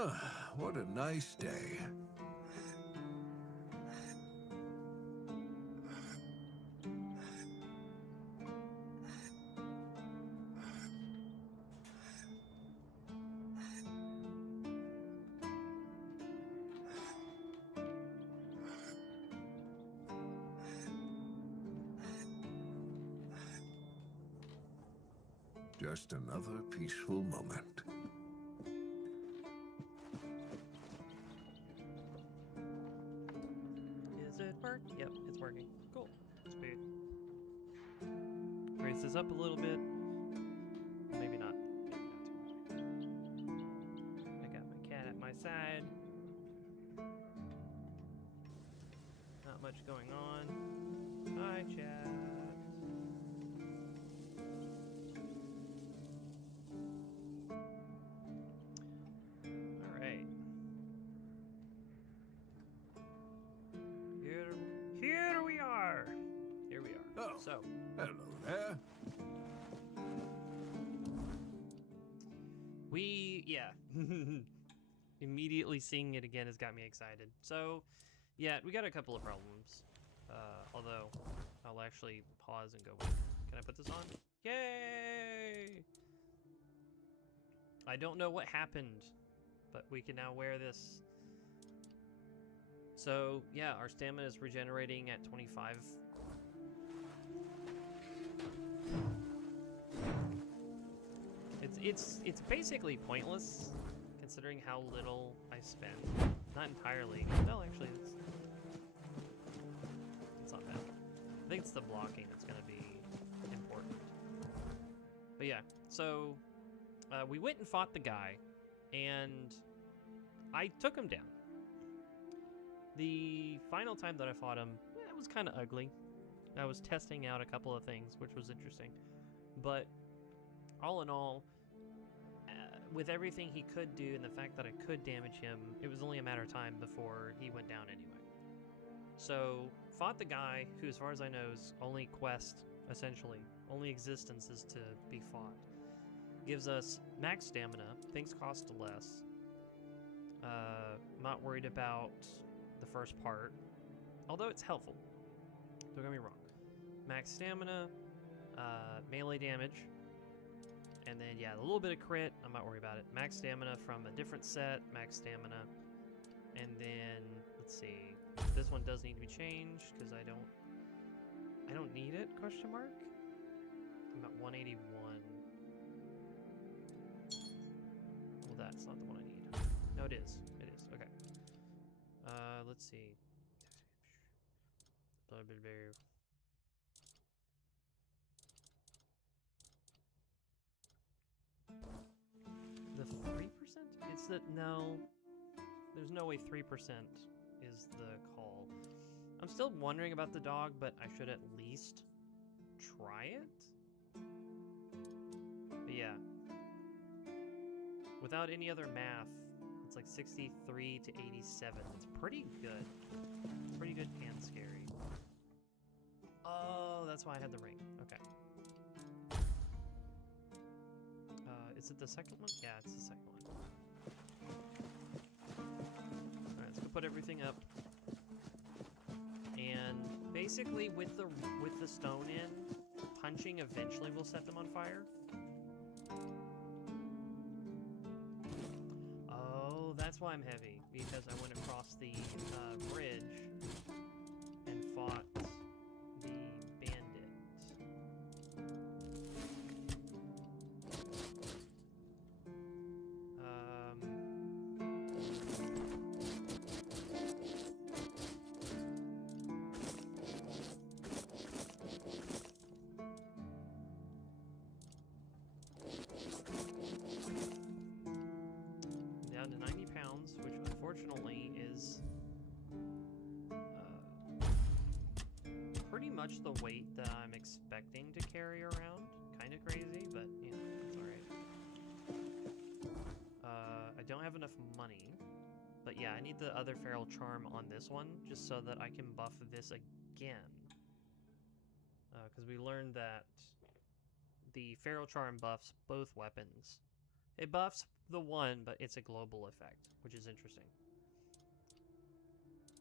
Ah, what a nice day. Just another peaceful moment. Is it work? Yep, it's working. Cool. Sweet. Raise this up a little bit. Maybe not. Maybe not too much. I got my cat at my side. Not much going on. Hi, chat. Alright. Here we are! Here we are. Oh, so. Hello there. Yeah. Immediately seeing it again has got me excited. So, yeah, we got a couple of problems. Although, I'll actually pause and go, can I put this on? Yay! I don't know what happened, but we can now wear this. So, yeah, our stamina is regenerating at 25. It's basically pointless, considering how little I spend. Not entirely. No, actually, it's not bad. I think it's the blocking that's going to be important. But yeah, so we went and fought the guy, and I took him down. The final time that I fought him, it was kind of ugly. I was testing out a couple of things, which was interesting. But all in all, with everything he could do and the fact that I could damage him, it was only a matter of time before he went down anyway. So, fought the guy who, as far as I know, is only quest, essentially. Only existence is to be fought. Gives us max stamina, things cost less. Not worried about the first part, although it's helpful. Don't get me wrong. Max stamina, melee damage, and then, yeah, a little bit of crit, I'm not worried about it. Max stamina from a different set, max stamina. And then, let's see. This one does need to be changed, because I don't need it, question mark? I'm at 181. Well, that's not the one I need. No, it is. It is, okay. Let's see. Blah, blah, blah. The 3%? It's the... No. There's no way 3% is the call. I'm still wondering about the dog, but I should at least try it? But yeah. Without any other math, it's like 63 to 87. It's pretty good. Pretty good and scary. Oh, that's why I had the ring. Okay. Is it the second one? Yeah, it's the second one. Alright, let's go put everything up. And basically with the stone in, punching eventually will set them on fire. Oh, that's why I'm heavy. Because I went across the bridge and fought the bandit. Down to 90 pounds, which unfortunately is pretty much the weight that I'm expecting to carry around. Kind of crazy, but you know, it's alright. I don't have enough money, but yeah, I need the other feral charm on this one just so that I can buff this again. Because we learned that the feral charm buffs both weapons. It buffs the one, but it's a global effect, which is interesting.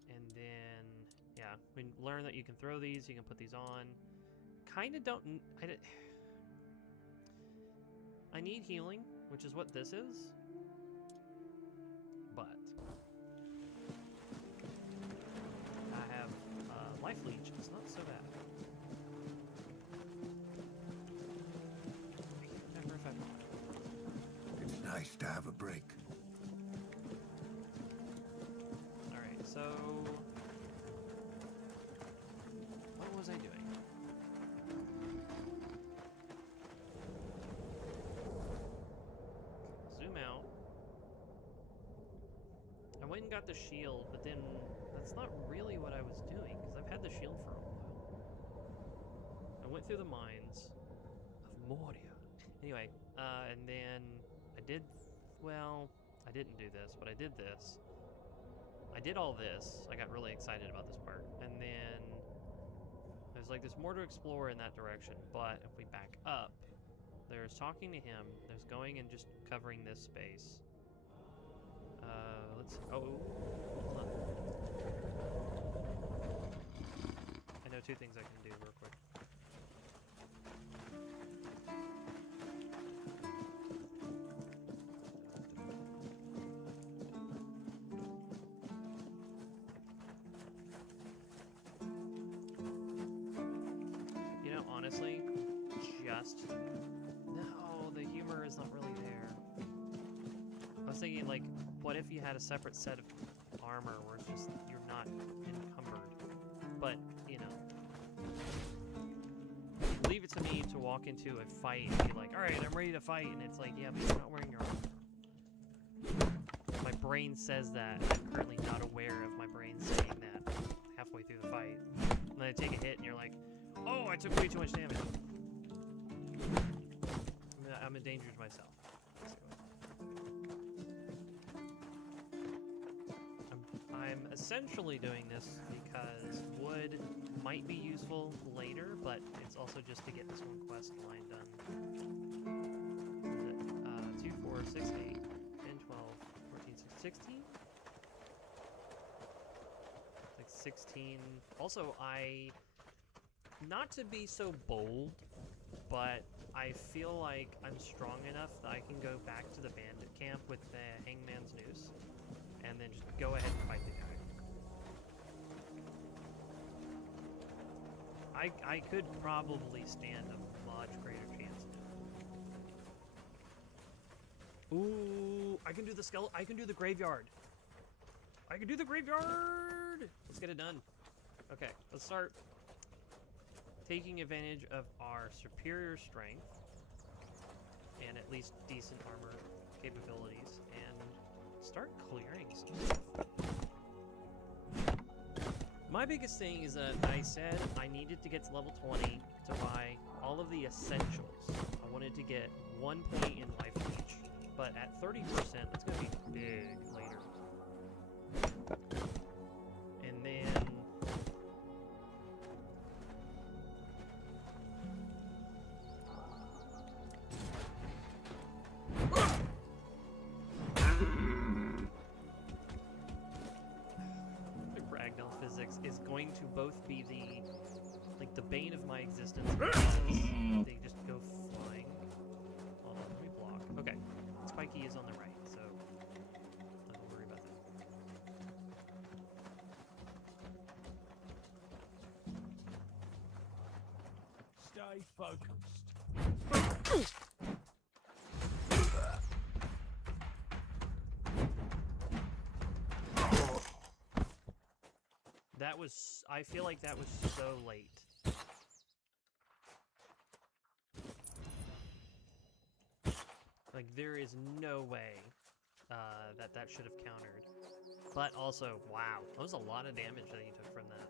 And then, yeah, we learn that you can throw these, you can put these on. Kind of don't... I need healing, which is what this is. But I have life leech. It's not so bad. I can't remember if I... It's nice to have a break. Alright, so... what was I doing? Zoom out. I went and got the shield, but then that's not really what I was doing, because I've had the shield for a while. I went through the mines of Moria. Anyway, and then I did, well, I didn't do this, but I did this. I did all this. I got really excited about this part. And then there's like there's more to explore in that direction, but if we back up, there's talking to him, there's going and just covering this space. Let's, oh, hold on. I know two things I can do real quick. You know, honestly, no, the humor is not really there. I was thinking, like, what if you had a separate set of armor where it's just, you're not encumbered? But, you know. Leave it to me to walk into a fight and be like, alright, I'm ready to fight, and it's like, yeah, but you're not wearing your armor. My brain says that. I'm currently not aware of my brain saying that halfway through the fight. And then I take a hit and you're like, oh, I took way too much damage. I'm a danger to myself. I'm essentially doing this because wood might be useful later, but it's also just to get this one quest line done. Is it 2, 4, 6, 8, 10, 12, 14, 16? Like 16. Also, not to be so bold, but I feel like I'm strong enough that I can go back to the bandit camp with the hangman's noose and then just go ahead and fight the guy. I could probably stand a much greater chance. Ooh, I can do the skeleton. I can do the graveyard. I can do the graveyard. Let's get it done. Okay, let's start taking advantage of our superior strength and at least decent armor capabilities and start clearing stuff. My biggest thing is that I said I needed to get to level 20 to buy all of the essentials. I wanted to get 1 point in life reach, but at 30%, that's going to be big later. And then is going to both be the bane of my existence because they just go flying. Hold on, let me block. Okay, Spiky is on the right, so don't worry about that. Stay focused. That was, I feel like that was so late. Like, there is no way that should have countered. But also, wow, that was a lot of damage that he took from that.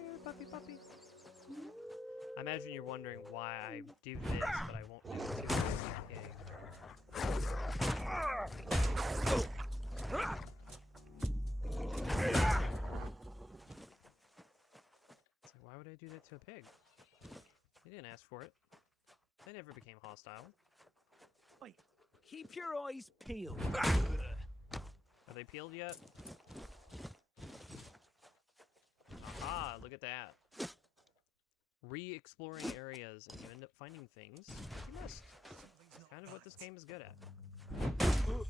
Here, puppy, puppy. I imagine you're wondering why I do this, but I won't do it to a pig. Why would I do that to a pig? He didn't ask for it. They never became hostile. Wait, keep your eyes peeled. Are they peeled yet? Aha, look at that. Re-exploring areas and you end up finding things you missed. That's kind of what this game is good at. Good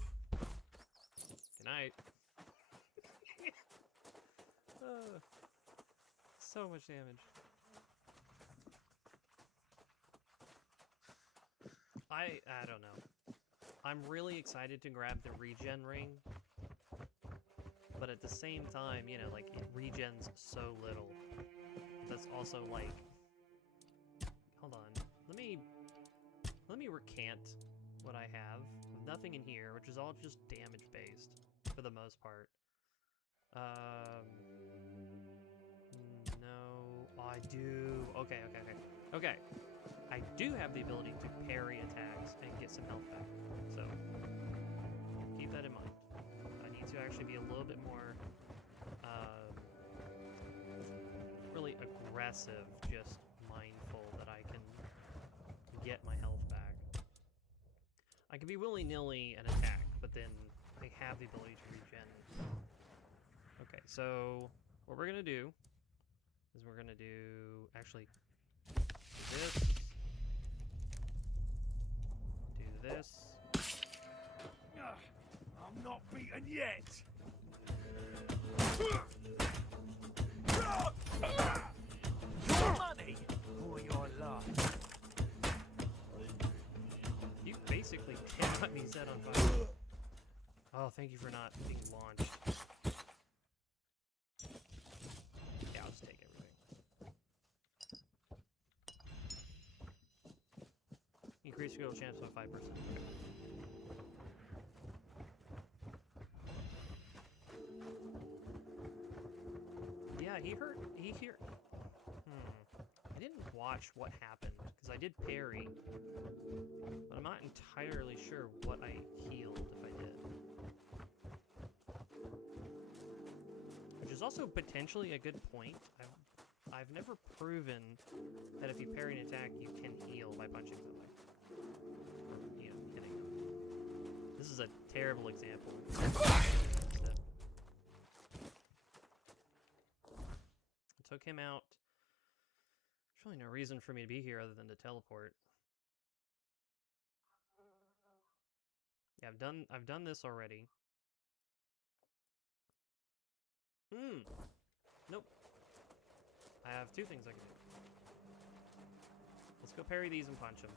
night. So much damage. I don't know. I'm really excited to grab the regen ring. But at the same time, you know, like, it regens so little. That's also like... Hold on. Let me recant what I have. Nothing in here, which is all just damage based for the most part. No, I do. Okay. Okay. I do have the ability to parry attacks and get some health back. So keep that in mind. I need to actually be a little bit more really aggressive, just mindful that I can get my health back. I can be willy-nilly and attack, but then they have the ability to regen. Okay, so what we're gonna do is we're gonna do actually do this. I'm not beaten yet. Your money or your life. You basically cannot be set on fire. Oh, thank you for not being launched. Yeah, I'll just take everything. Increase your kill chance by 5%. Yeah, he here. I didn't watch what happened, because I did parry, but I'm not entirely sure what I healed if I did. Which is also potentially a good point. I've never proven that if you parry an attack, you can heal by punching something. Or, you know, hitting them. This is a terrible example. Took him out. There's really no reason for me to be here other than to teleport. Yeah, I've done this already. Nope. I have two things I can do. Let's go parry these and punch him.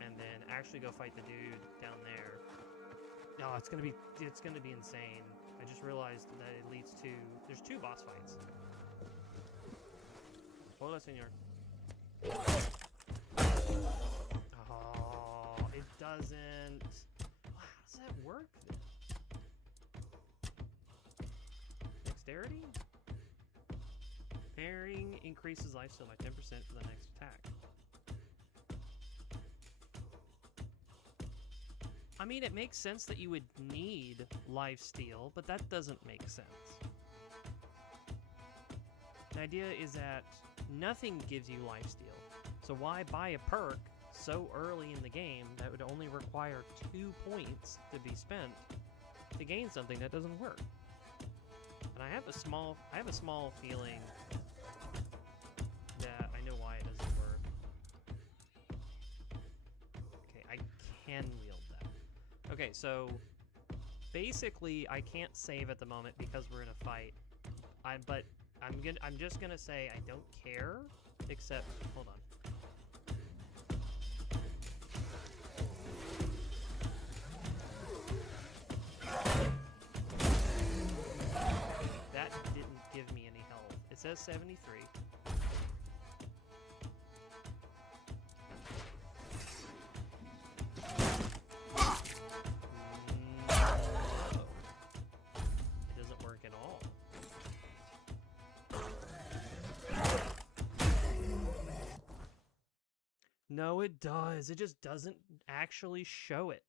And then actually go fight the dude down there. No, it's gonna be insane. I just realized that it leads to there's two boss fights. Hola, senor. Oh, it doesn't. How does that work then? Dexterity? Parrying increases lifesteal by 10% for the next attack. I mean, it makes sense that you would need lifesteal, but that doesn't make sense. The idea is that nothing gives you lifesteal, so why buy a perk so early in the game that would only require 2 points to be spent to gain something that doesn't work? And I have a small feeling that I know why it doesn't work. Okay, I can wield that. Okay, so basically I can't save at the moment because we're in a fight. I'm just gonna say I don't care, except hold on. That didn't give me any health. It says 73. It doesn't work at all. No, it does. It just doesn't actually show it.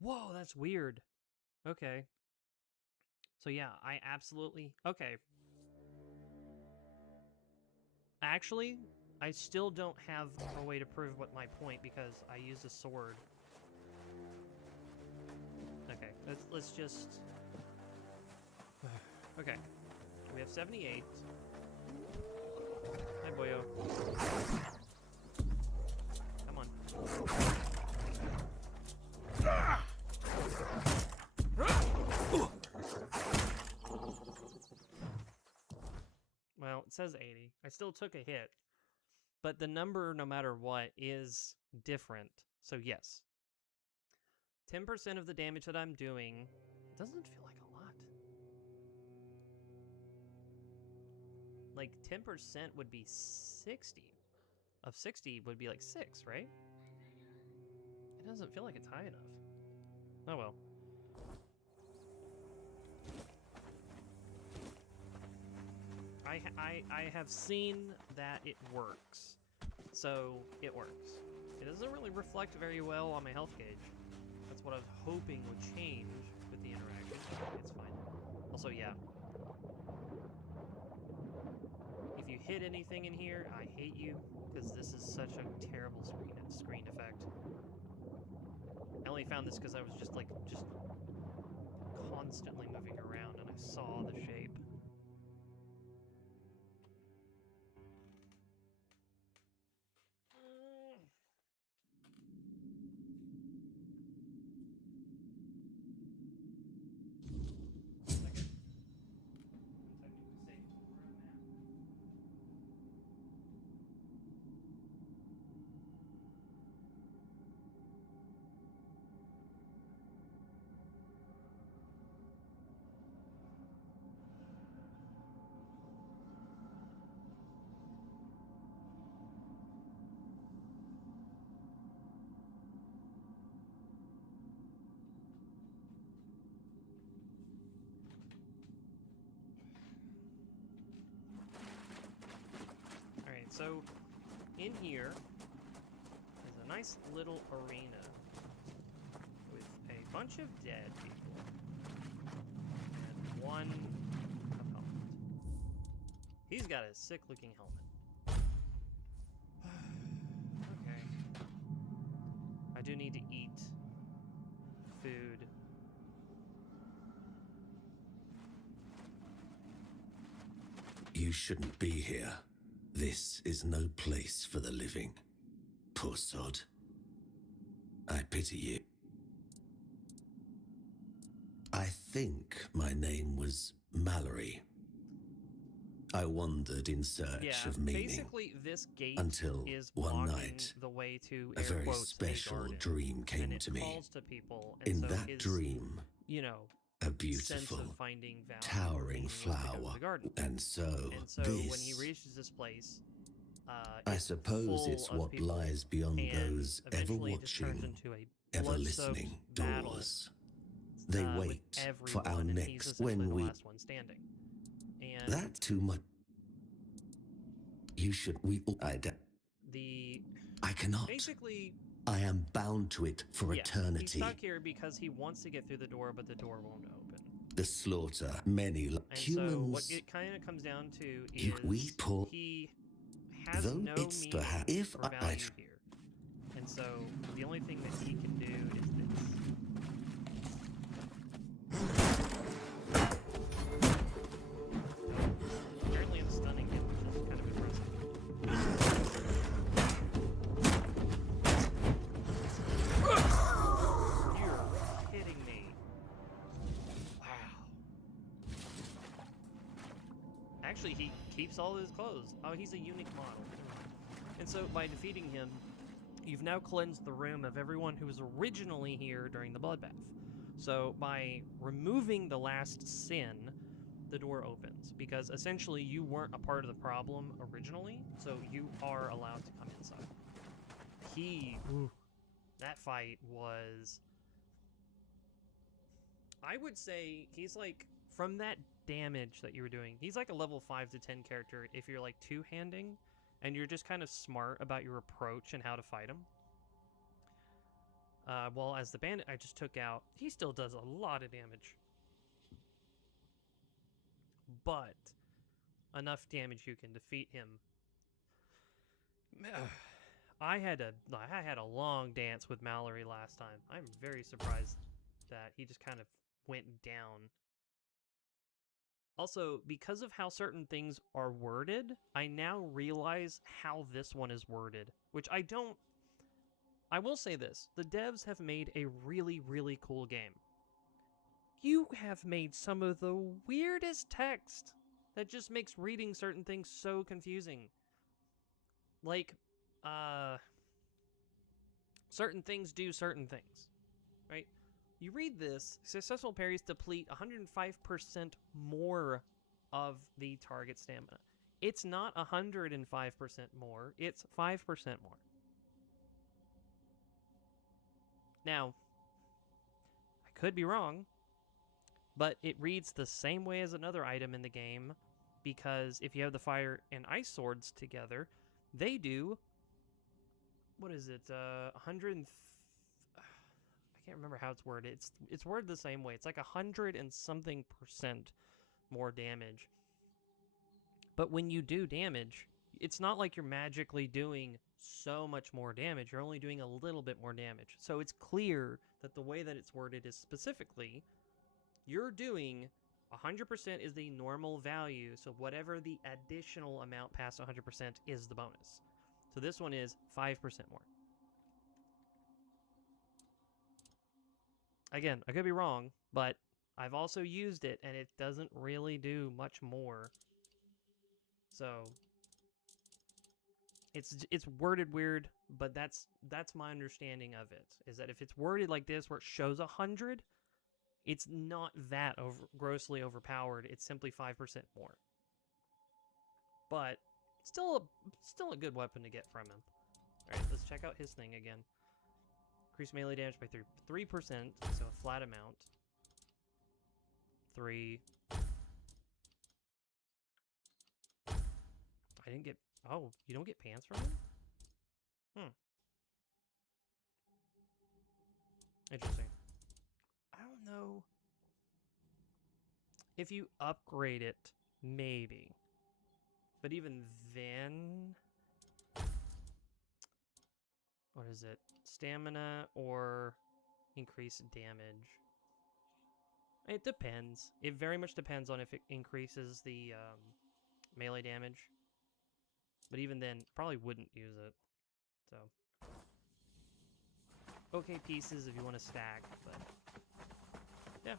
Whoa, that's weird. Okay. So yeah, I absolutely... Okay. Actually, I still don't have a way to prove what my point because I used a sword. Okay, let's just... Okay, we have 78. Hi, boyo. Come on. Well, it says 80. I still took a hit. But the number, no matter what, is different. So yes. 10% of the damage that I'm doing doesn't feel like a lot. Like 10% would be 60. Of 60 would be like 6, right? It doesn't feel like it's high enough. Oh well. I have seen that it works. So, it works. It doesn't really reflect very well on my health gauge. That's what I was hoping would change with the interaction. It's fine. Also, yeah. If you hit anything in here, I hate you, because this is such a terrible screen effect. I only found this because I was just constantly moving around and I saw the shape. Alright, so in here is a nice little arena with a bunch of dead people and one opponent. He's got a sick looking helmet. Okay. I do need to eat food. You shouldn't be here. This is no place for the living. Poor sod. I pity you. I think my name was Mallory. I wandered in search of meaning. Basically this gate until is one blocking night, the way to a air very quotes, special garden, dream came and it to me. calls to people, and In so that his, dream, you know, a sense beautiful, of finding value towering was to go to flower. the garden. And so when he this, reaches this place, I it's suppose full it's of what people, lies beyond and those ever eventually it just turns watching, into a ever blood-soaked listening battle, doors. They with wait for everyone, our and he's next essentially when the we. last one standing. And That's too much. You should. I cannot. basically, I am bound to it for yeah, eternity. he's stuck here because he wants to get through the door, but the door won't open. The slaughter, many And humans. so what it kind of comes down to is he has though no it's meaning if or value here. And so the only thing that he can do is this. Apparently I'm stunning him, which is kind of impressive. You're kidding me. Wow. Actually, he keeps all his clothes. Oh, he's a unique model. And so by defeating him, you've now cleansed the room of everyone who was originally here during the bloodbath. So by removing the last sin, the door opens, because essentially you weren't a part of the problem originally, so you are allowed to come inside. That fight was, I would say he's like, from that damage that you were doing, he's like a level 5 to 10 character if you're like two-handing, and you're just kind of smart about your approach and how to fight him. Well, as the bandit I just took out, he still does a lot of damage. But enough damage you can defeat him. I had a long dance with Mallory last time. I'm very surprised that he just kind of went down. Also, because of how certain things are worded, I now realize how this one is worded, which I don't... I will say this. The devs have made a really, really cool game. You have made some of the weirdest text that just makes reading certain things so confusing. Like, certain things do certain things, right? You read this, successful parries deplete 105% more of the target stamina. It's not 105% more, it's 5% more. Now, I could be wrong, but it reads the same way as another item in the game, because if you have the fire and ice swords together, they do, what is it, 100 and... I can't remember how it's worded. It's worded the same way. It's like 100 and something % more damage. But when you do damage, it's not like you're magically doing so much more damage. You're only doing a little bit more damage. So it's clear that the way that it's worded is specifically, you're doing 100% is the normal value, so whatever the additional amount past 100% is the bonus. So this one is 5% more. Again, I could be wrong, but I've also used it, and it doesn't really do much more. So it's worded weird, but that's my understanding of it. Is that if it's worded like this, where it shows 100, it's not that grossly overpowered. It's simply 5% more. But still a good weapon to get from him. All right, let's check out his thing again. Increase melee damage by 3%, so a flat amount. 3. I didn't get... Oh, you don't get pants from him? Interesting. I don't know. If you upgrade it, maybe. But even then... What is it? Stamina or increased damage? It depends. It very much depends on if it increases the melee damage. But even then, probably wouldn't use it. So, okay pieces if you want to stack, but yeah.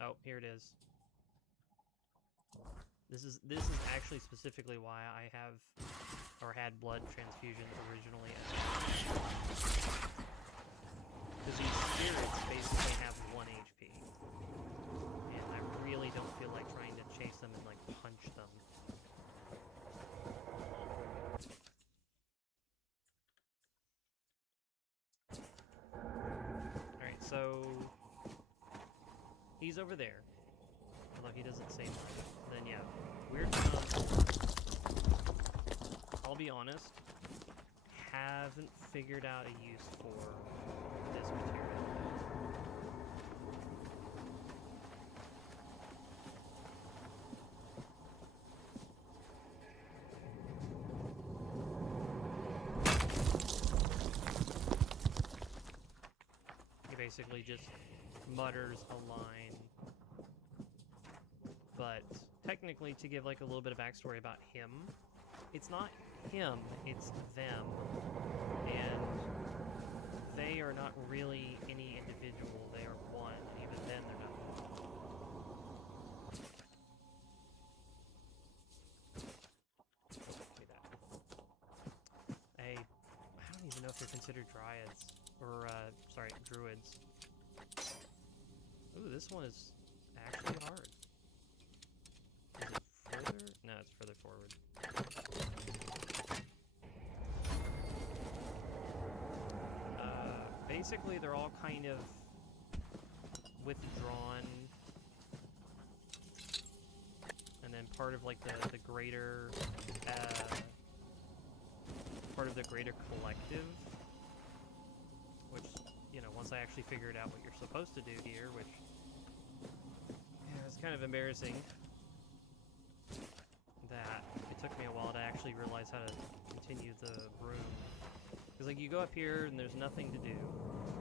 Oh, here it is. This is actually specifically why I have or had blood transfusions originally. Because these spirits basically have 1 HP. And I really don't feel like trying to chase them and, like, punch them. Alright, so... he's over there. Although he doesn't say much. Then, yeah. Weird stuff. I'll be honest. Haven't figured out a use for this material. He basically just mutters a line. But technically, to give like a little bit of backstory about him, it's not him, it's them. And they are not really any individual, they are one. Even then, they're not one. I don't even know if they're considered dryads. Or, sorry, druids. Ooh, this one is actually hard. Is it further? No, it's further forward. Basically, they're all kind of withdrawn, and then part of like the greater part of the greater collective. Which, you know, once I actually figured out what you're supposed to do here, which yeah, it's kind of embarrassing that it took me a while to actually realize how to continue the room. Because, like, you go up here and there's nothing to do.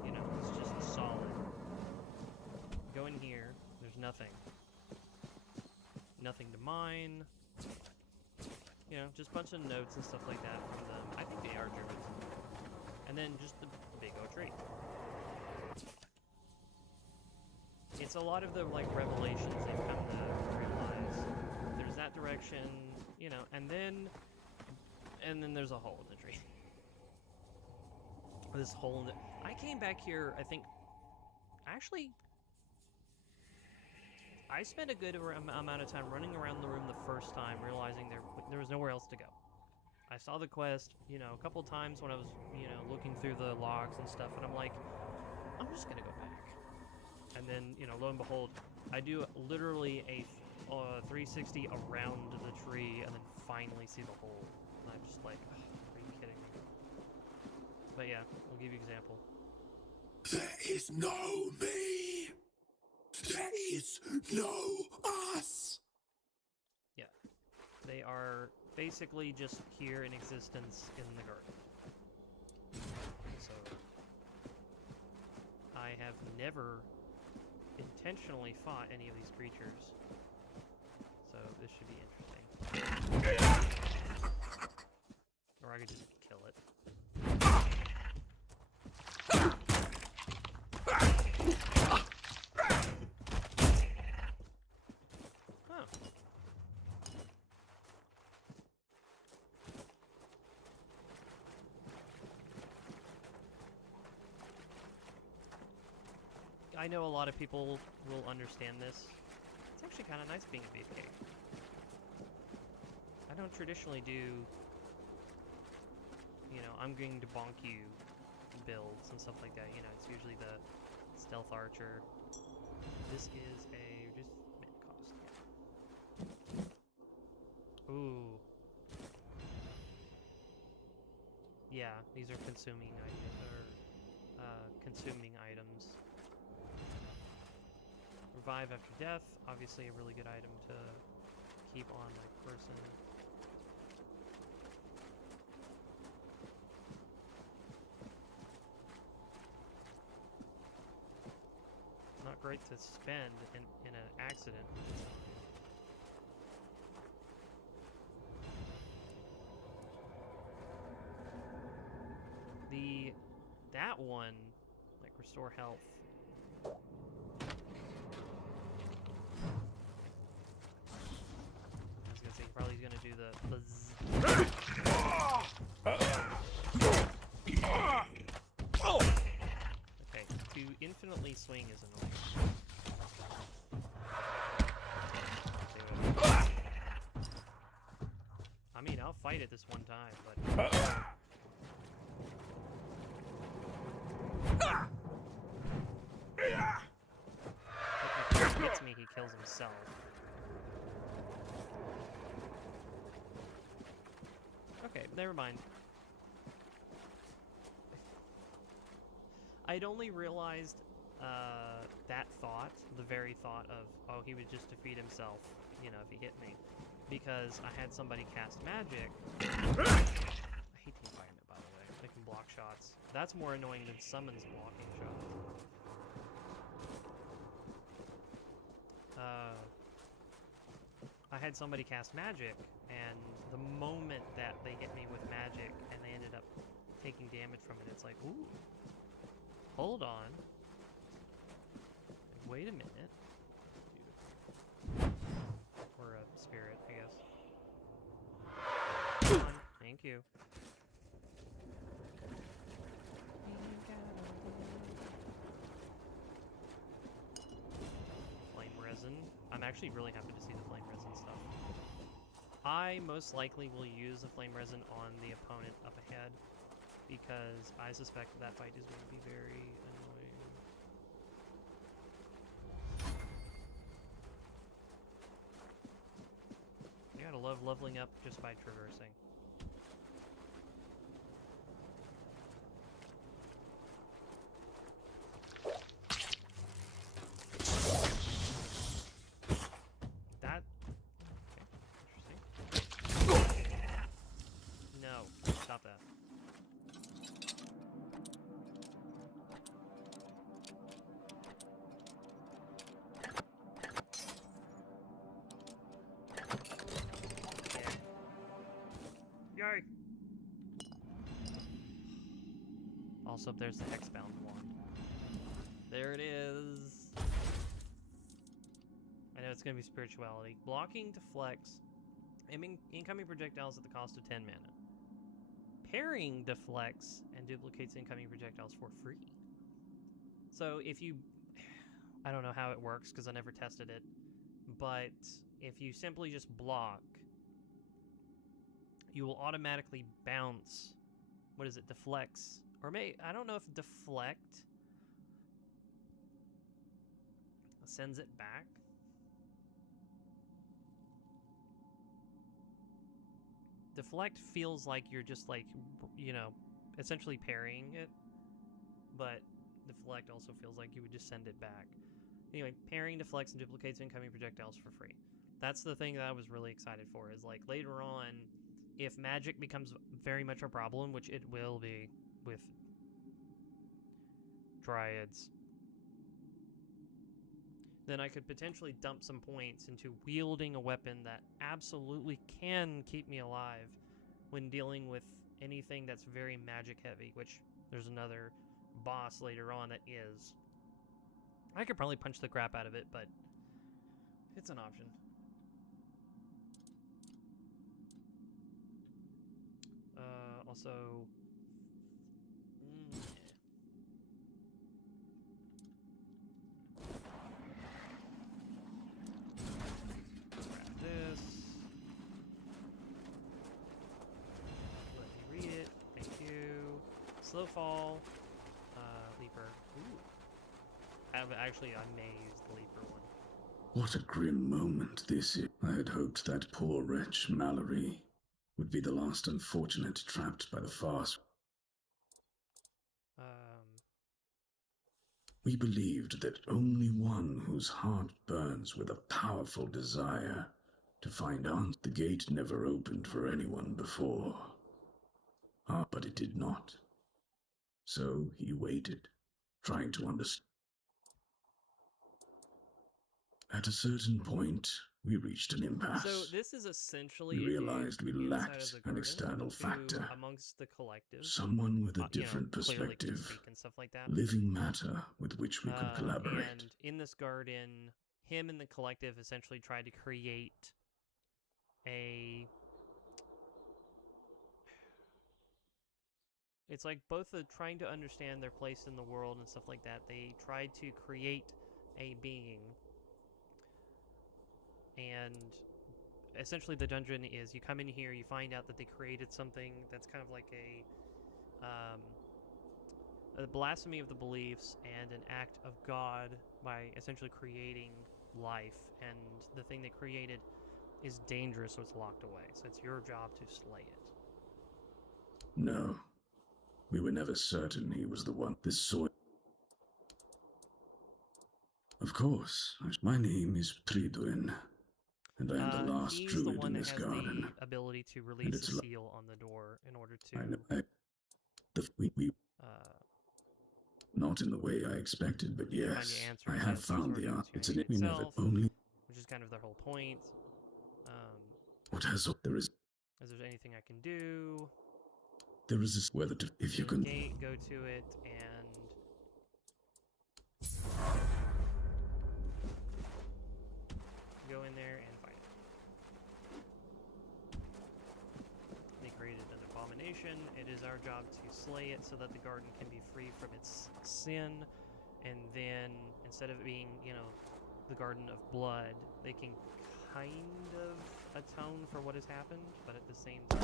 You know, it's just solid. Go in here, there's nothing. Nothing to mine. You know, just a bunch of notes and stuff like that from them. I think they are Germans. And then just the big oak tree. It's a lot of the, like, revelations they've come to realize. There's that direction, you know, and then there's a hole in the tree. This hole in the... I came back here, I think... Actually... I spent a good amount of time running around the room the first time, realizing there was nowhere else to go. I saw the quest, you know, a couple times when I was, you know, looking through the logs and stuff, and I'm like, I'm just gonna go back. And then, you know, lo and behold, I do literally a 360 around the tree, and then finally see the hole. And I'm just like, are you kidding me? But yeah, I'll give you an example. There is no me! There is no us! Yeah. They are basically just here in existence in the garden. So, I have never intentionally fought any of these creatures. So, this should be interesting. Or I could just kill it. I know a lot of people will understand this. It's actually kind of nice being a beefcake. I don't traditionally do, you know, I'm going to bonk you builds and stuff like that. You know, it's usually the stealth archer. This is a just mid cost. Ooh. Yeah, these are consuming consuming items. Revive after death, obviously a really good item to keep on my person. Not great to spend in an accident. That one, like, restore health. I was gonna say, probably he's gonna do the okay, to infinitely swing is annoying. I mean, I'll fight it this one time, but... If he hits me, he kills himself. Okay, never mind. I'd only realized that thought, the very thought of, oh, he would just defeat himself, you know, if he hit me. Because I had somebody cast magic. I hate the environment, by the way. They can block shots. That's more annoying than summons blocking shots. I had somebody cast magic, and the moment that they hit me with magic and they ended up taking damage from it, it's like, ooh, hold on. Wait a minute. Or a spirit, I guess. Come on, thank you. Flame resin. I'm actually really happy to see the flame resin stuff. I most likely will use the flame resin on the opponent up ahead, because I suspect that fight is going to be very annoying. You gotta love leveling up just by traversing. That... okay, interesting. Also, there's the hexbound one. There it is. I know it's going to be spirituality. Blocking deflects incoming projectiles at the cost of 10 mana. Parrying deflects and duplicates incoming projectiles for free. So if you... I don't know how it works because I never tested it. But if you simply just block, you will automatically bounce. What is it? Deflects. Or I don't know if deflect sends it back. Deflect feels like you're just like, you know, essentially parrying it, but deflect also feels like you would just send it back. Anyway, parrying deflects and duplicates incoming projectiles for free. That's the thing that I was really excited for, is like later on, if magic becomes very much a problem, which it will be with dryads, then I could potentially dump some points into wielding a weapon that absolutely can keep me alive when dealing with anything that's very magic heavy, which there's another boss later on that is. I could probably punch the crap out of it, but it's an option. Also... this. Let me read it. Thank you. Slow fall. Leaper. Ooh. Actually, I may use the Leaper one. What a grim moment this is. I had hoped that poor wretch, Mallory, would be the last unfortunate trapped by the farce. We believed that only one whose heart burns with a powerful desire to find answers. The gate never opened for anyone before. But it did not. So he waited, trying to understand. At a certain point, we reached an impasse. So this is essentially We realized we inside lacked of the an garden external who, factor. amongst the collective. Someone with a different clearly can perspective. speak and stuff like that. Living matter with which we could collaborate. And in this garden, him and the collective essentially tried to create a... It's like both trying to understand their place in the world and stuff like that. They tried to create a being. And essentially the dungeon is, you come in here, you find out that they created something that's kind of like a blasphemy of the beliefs and an act of God by essentially creating life. And the thing they created is dangerous, so it's locked away. So it's your job to slay it. No. We were never certain he was the one. This soil. Of course. My name is Triduin, and I am the last he's druid the one in that this has garden. the ability to release a seal on the door in order to... Not in the way I expected, but yes, I have found the art. It's an itself, only... which is kind of their whole point. What has... There is... Is there anything I can do? There is this whether to... If you can... Gate, go to it, and... Go in there and fight it. They created an abomination. It is our job to slay it so that the garden can be free from its sin. And then, instead of it being, you know, the garden of blood, they can kind of atone for what has happened, but at the same time...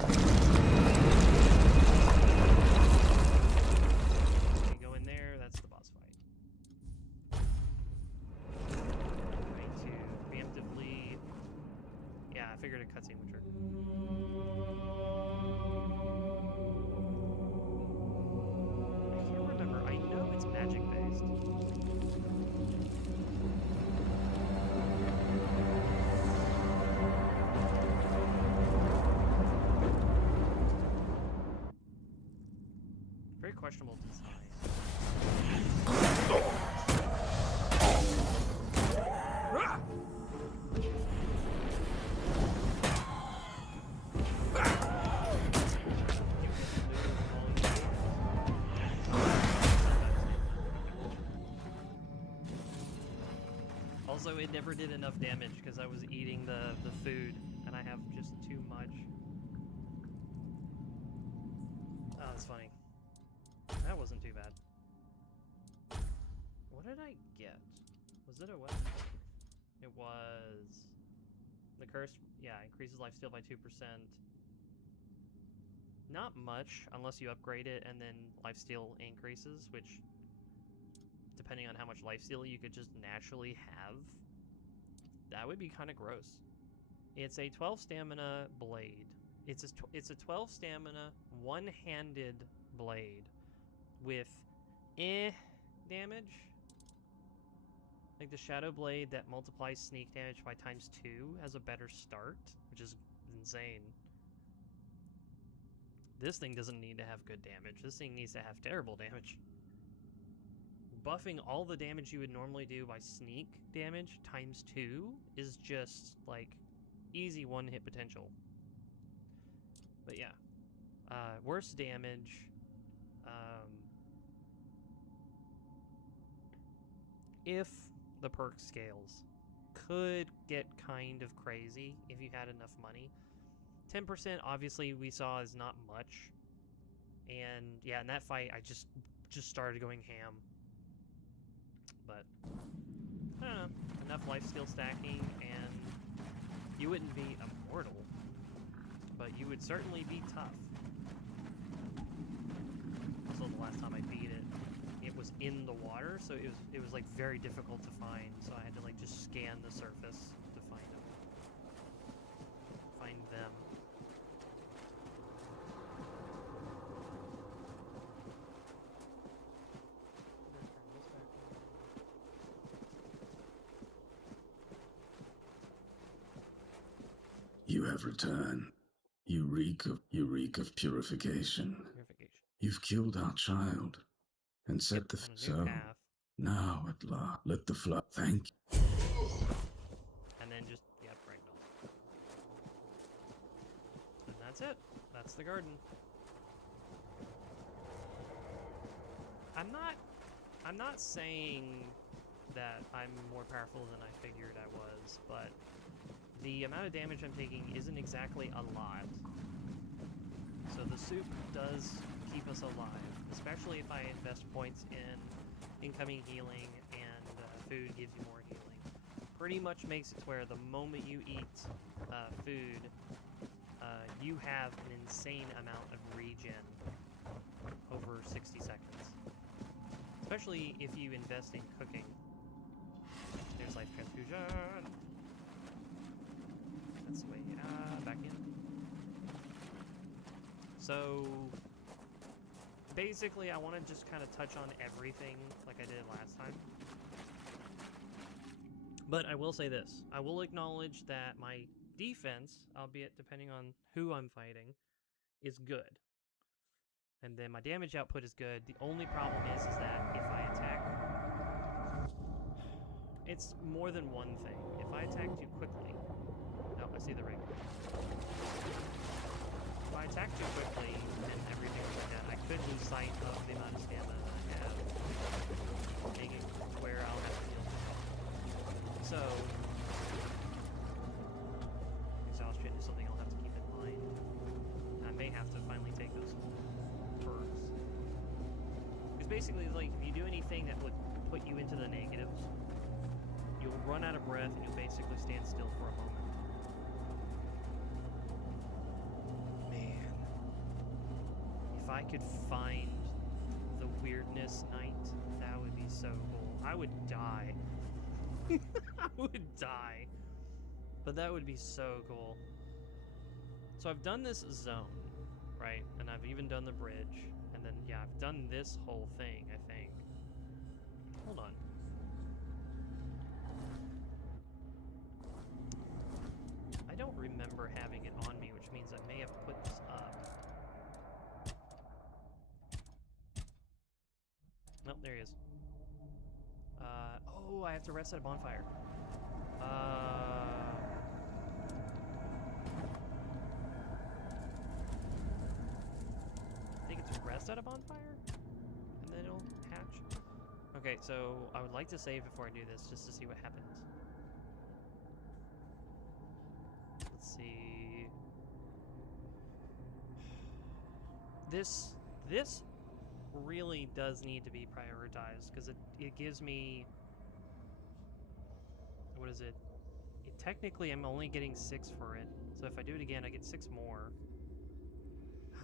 You go in there, that's the boss fight. Trying to preemptively... Yeah, I figured a cutscene would trigger. I can't remember. I know it's magic-based. Very questionable design. Also, it never did enough damage because I was eating the food, and I have just too much. Oh, that's funny. That wasn't too bad. What did I get? Was it a weapon? It was... The curse, yeah, increases lifesteal by 2%. Not much, unless you upgrade it and then lifesteal increases, which, depending on how much lifesteal you could just naturally have, that would be kind of gross. It's a 12 stamina blade. It's a 12 stamina, one-handed blade with damage. Like the Shadow Blade that multiplies sneak damage by ×2 has a better start, which is insane. This thing doesn't need to have good damage. This thing needs to have terrible damage. Buffing all the damage you would normally do by sneak damage ×2 is just, like, easy one-hit potential. But yeah. Worse damage. If the perk scales could get kind of crazy if you had enough money. 10% obviously we saw is not much. And yeah, in that fight I just started going ham. But I don't know, enough life skill stacking and you wouldn't be immortal, but you would certainly be tough. Also, the last time I beat it, it was in the water, so it was like very difficult to find. So I had to like just scan the surface to find them. You have returned. You reek of purification. You've killed our child and set the so path. Now at last let the flood thank you. And then just ragdoll. And that's it. That's the garden. I'm not saying that I'm more powerful than I figured I was, but the amount of damage I'm taking isn't exactly a lot. So the soup does keep us alive, especially if I invest points in incoming healing and food gives you more healing. Pretty much makes it to where the moment you eat food, you have an insane amount of regen over 60 seconds. Especially if you invest in cooking. There's life transfusion. That's the way, back in. So, basically I want to just kind of touch on everything like I did last time. But I will say this. I will acknowledge that my defense, albeit depending on who I'm fighting, is good. And then my damage output is good. The only problem is that if I attack... It's more than one thing. If I attack too quickly... No, I see the ring. If I attack too quickly and everything like that, I could lose sight of the amount of stamina that I have, making where I'll have to heal. So, exhaustion is something I'll have to keep in mind. I may have to finally take those perks. Because basically, like, if you do anything that would put you into the negatives, you'll run out of breath and you'll basically stand still for a moment. If I could find the Weirdness Knight, that would be so cool. I would die. I would die. But that would be so cool. So I've done this zone, right? And I've even done the bridge. And then, yeah, I've done this whole thing, I think. Hold on. I don't remember having it on me, which means I may have put this up. Nope, there he is. Oh, I have to rest at a bonfire. I think it's rest at a bonfire? And then it'll hatch? Okay, so I would like to save before I do this, just to see what happens. see. This really does need to be prioritized because it gives me, what is it? Technically, I'm only getting 6 for it. So if I do it again, I get 6 more.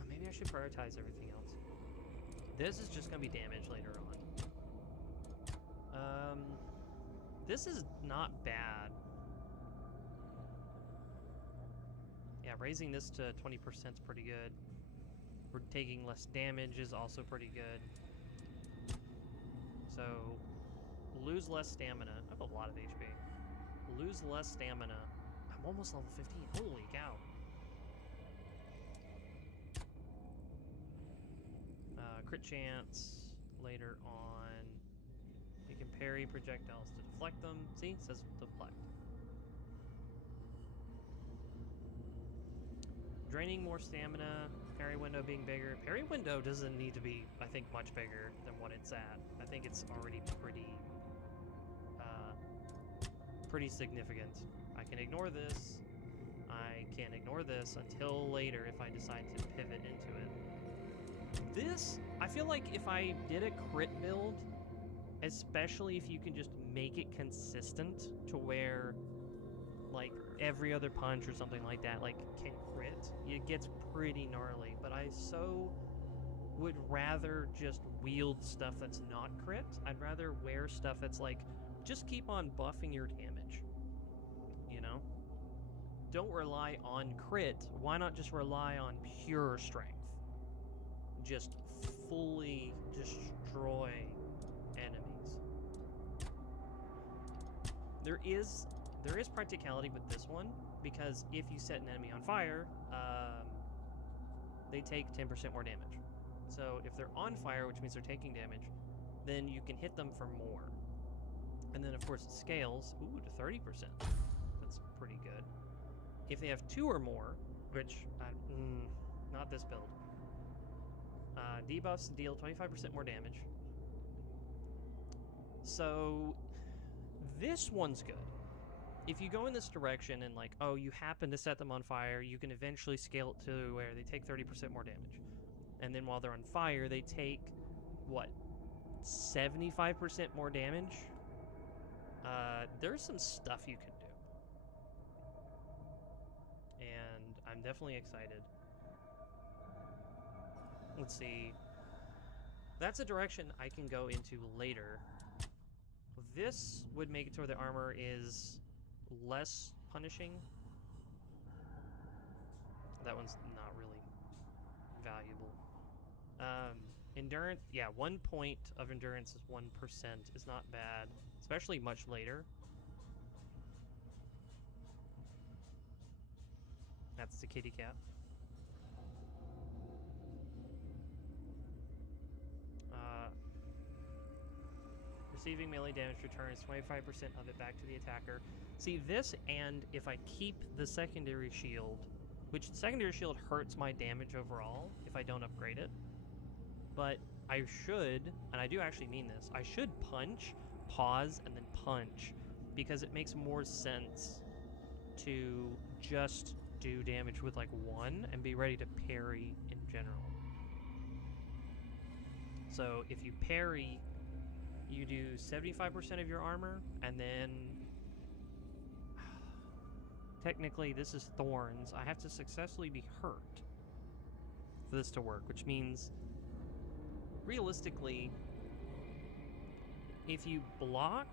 Maybe I should prioritize everything else. This is just gonna be damage later on. This is not bad. Yeah, raising this to 20% is pretty good. We're taking less damage is also pretty good. So, lose less stamina. I have a lot of HP. Lose less stamina. I'm almost level 15. Holy cow. Crit chance later on. You can parry projectiles to deflect them. See? It says deflect. Draining more stamina. Parry window being bigger. Parry window doesn't need to be, I think, much bigger than what it's at. I think it's already pretty significant. I can ignore this. I can't ignore this until later if I decide to pivot into it. This, I feel like if I did a crit build, especially if you can just make it consistent to where, like, every other punch or something like that, like, can crit, it gets pretty gnarly. But I so would rather just wield stuff that's not crit. I'd rather wear stuff that's, like, just keep on buffing your damage, you know? Don't rely on crit. Why not just rely on pure strength? Just fully destroy enemies. There is practicality with this one, because if you set an enemy on fire, they take 10% more damage. So if they're on fire, which means they're taking damage, then you can hit them for more. And then, of course, it scales, to 30%. That's pretty good. If they have 2 or more, which, not this build, debuffs deal 25% more damage. So, this one's good. If you go in this direction and, like, oh, you happen to set them on fire, you can eventually scale it to where they take 30% more damage. And then while they're on fire, they take, what, 75% more damage? There's some stuff you can do. And I'm definitely excited. Let's see. That's a direction I can go into later. This would make it to where the armor is less punishing. That one's not really valuable. Endurance, yeah, 1 point of endurance is 1% is not bad, especially much later. That's the kitty cat. Receiving melee damage returns 25% of it back to the attacker. See, this, and if I keep the secondary shield, which secondary shield hurts my damage overall if I don't upgrade it, but I should, and I do actually mean this, I should punch, pause, and then punch, because it makes more sense to just do damage with, like, 1 and be ready to parry in general. So if you parry, you do 75% of your armor, and then technically this is thorns. I have to successfully be hurt for this to work, which means realistically, if you block,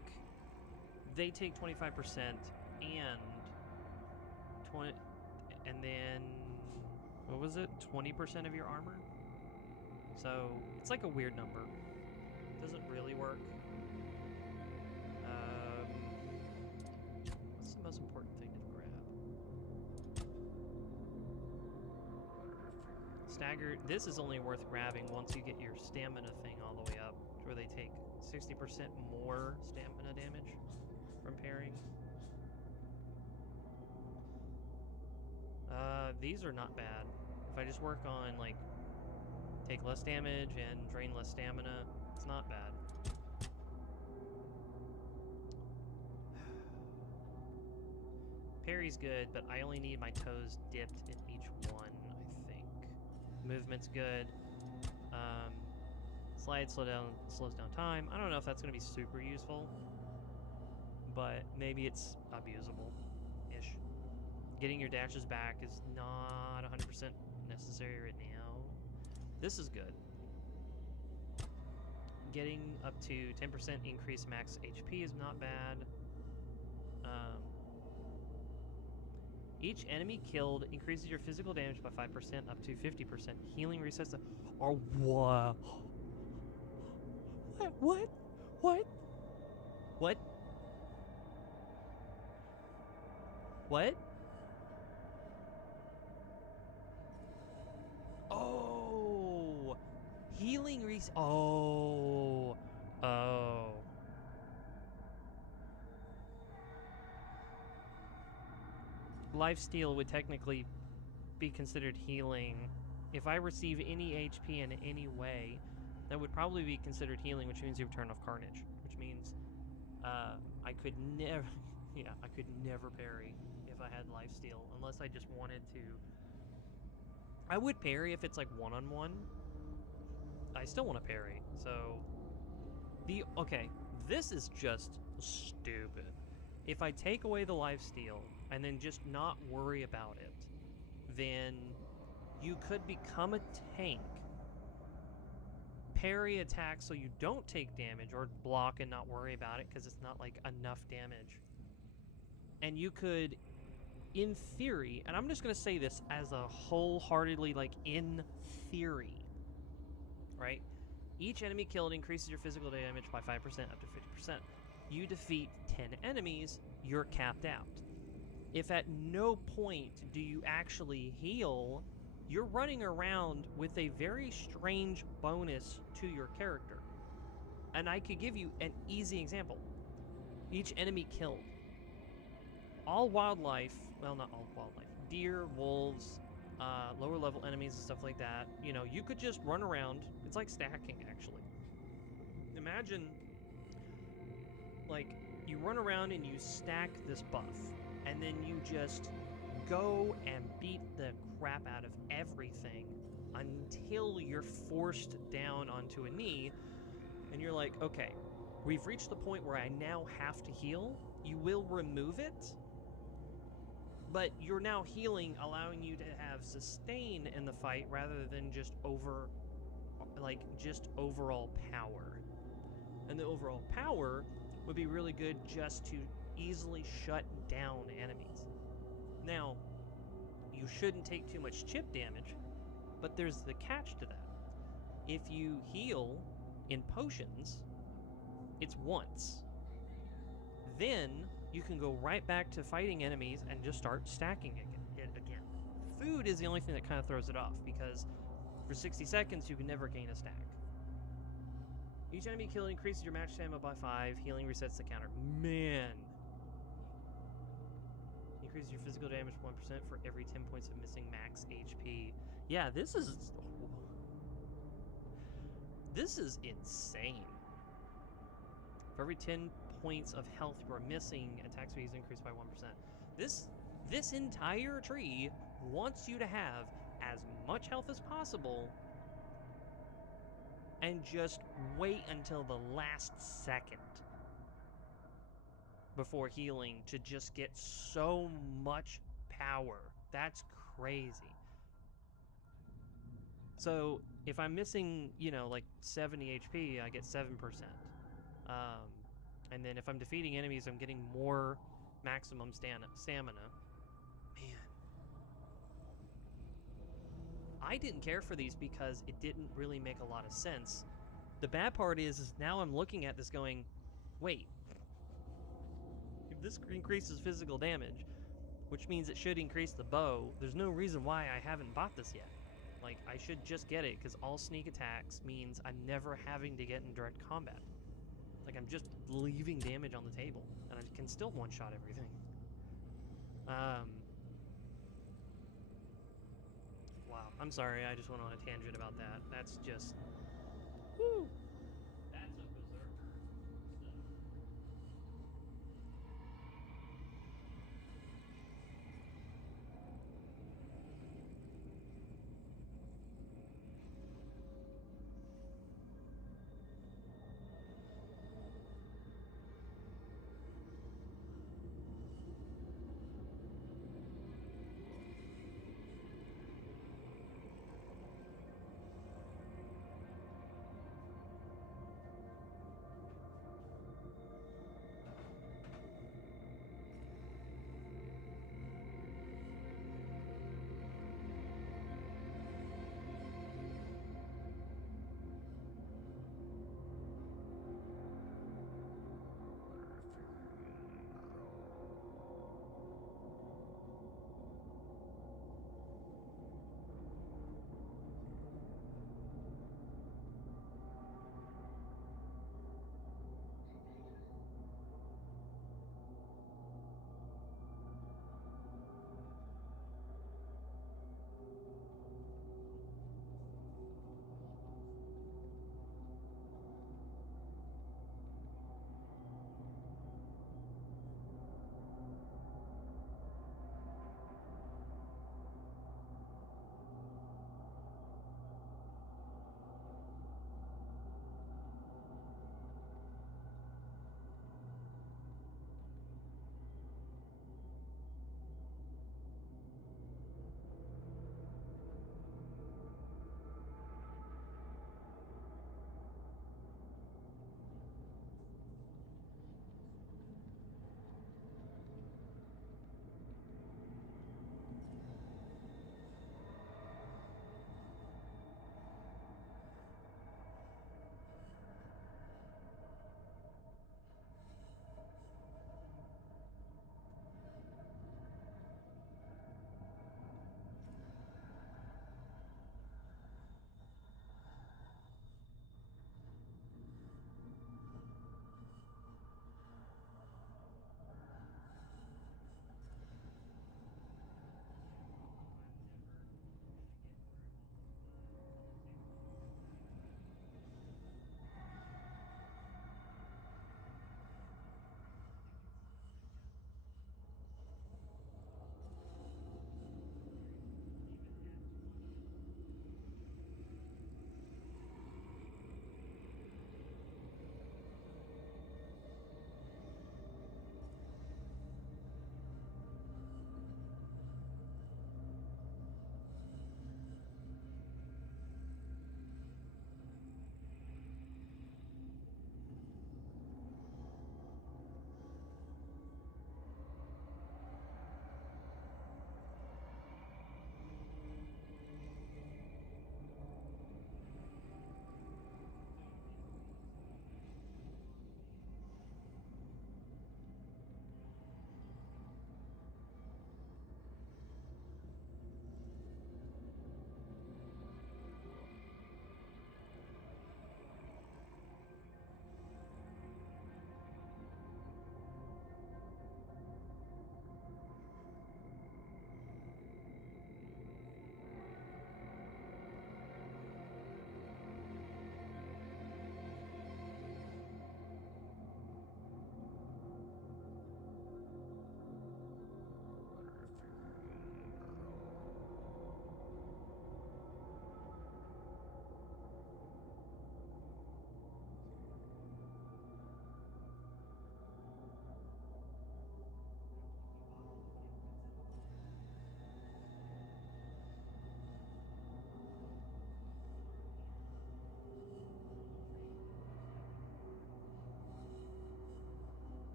they take 25% and then what was it? 20% of your armor. So it's like a weird number. Doesn't really work. What's the most important thing to grab? Staggered. This is only worth grabbing once you get your stamina thing all the way up, where they take 60% more stamina damage from parrying. These are not bad. If I just work on, like, take less damage and drain less stamina, it's not bad. Parry's good, but I only need my toes dipped in each one, I think. Movement's good. Slide slows down time. I don't know if that's going to be super useful, but maybe it's abusable-ish. Getting your dashes back is not 100% necessary right now. This is good. Getting up to 10% increased max HP is not bad. Each enemy killed increases your physical damage by 5% up to 50%. Healing resets the... Or what? What? What? What? What? Oh! Healing reset... Oh! Oh. Lifesteal would technically be considered healing. If I receive any HP in any way, that would probably be considered healing, which means you would turn off Carnage, which means I could never, yeah, I could never parry if I had lifesteal, unless I just wanted to. I would parry if it's like one-on-one. I still want to parry, so okay, this is just stupid. If I take away the lifesteal and then just not worry about it, then you could become a tank, parry attacks so you don't take damage, or block and not worry about it because it's not like enough damage. And you could, in theory, and I'm just going to say this as a wholeheartedly, like, in theory, right? Each enemy killed increases your physical damage by 5% up to 50%. You defeat 10 enemies, you're capped out. If at no point do you actually heal, you're running around with a very strange bonus to your character. And I could give you an easy example. Each enemy killed. All wildlife, well, not all wildlife, deer, wolves, lower level enemies and stuff like that, you know, you could just run around. It's like stacking, actually. Imagine, like, you run around and you stack this buff, and then you just go and beat the crap out of everything until you're forced down onto a knee, and you're like, okay, we've reached the point where I now have to heal. You will remove it, but you're now healing, allowing you to have sustain in the fight rather than just overall power. And the overall power would be really good just to easily shut down enemies. Now, you shouldn't take too much chip damage, but there's the catch to that. If you heal in potions, it's once. Then you can go right back to fighting enemies and just start stacking it again. Food is the only thing that kind of throws it off, because for 60 seconds you can never gain a stack. Each enemy killed increases your match stamina by 5. Healing resets the counter. Man. Increases your physical damage 1% for every 10 points of missing max HP. Yeah, this is insane. For every 10 points of health you are missing, attack speed is increased by 1%. This entire tree wants you to have as much health as possible and just wait until the last second before healing to just get so much power. That's crazy. So if I'm missing, you know, like 70 HP, I get 7%. And then if I'm defeating enemies, I'm getting more maximum stamina. Man. I didn't care for these because it didn't really make a lot of sense. The bad part is now I'm looking at this going, wait, if this increases physical damage, which means it should increase the bow, there's no reason why I haven't bought this yet. Like, I should just get it, because all sneak attacks means I'm never having to get in direct combat. Like, I'm just leaving damage on the table, and I can still one-shot everything. Wow, I'm sorry, I just went on a tangent about that. That's just... Woo! That's a berserker. 1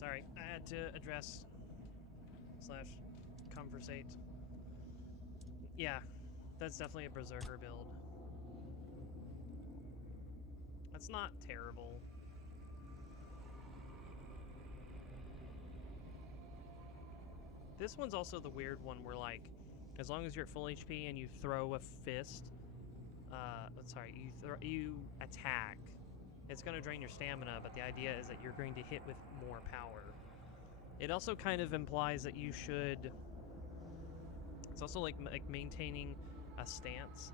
Sorry, I had to address / conversate. Yeah, that's definitely a berserker build. That's not terrible. This one's also the weird one where, like, as long as you're at full HP and you throw a fist, you attack, it's going to drain your stamina, but the idea is that you're going to hit with more power. It also kind of implies that you should... It's also like maintaining a stance.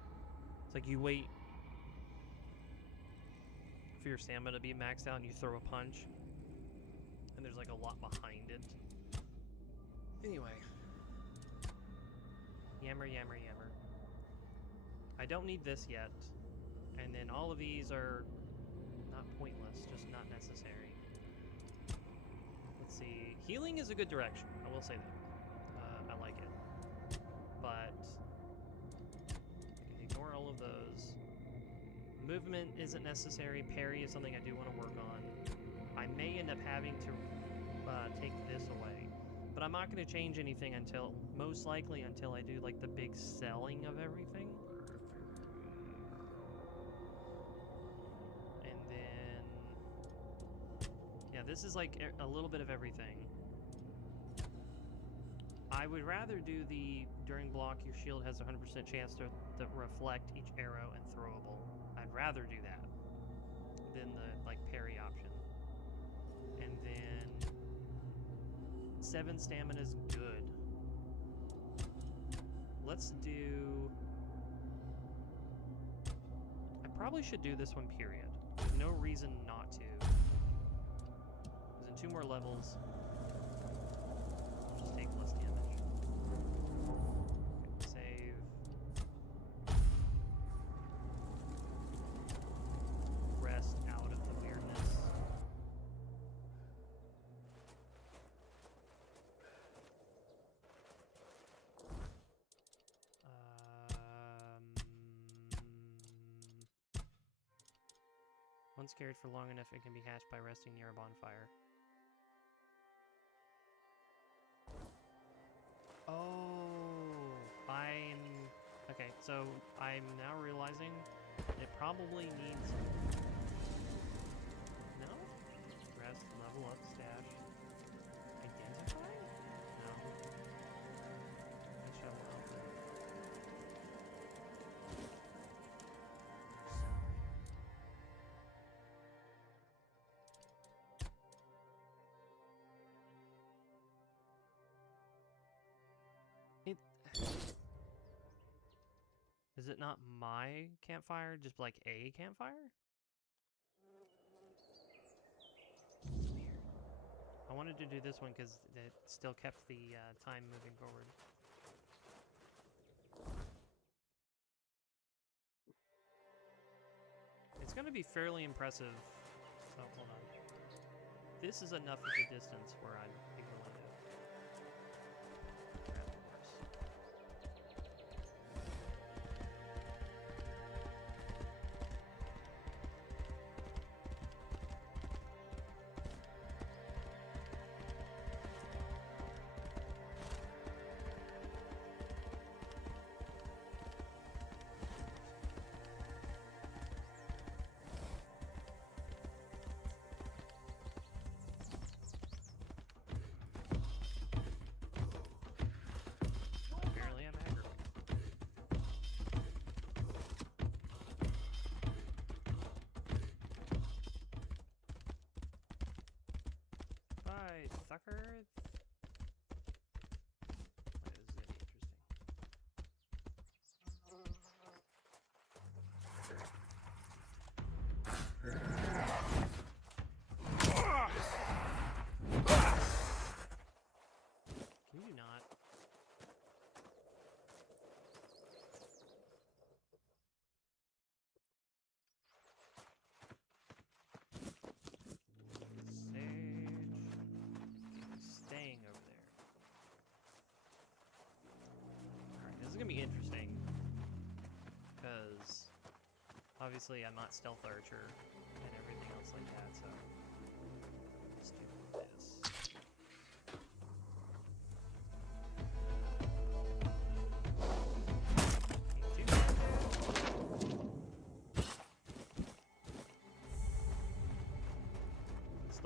It's like you wait for your stamina to be maxed out and you throw a punch. And there's like a lot behind it. Anyway. Yammer, yammer, yammer. I don't need this yet. And then all of these are not pointless, just not necessary. Let's see. Healing is a good direction. I will say that. I like it. But I can ignore all of those. Movement isn't necessary. Parry is something I do want to work on. I may end up having to take this away. But I'm not going to change anything until, most likely until I do like the big selling of everything. And then, yeah, this is like a little bit of everything. I would rather do the, during block, your shield has a 100% chance to reflect each arrow and throwable. I'd rather do that than the, like, parry option. And then 7 stamina is good. Let's do... I probably should do this one, period. There's no reason not to. Because in 2 more levels, I'll just take less damage. Okay, save. Rest out of the weirdness. Once scared for long enough, it can be hatched by resting near a bonfire. Oh, okay, so I'm now realizing it probably needs... No? Rest, level up, stash. Identify? No. Show up. Is it not my campfire, just like a campfire? Weird. I wanted to do this one because it still kept the time moving forward. It's going to be fairly impressive. So, hold on. This is enough of a distance where I'd be willing to grab the horse. Apparently I'm aggravated. Bye, sucker. This is gonna be interesting. Can you not? Staying over there. Alright, this is gonna be interesting. Because obviously I'm not stealth archer and everything else like that, so let's do this.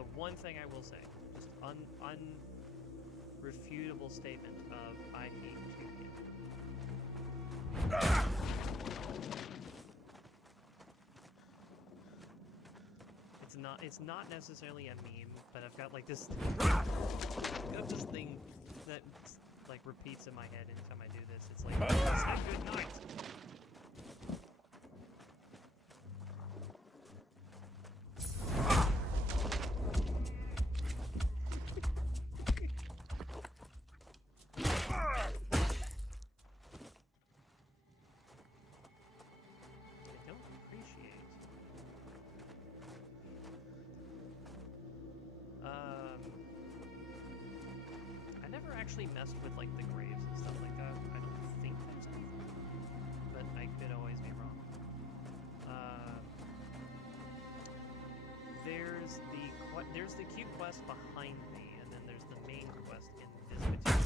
the one thing I will say, just unrefutable statement of I hate Toucan. It's not necessarily a meme, but I've got like this thing that like repeats in my head anytime I do this. It's like, say good night. Actually messed with like the graves and stuff like that. I don't think there's anything, but I could always be wrong. There's the cute quest behind me, and then there's the main quest in this particular.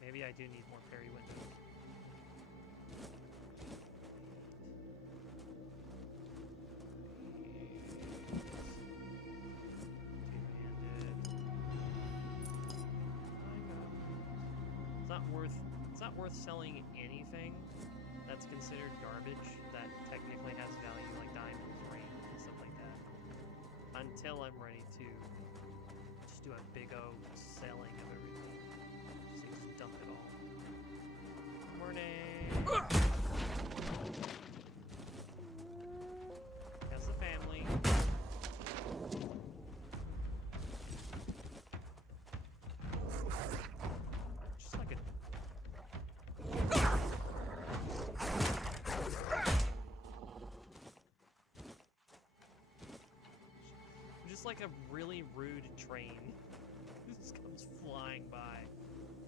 Maybe I do need more parry windows. It's not worth selling anything that's considered garbage that technically has value, like diamonds, rings, and stuff like that. Until I'm ready to just do a big O selling of everything. So you just dump it all. Morning! How's the family? Just like a... Just like a really rude train. It just comes flying by.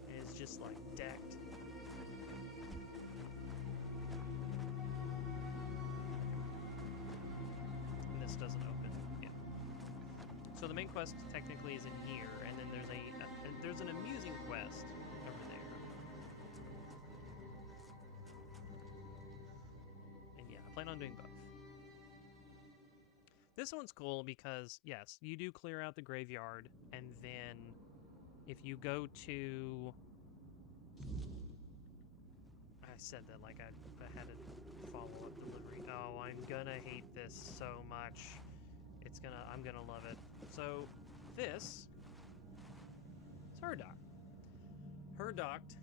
And it's just like decked. Doesn't open. Yeah. So the main quest technically is in here, and then there's an amusing quest over there. And yeah, I plan on doing both. This one's cool because yes, you do clear out the graveyard, and then if you go to, I said that like I had a follow-up delivery. Oh, I'm gonna hate this so much. I'm gonna love it. So, this is Herdock. Herdocked.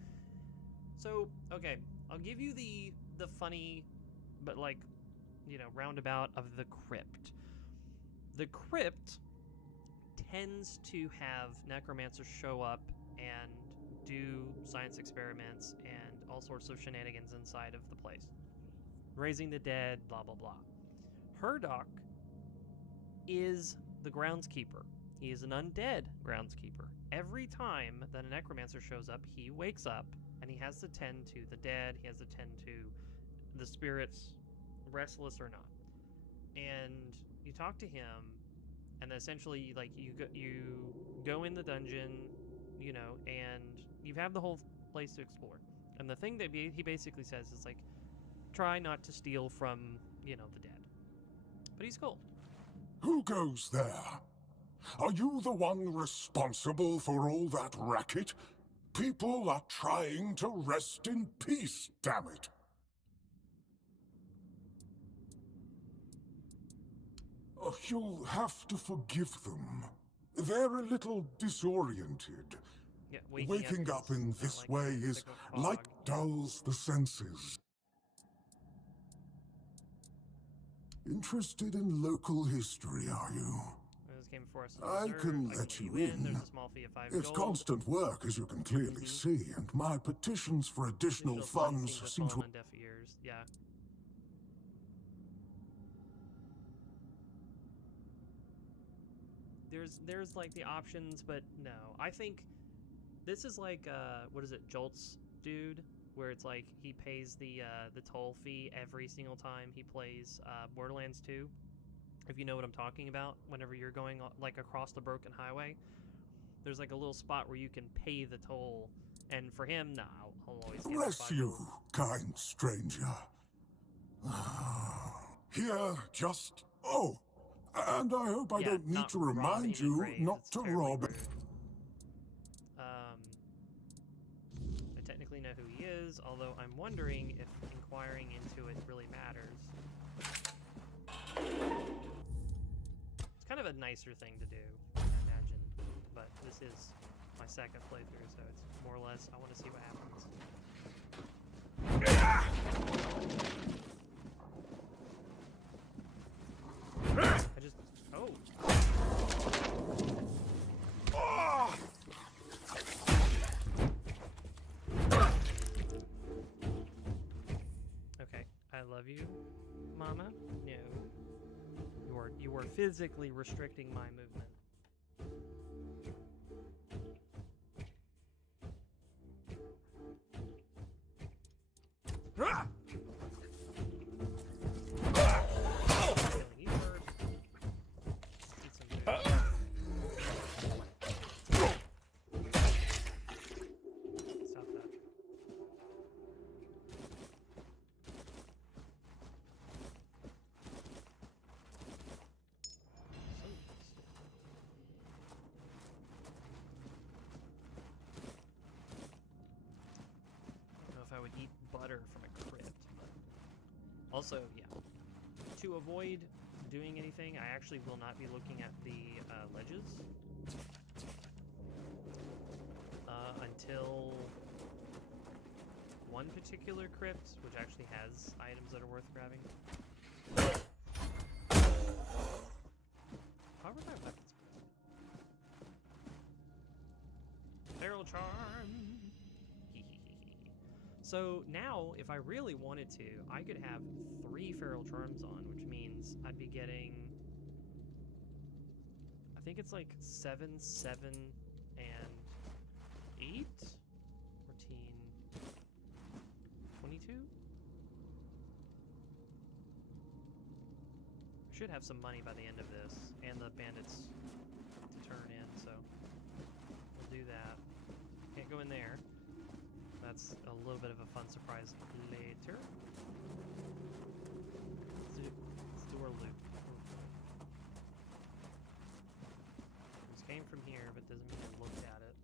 So, okay, I'll give you the funny, but like, you know, roundabout of the crypt. The crypt tends to have necromancers show up and do science experiments and all sorts of shenanigans inside of the place. Raising the dead, blah, blah, blah. Herdock is the groundskeeper. He is an undead groundskeeper. Every time that a necromancer shows up, he wakes up and he has to tend to the dead, he has to tend to the spirits, restless or not. And you talk to him, and essentially, like, you go in the dungeon, you know, and you have the whole place to explore. And the thing that he basically says is, like, try not to steal from, you know, the dead. But he's cool. Who goes there? Are you the one responsible for all that racket? People are trying to rest in peace, damn it! Oh, you'll have to forgive them. They're a little disoriented. Yeah, Waking up in this like way is like fog. dulls the senses. Interested in local history, are you? This came before us. I can let you in. There's a small fee of 5 It's gold. constant work, as you can clearly see, and my petitions for additional funds seem to... on deaf ears. Yeah. There's like the options, but no. I think this is like what is it, Jolt's dude, where it's like he pays the toll fee every single time he plays Borderlands 2. If you know what I'm talking about, whenever you're going like across the broken highway, there's like a little spot where you can pay the toll. And for him, nah, I'll always get Bless 5 you, gold. kind stranger. Here, just... Oh, and I hope I Yeah, don't need not to rob remind any you graves, not it's to terribly rob... rude. I technically know who he is, although I'm wondering if inquiring into it really matters. It's kind of a nicer thing to do, I imagine, but this is my second playthrough, so it's more or less, I want to see what happens. I just... Oh! Okay, I love you, Mama. No. You are physically restricting my movement. Killing you first. Eat some food. Stop that. I don't know if I would eat butter from a crypt, but also, yeah. To avoid doing anything, I actually will not be looking at the ledges until one particular crypt, which actually has items that are worth grabbing. How are my weapons? Feral charm. So now, if I really wanted to, I could have 3 feral charms on, which means I'd be getting, I think it's like 7, 7, and 8? 14, 22? I should have some money by the end of this, and the bandits to turn in, so we'll do that. Can't go in there. That's a little bit of a fun surprise later. Let's do our loop. This came from here, but doesn't mean I looked at it.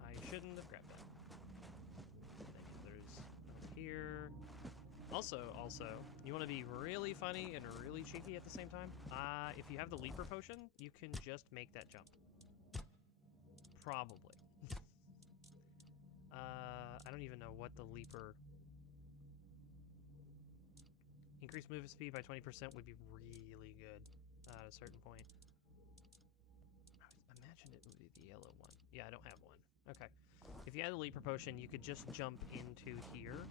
I shouldn't have grabbed that. There's here. Also, you want to be really funny and really cheeky at the same time? If you have the leaper potion, you can just make that jump. Probably. I don't even know what the leaper... Increased movement speed by 20% would be really good at a certain point. I imagined it would be the yellow one. Yeah, I don't have one. Okay. If you had a leaper potion, you could just jump into here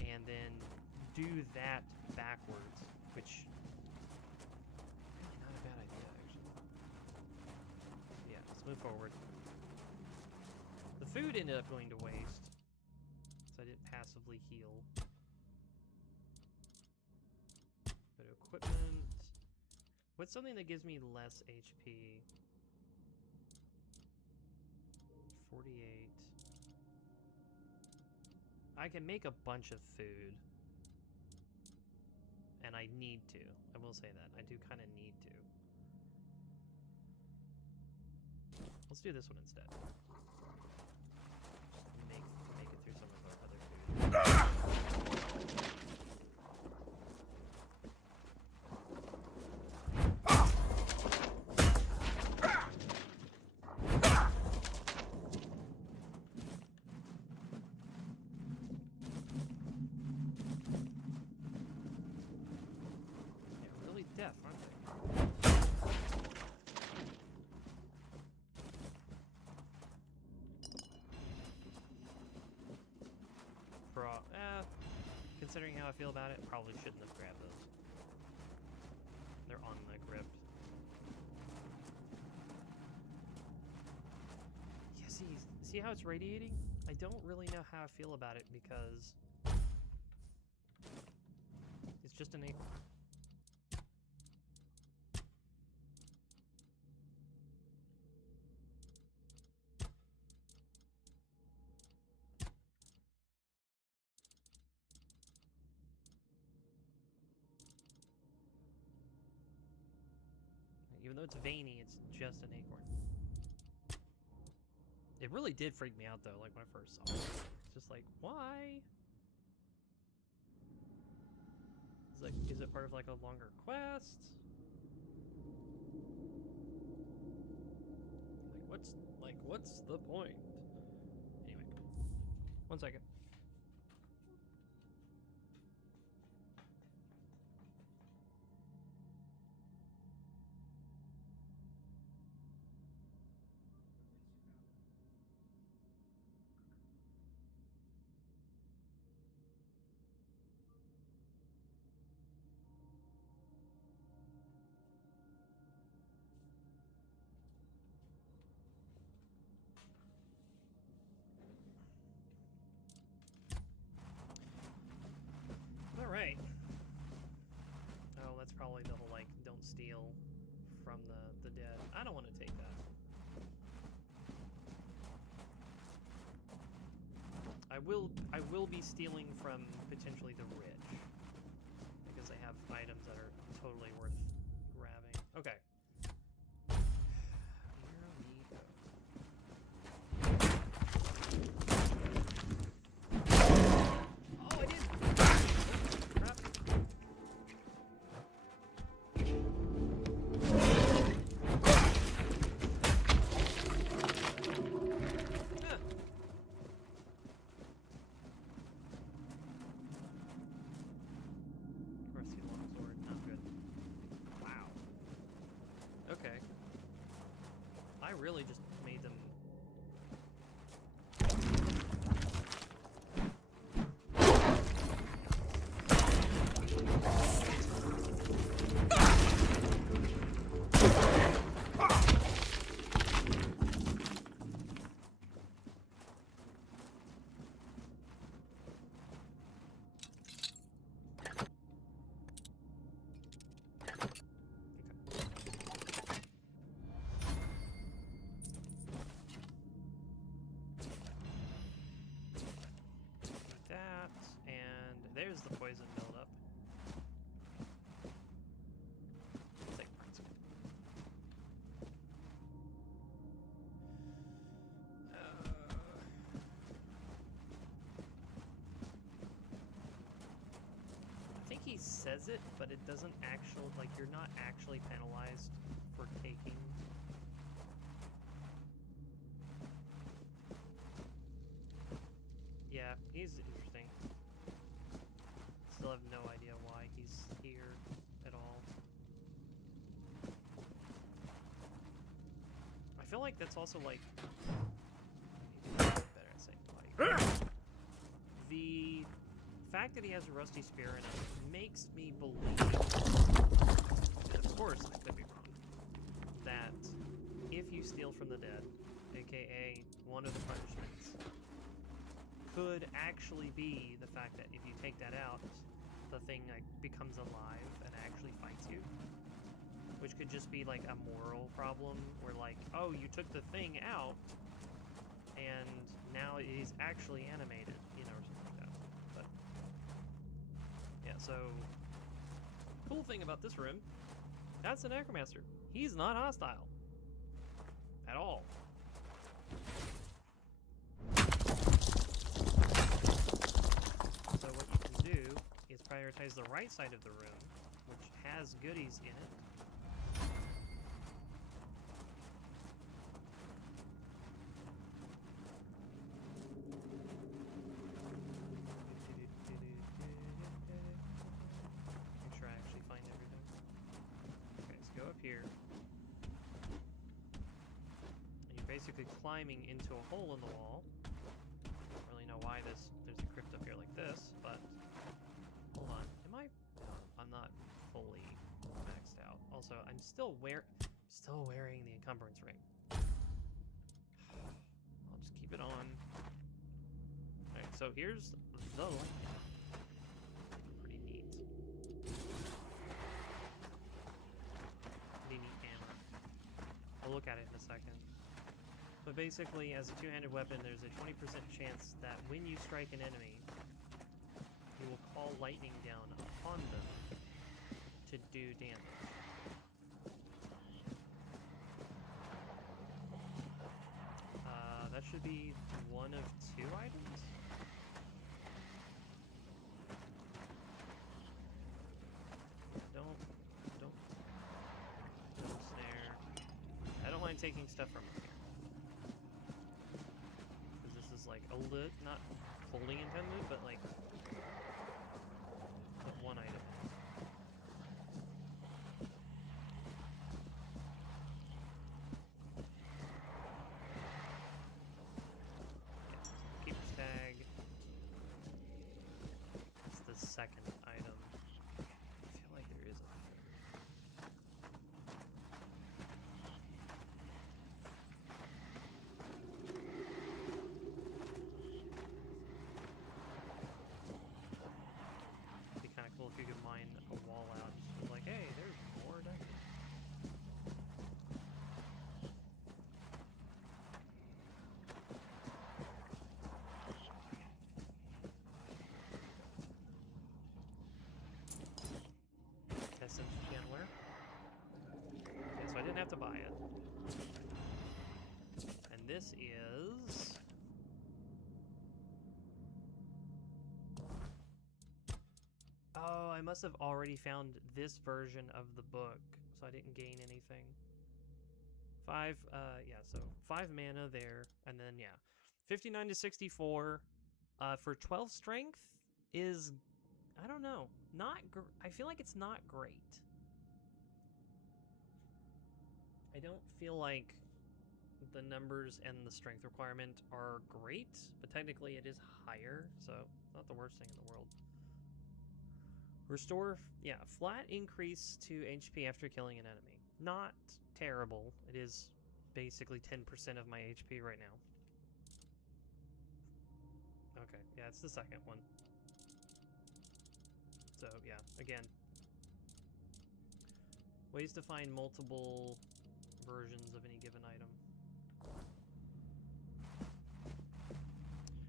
and then do that backwards, which... really not a bad idea, actually. Yeah, let's move forward. The food ended up going to waste, so I didn't passively heal. Go to equipment. What's something that gives me less HP? 48. I can make a bunch of food. And I need to. I will say that. I do kind of need to. Let's do this one instead. Make it through some of our other food. They're really deaf, aren't they? Considering how I feel about it, probably shouldn't have grabbed those. They're on my crypt. Yeah, see how it's radiating? I don't really know how I feel about it because it's just an Even though it's veiny, it's just an acorn. It really did freak me out though, like when I first saw it. It's just like, why? It's like, is it part of like a longer quest? What's the point? Anyway, 1 second. Alright. Oh, that's probably the whole, like, don't steal from the dead. I don't want to take that. I will be stealing from potentially the rich. Because they have items that are totally worth grabbing. Okay. Here we go. Oh, I did! Crap. Huh. Rusty longsword, not good. Wow. Okay. I really just made them. That, and there's the poison buildup. Take parts. I think he says it, but it doesn't actually, like, you're not actually penalized for taking. Yeah, he's interesting. Still have no idea why he's here at all. I feel like that's also like better at saying like the fact that he has a rusty spear in it makes me believe, and of course I could be wrong, that if you steal from the dead, aka one of the punishments, could actually be the fact that if you take that out, the thing like becomes alive and actually fights you. Which could just be like a moral problem where like, oh, you took the thing out and now it is actually animated, you know, or something like that. But yeah, so cool thing about this room, that's the Necromancer. He's not hostile at all. So what you can do is prioritize the right side of the room, which has goodies in it. Make sure I actually find everything. Okay, so go up here. And you're basically climbing into a hole in the wall. Don't really know why there's a crypt up here like this, but hold on. Am I? No, I'm not fully maxed out. Also, I'm still wearing the encumbrance ring. I'll just keep it on. Alright, so here's the light. Pretty neat. Pretty neat hammer. I'll look at it in a second. But basically, as a two-handed weapon, there's a 20% chance that when you strike an enemy, you will call lightning down upon them to do damage. that should be one of 2 items? Don't snare. I don't mind taking stuff from here. Because this is like a lit, not fully intended, but like put 1 item in. Keeper's tag. It's the second item. I feel like there is a third. It'd be kind of cool if you could mine a wall out. Just like, hey, there's more diamonds. Essence Chandler. Okay, so I didn't have to buy it. And this is... Oh, I must have already found this version of the book, so I didn't gain anything. 5, yeah, so 5 mana there, and then, yeah. 59 to 64, for 12 strength is... I don't know. I feel like it's not great. I don't feel like the numbers and the strength requirement are great, but technically it is higher, so not the worst thing in the world. Restore, yeah, flat increase to HP after killing an enemy. Not terrible. It is basically 10% of my HP right now. Okay, yeah, it's the second one. So, yeah, again, ways to find multiple versions of any given item.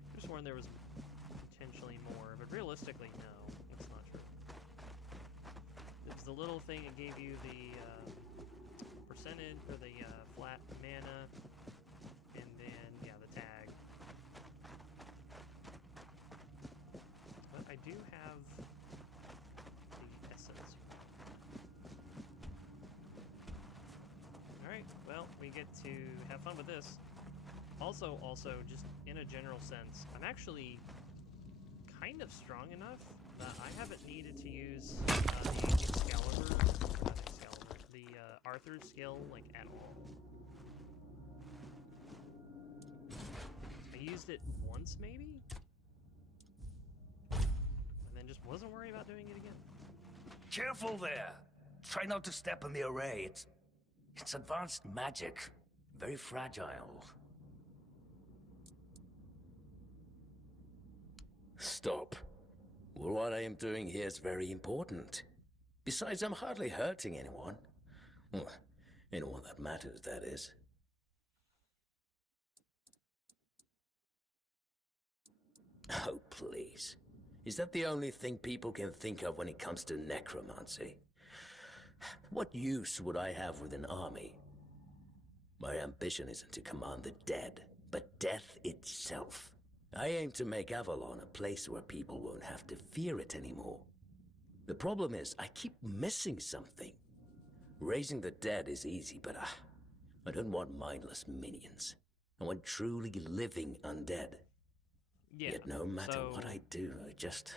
I just warned there was potentially more, but realistically, no, it's not true. It was the little thing that gave you the percentage, or the flat mana, and then, yeah, the tag. But I do have... Alright, well, we get to have fun with this. Also, just in a general sense, I'm actually kind of strong enough that I haven't needed to use the Arthur's skill, like, at all. I used it once, maybe? And then just wasn't worried about doing it again. Careful there. Try not to step on the array. It's advanced magic. Very fragile. Stop. Well, what I am doing here is very important. Besides, I'm hardly hurting anyone. Well, anyone that matters, that is. Oh, please. Is that the only thing people can think of when it comes to necromancy? What use would I have with an army? My ambition isn't to command the dead, but death itself. I aim to make Avalon a place where people won't have to fear it anymore. The problem is, I keep missing something. Raising the dead is easy, but I don't want mindless minions. I want truly living undead. Yeah. Yet no matter so what I do, I just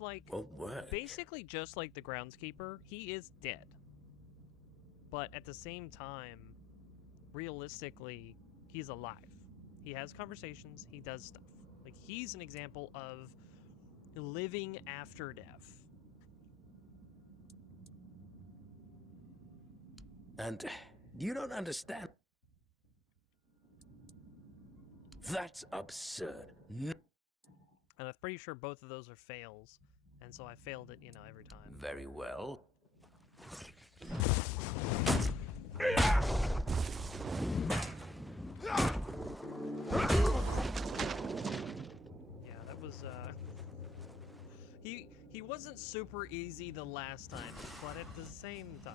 like won't work. Basically just like the groundskeeper, he is dead. But at the same time, realistically, he's alive. He has conversations, he does stuff. Like, he's an example of living after death. And you don't understand. That's absurd. And I'm pretty sure both of those are fails. And so I failed it, every time. Very well. Yeah, that was, He wasn't super easy the last time, but at the same time.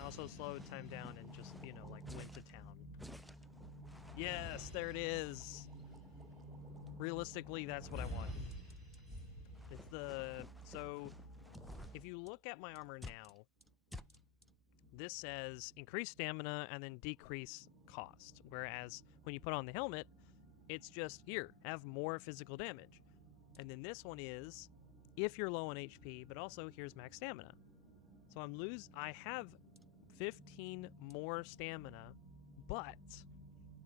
I also slowed time down and just, like, went to town. Yes, there it is. Realistically, that's what I want. It's the... So, if you look at my armor now, this says increase stamina and then decrease cost. Whereas, when you put on the helmet, it's just, here, have more physical damage. And then this one is, if you're low on HP, but also here's max stamina. So I have 15 more stamina, but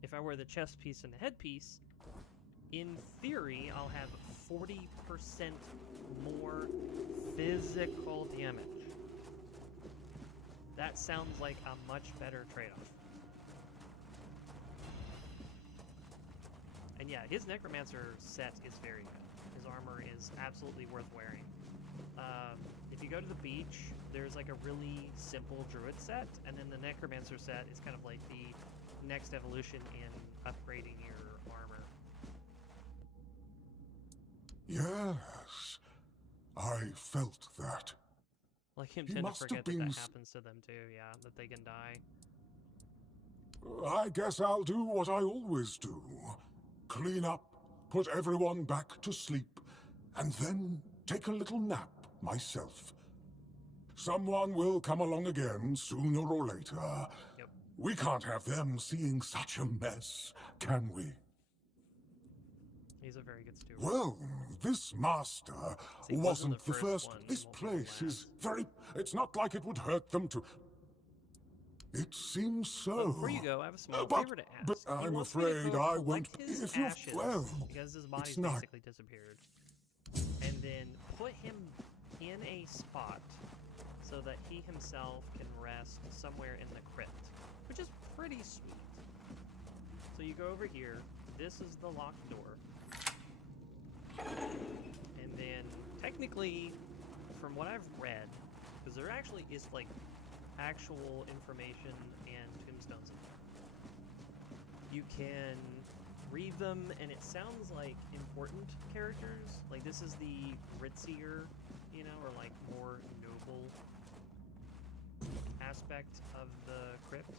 if I wear the chest piece and the headpiece, in theory, I'll have 40% more physical damage. That sounds like a much better trade-off. And yeah, his Necromancer set is very good. His armor is absolutely worth wearing. If you go to the beach, there's like a really simple Druid set, and then the Necromancer set is kind of like the next evolution in upgrading your armor. Yes, I felt that. Like him He tend to must have forget that been that happens to them too, yeah, that they can die. I guess I'll do what I always do. Clean up, put everyone back to sleep, and then take a little nap myself. Someone will come along again sooner or later. Yep. We can't have them seeing such a mess, can we? He's a very good steward. Well, this master See, he wasn't the first. one, This won't be the place is last. very... It's not like it would hurt them to... It seems so. But before you go, I have a small But- favor to ask. but He I'm wants me to afraid go I collect won't- his if you- ashes, well, because his body's it's not- basically disappeared, and then put him in a spot so that he himself can rest somewhere in the crypt, which is pretty sweet. So you go over here. This is the locked door. And then, technically, from what I've read, because there actually is, like, actual information and tombstones in there, you can read them, and it sounds like important characters. Like, this is the ritzier, you know, or, like, more noble aspect of the crypt.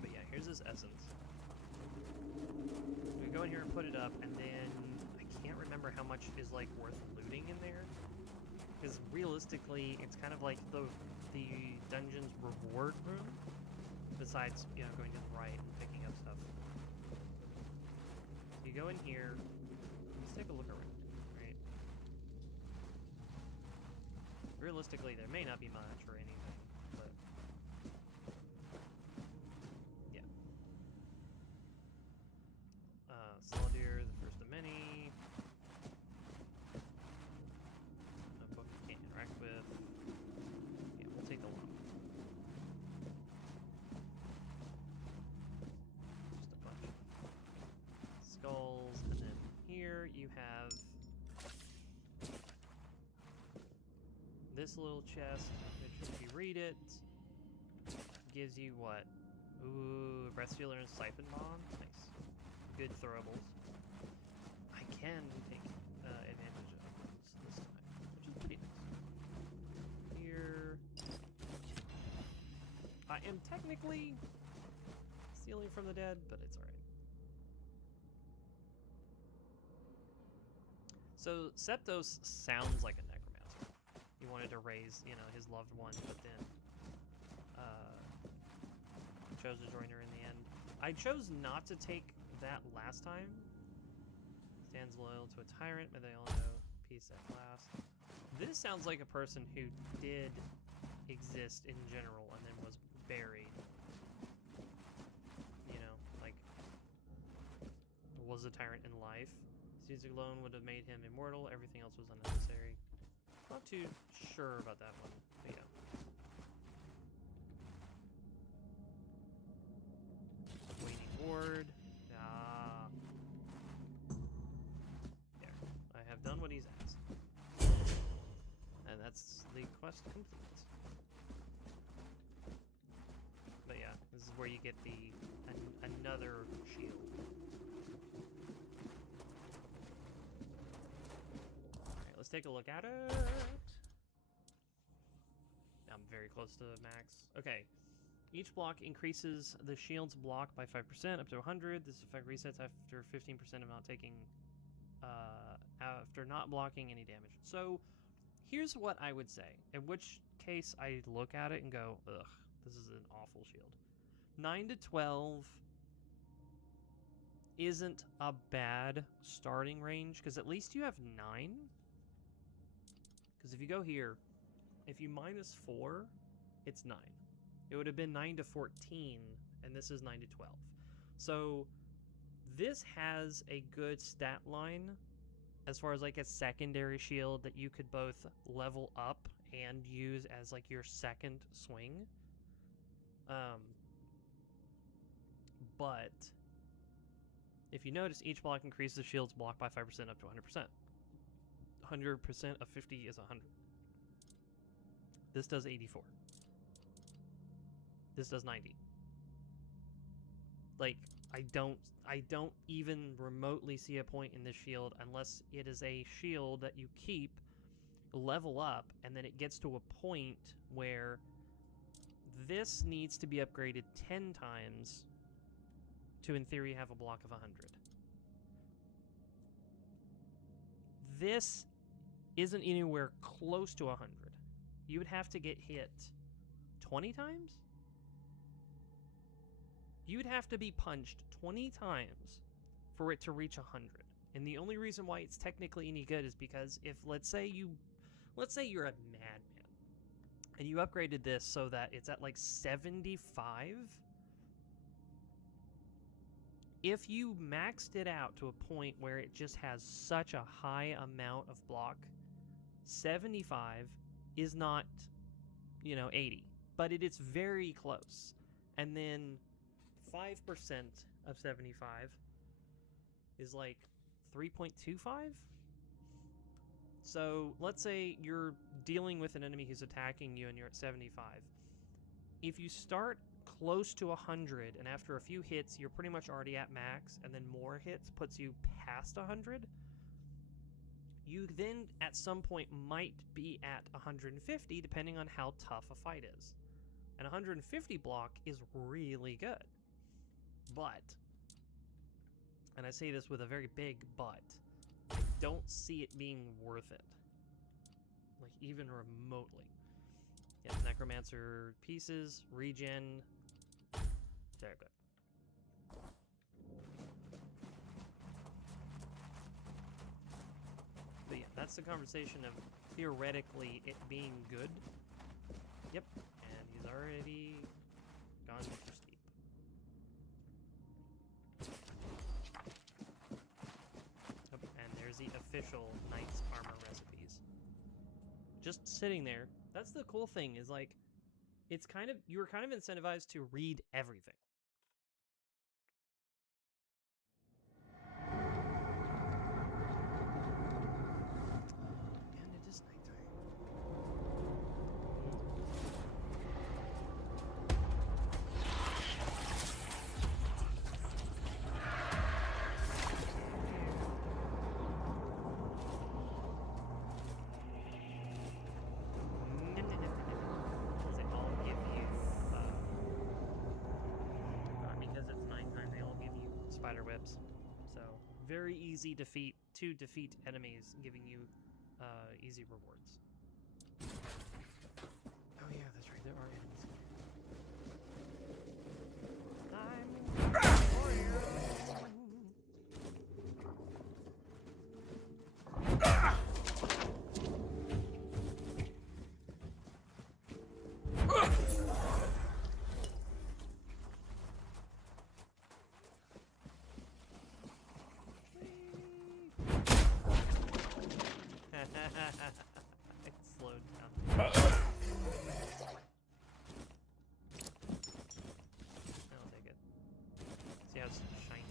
But yeah, here's his essence. We go in here and put it up, and then I can't remember how much is like worth looting in there, because realistically, it's kind of like the dungeon's reward room. Besides, you know, going to the right and picking up stuff. So you go in here. Let's take a look around. Right. Realistically, there may not be much or anything, but yeah. Soldier, the first of many. A book you can't interact with. Yeah, we'll take the lock. Just a bunch of skulls, and then here you have this little chest, which if you read it, gives you what? Ooh, breath stealer and siphon bomb. Nice. Good throwables. I can take advantage of this time, which is pretty nice. Here, I am technically stealing from the dead, but it's alright. So Septos sounds like a necromancer. He wanted to raise, you know, his loved one, but then chose to join her in the end. I chose not to take that last time. Stands loyal to a tyrant, but they all know peace at last. This sounds like a person who did exist in general and then was buried. You know, like, was a tyrant in life. His music alone would have made him immortal. Everything else was unnecessary. Not too sure about that one, but yeah. Waning ward. Ah. There. I have done what he's asked. And that's the quest complete. But yeah, this is where you get the another shield. Alright, let's take a look at it. I'm very close to the max. Okay. Each block increases the shield's block by 5% up to 100. This effect resets after 15% of not taking, after not blocking any damage. So, here's what I would say. In which case, I look at it and go, ugh, this is an awful shield. 9 to 12 isn't a bad starting range, because at least you have 9. Because if you go here, if you minus 4, it's 9. It would have been 9 to 14, and this is 9 to 12. So this has a good stat line as far as like a secondary shield that you could both level up and use as like your second swing. But if you notice, each block increases the shield's block by 5% up to 100%. 100% of 50 is 100. This does 84. This does 90. Like, I don't even remotely see a point in this shield unless it is a shield that you keep, level up, and then it gets to a point where this needs to be upgraded 10 times to, in theory, have a block of 100. This isn't anywhere close to 100. You would have to get hit 20 times? You would have to be punched 20 times for it to reach 100. And the only reason why it's technically any good is because if, let's say you're a madman, and you upgraded this so that it's at like 75, if you maxed it out to a point where it just has such a high amount of block, 75 is not, 80, but it is very close. And then 5% of 75 is like 3.25? So let's say you're dealing with an enemy who's attacking you and you're at 75. If you start close to 100 and after a few hits you're pretty much already at max, and then more hits puts you past 100, you then at some point might be at 150 depending on how tough a fight is. And 150 block is really good. But, and I say this with a very big but, I don't see it being worth it. Like, even remotely. Yeah, Necromancer pieces, regen, very good. But yeah, that's the conversation of theoretically it being good. Yep, and he's already gone Mr. Steep. Yep, and there's the official Knight's Armor recipes. Just sitting there. That's the cool thing, is like, it's kind of, you're kind of incentivized to read everything. And it is nighttime. Because it's nighttime, they all give you spider webs. So, very easy to defeat enemies, giving you easy rewards. Oh yeah, that's right, there are enemies here. I'm warrior. It slowed down. I'll take it. See how it's shiny.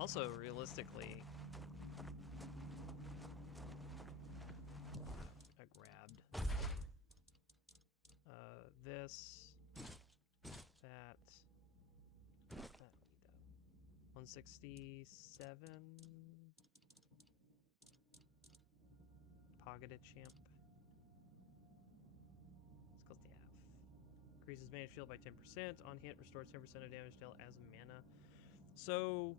Also, realistically, I grabbed this, that, 167. Pogada Champ. Let's go staff. increases mana shield by 10%. On hit, restores 10% of damage dealt as mana. So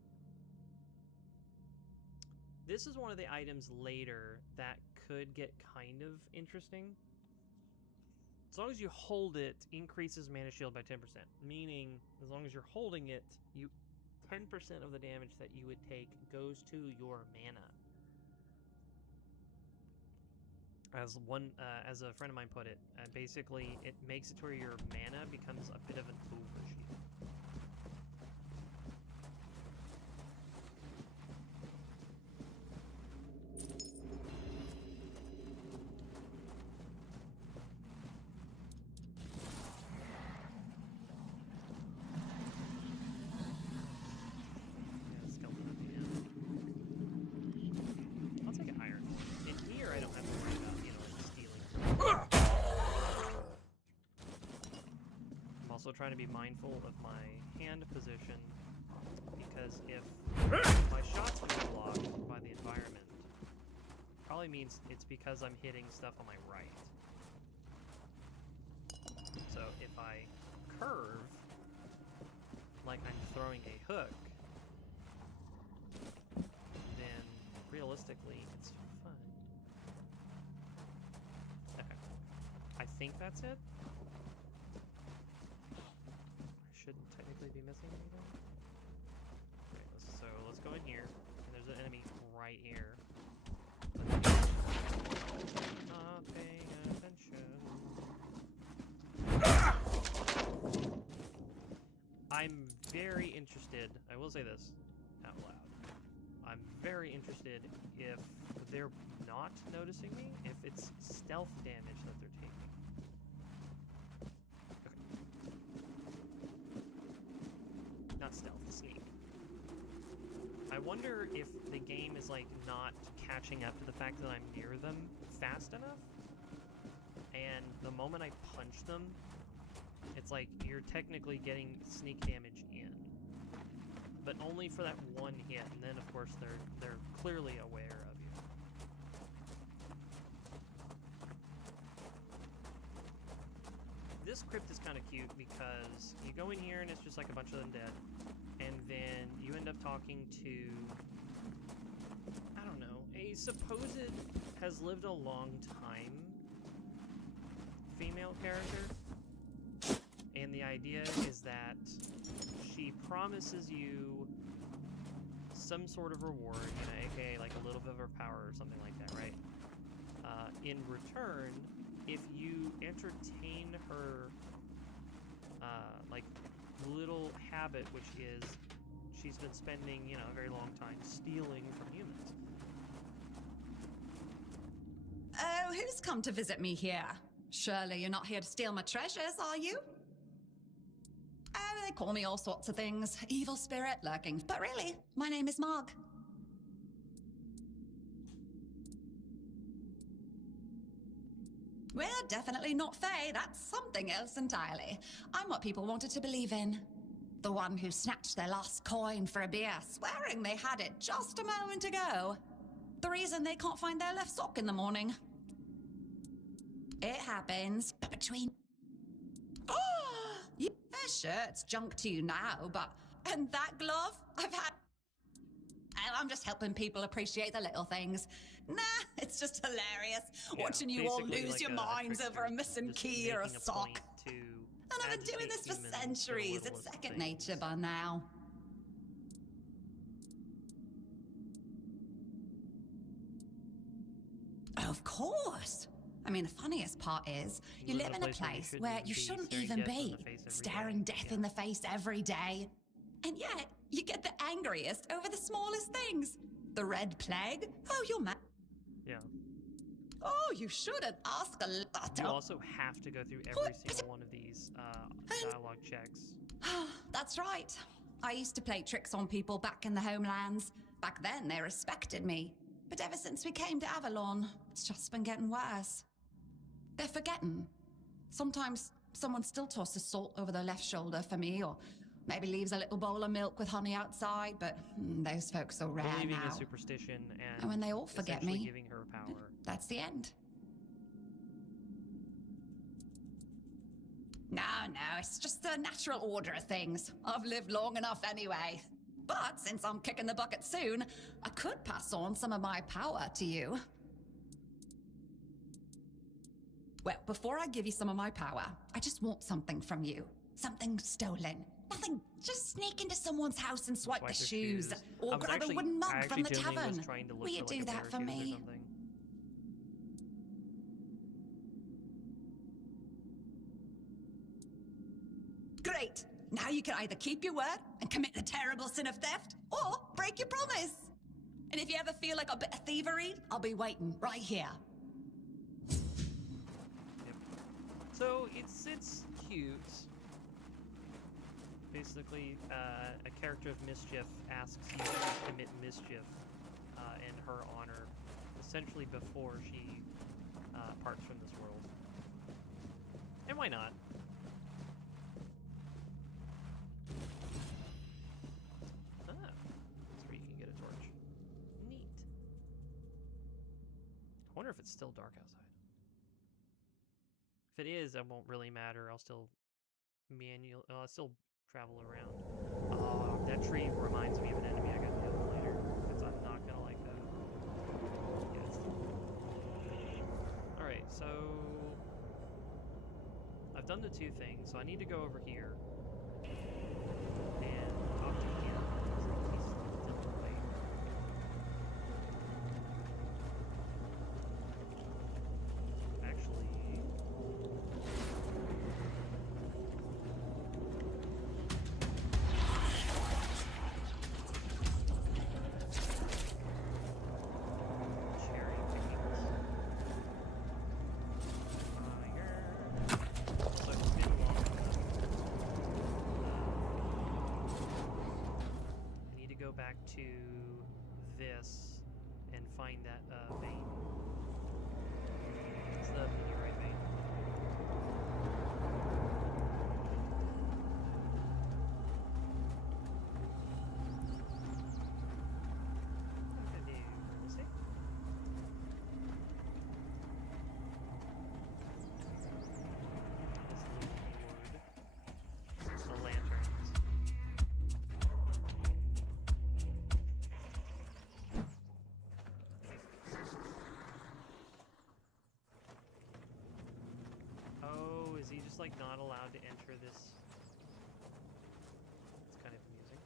this is one of the items later that could get kind of interesting. As long as you hold it, increases mana shield by 10%. Meaning, as long as you're holding it, 10% of the damage that you would take goes to your mana. As a friend of mine put it, basically it makes it to where your mana becomes a bit of an overshield. Trying to be mindful of my hand position, because if my shots are blocked by the environment, probably means it's because I'm hitting stuff on my right. So if I curve like I'm throwing a hook, then realistically it's fine. Okay. I think that's it. Shouldn't technically be missing anything. Okay, so let's go in here. And there's an enemy right here. Not paying attention. I'm very interested. I will say this out loud. I'm very interested if they're not noticing me, if it's stealth damage that they're taking. Stealth, sneak. I wonder if the game is like not catching up to the fact that I'm near them fast enough, and the moment I punch them, it's like you're technically getting sneak damage in, but only for that one hit, and then of course they're clearly aware of you. This crypt is kind of cute because you go in here and it's just like a bunch of them dead. And then you end up talking to, I don't know, a supposed has lived a long time female character. And the idea is that she promises you some sort of reward, you know, aka like a little bit of her power or something like that, right? In return, if you entertain her, like, little habit, which is she's been spending, you know, a very long time stealing from humans. Oh, who's come to visit me here? Surely you're not here to steal my treasures, are you? Oh, they call me all sorts of things. Evil spirit lurking. But really, my name is Marg. We're definitely not Fae. That's something else entirely. I'm what people wanted to believe in. The one who snatched their last coin for a beer, swearing they had it just a moment ago. The reason they can't find their left sock in the morning. It happens, but between... Oh! Yeah, sure, it's junk to you now, but... And that glove? I've had... I'm just helping people appreciate the little things. Nah, it's just hilarious. Yeah, watching you all lose like your minds over a missing key or a sock. And I've been doing this for centuries. It's second nature by now. Of course. I mean, the funniest part is, you live in a place where you shouldn't even be, staring death in the face every day. And yet, you get the angriest over the smallest things. The Red Plague? Oh, you're mad. Yeah. Oh, you shouldn't ask a lot. You also have to go through every single one of these dialogue checks. That's right. I used to play tricks on people back in the homelands. Back then, they respected me. But ever since we came to Avalon, it's just been getting worse. They're forgetting. Sometimes someone still tosses salt over their left shoulder for me, or maybe leaves a little bowl of milk with honey outside, but those folks are rare Believing now. in superstition And when they all forget me, giving her power. That's the end. No, it's just the natural order of things. I've lived long enough anyway. But since I'm kicking the bucket soon, I could pass on some of my power to you. Well, before I give you some of my power, I just want something from you. Something stolen. Nothing, just sneak into someone's house and swipe their shoes. Or grab a wooden mug from the tavern. Will you do that for me? Great! Now you can either keep your word and commit the terrible sin of theft, or break your promise. And if you ever feel like a bit of thievery, I'll be waiting right here. Yep. So it's cute. Basically, a character of mischief asks you to commit mischief in her honor, essentially before she parts from this world. And why not? Ah, that's where you can get a torch. Neat. I wonder if it's still dark outside. If it is, it won't really matter. I'll still I'll still travel around. Oh, that tree reminds me of an enemy I gotta deal with later. Because I'm not gonna like that. Yes. Alright, so I've done the two things, so I need to go over here and talk to him. He's still away. Actually, cherry pickings. So it's been long enough. I need to go back to this and find that vein. It's the meteorite vein. The lanterns. Oh, is he just like not allowed to enter this? It's kind of amusing.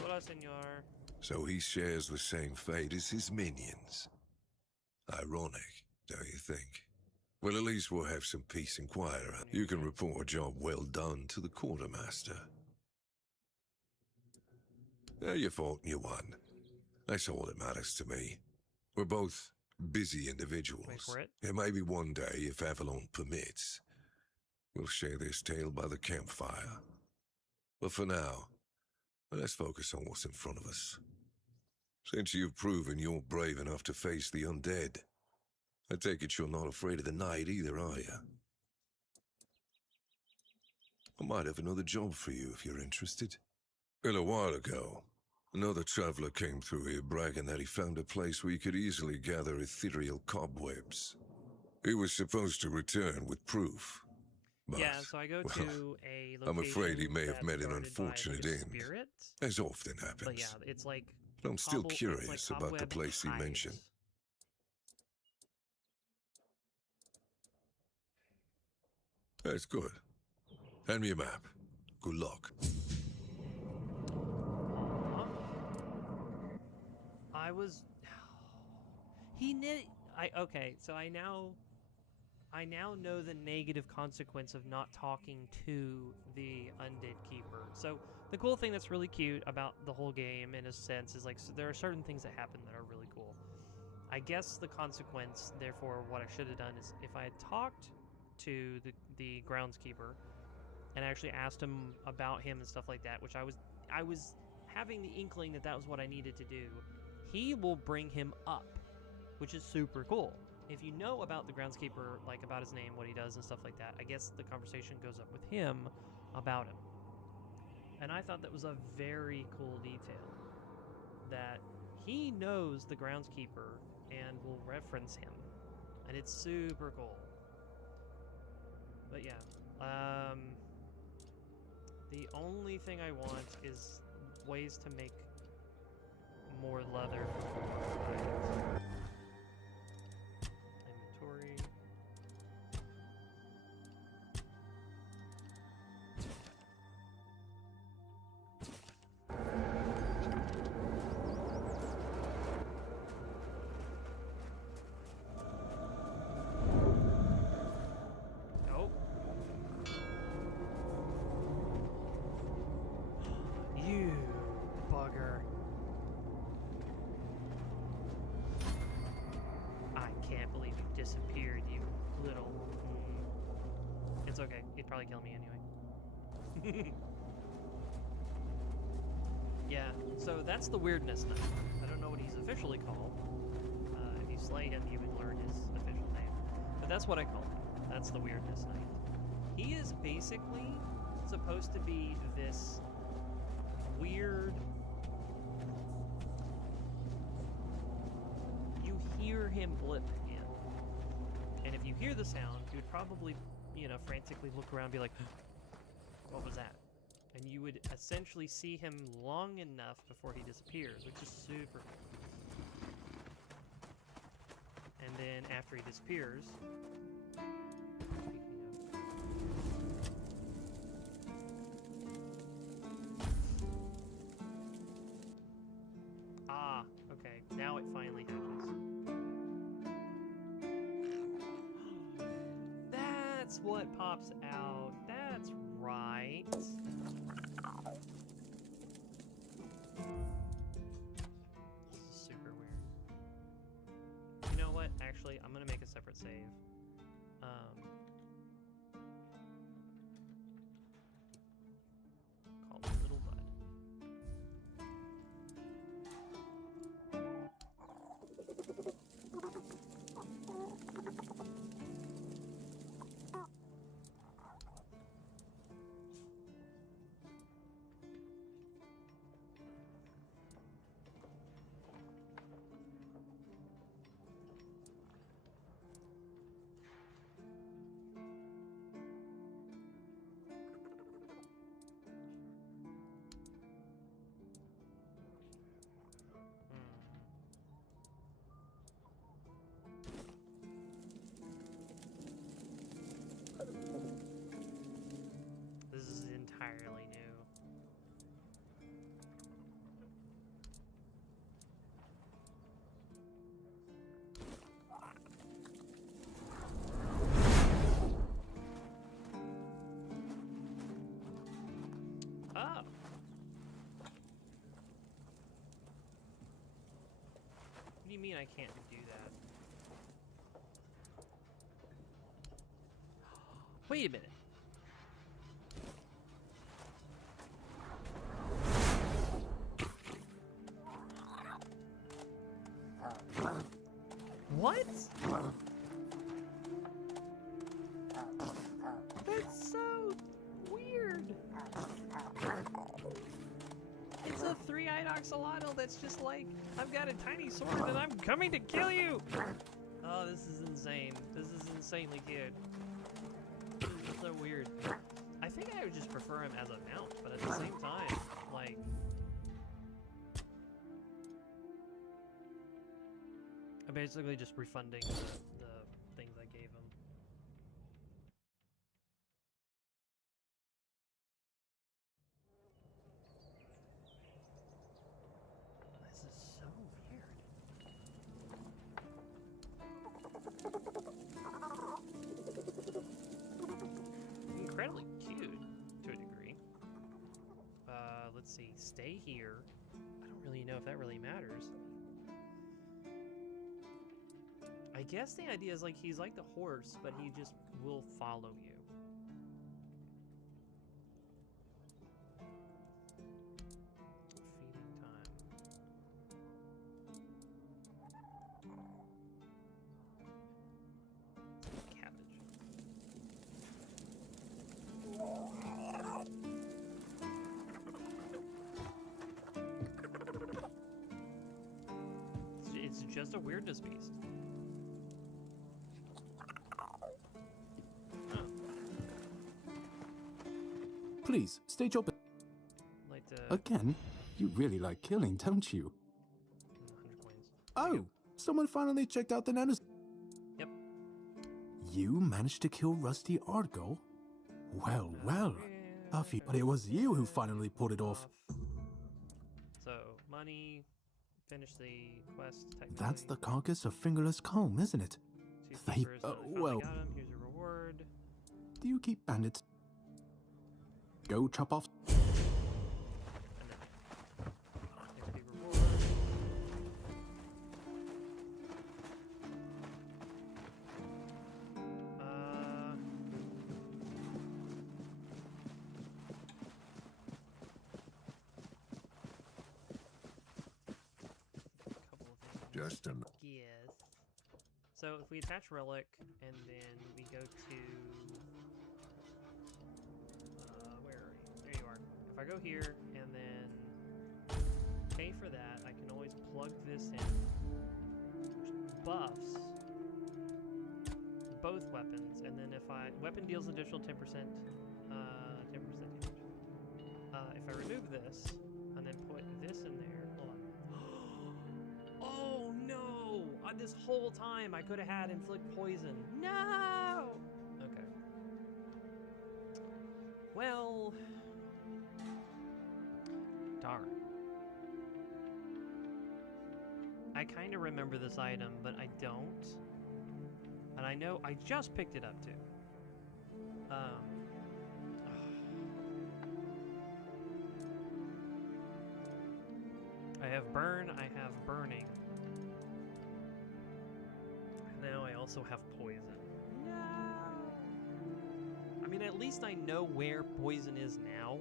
Hola, senor. So he shares the same fate as his minions. Ironic, don't you think? Well, at least we'll have some peace and quiet around. You can report a job well done to the quartermaster. You fought and you won. That's all that matters to me. We're both busy individuals. Wait for it. And maybe one day, if Avalon permits, we'll share this tale by the campfire. But for now, let's focus on what's in front of us. Since you've proven you're brave enough to face the undead, I take it you're not afraid of the night either, are you? I might have another job for you if you're interested. A while ago, another traveler came through here bragging that he found a place where you could easily gather ethereal cobwebs. He was supposed to return with proof. But, Yeah, so I go well, to a location I'm afraid he may have that's met an guarded by, like, unfortunate a end, spirit. as often happens. But yeah, it's like But I'm still it's curious like about the cobweb place he hides. mentioned. That's good. Hand me a map. Good luck. I was. Okay, so I now know the negative consequence of not talking to the undead keeper. So the cool thing that's really cute about the whole game, in a sense, is like there are certain things that happen that are really cool. I guess the consequence, therefore, what I should have done is if I had talked to the groundskeeper and actually asked him about him and stuff like that, which I was having the inkling that was what I needed to do. He will bring him up, which is super cool. If you know about the groundskeeper, like about his name, what he does and stuff like that, I guess the conversation goes up with him about him. And I thought that was a very cool detail, that he knows the groundskeeper and will reference him. And it's super cool. But yeah, the only thing I want is ways to make more leather. Inventory. Oh. You bugger. I can't believe you disappeared, you little... It's okay. He'd probably kill me anyway. Yeah, so that's the Weirdness Knight. I don't know what he's officially called. If you slay him, you would learn his official name. But that's what I call him. That's the Weirdness Knight. He is basically supposed to be this weird... You hear him blip in. And if you hear the sound, you would probably, you know, frantically look around and be like, what was that? And you would essentially see him long enough before he disappears, which is super cool. And then after he disappears, ah, okay, now it finally hatches. That's what pops out. That's right. This is super weird. You know what? Actually, I'm gonna make a separate save. Call it Little Bud. This is entirely new. Oh. What do you mean I can't do that? Wait a minute. What? That's so weird. It's a three-eyed axolotl that's just like, I've got a tiny sword and I'm coming to kill you. Oh, this is insane. This is insanely cute. This is so weird. I think I would just prefer him as a mount, but at the same time, like... I'm basically just refunding the things I gave him. This is so weird. Incredibly cute, to a degree. Let's see, stay here. I don't really know if that really matters. I guess the idea is like he's like the horse, but he just will follow you. Feeding time. Cabbage. It's just a weirdness beast. Please, stage open. Like to... Again? You really like killing, don't you? 100 coins. Oh! Someone finally checked out the nanos. Yep. You managed to kill Rusty Argo? Well, well. I feel it was you who finally pulled it off. So, money, finish the quest technically. That's the carcass of Fingerless Comb, isn't it? 2 They- keepers, well- got him. Here's your reward. Do you keep bandits? Go chop off. And then XP reward. Couple of things. Just enough. Yes. So if we attach relic and then we go to where are you? There you are. If I go here and then pay for that, I can always plug this in, which buffs both weapons, and then if weapon deals additional 10% damage. If I remove this and then put this in there, hold on. Oh no! This whole time I could have had inflict poison. No! Okay. Well, darn. I kind of remember this item, but I don't. And I know I just picked it up too. I have burn, I have burning. Now I also have poison. No! I mean, at least I know where poison is now.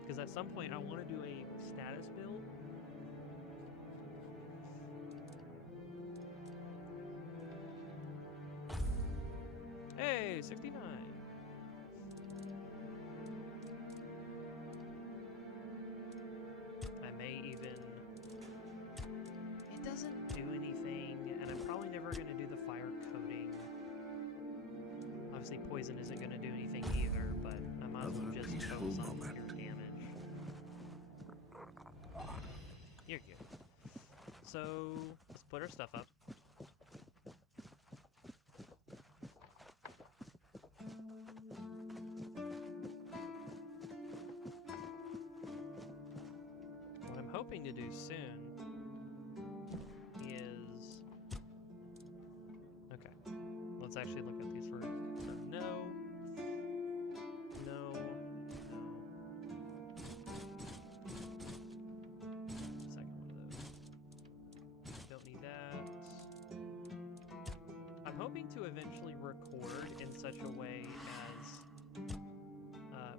Because at some point I want to do a status build. Hey, 69. I may even... It doesn't do anything, and I'm probably never going to do the fire coating. Obviously poison isn't going to do anything either, but I might as well Another just peaceful focus on moment. your damage. You're good. So, let's put our stuff up. What I'm hoping to do soon is... Okay, let's actually look at these first. So no, no, no. Second one of those. Don't need that. I'm hoping to eventually record in such a way as...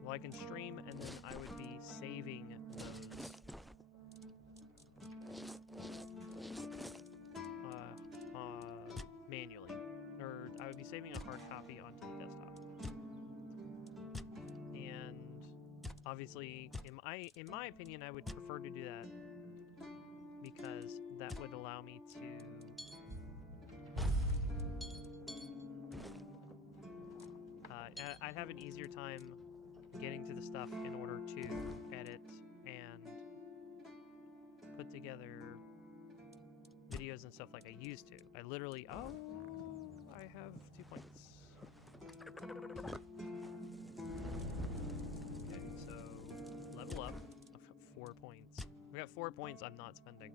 well, I can stream and then I would be saving those manually, or I would be saving a hard copy onto the desktop. And obviously, in my opinion, I would prefer to do that because that would allow me to. I'd have an easier time getting to the stuff in order to edit and put together videos and stuff like I used to. I literally, I have 2 points. Okay, so level up. I've got 4 points. I've got 4 points I'm not spending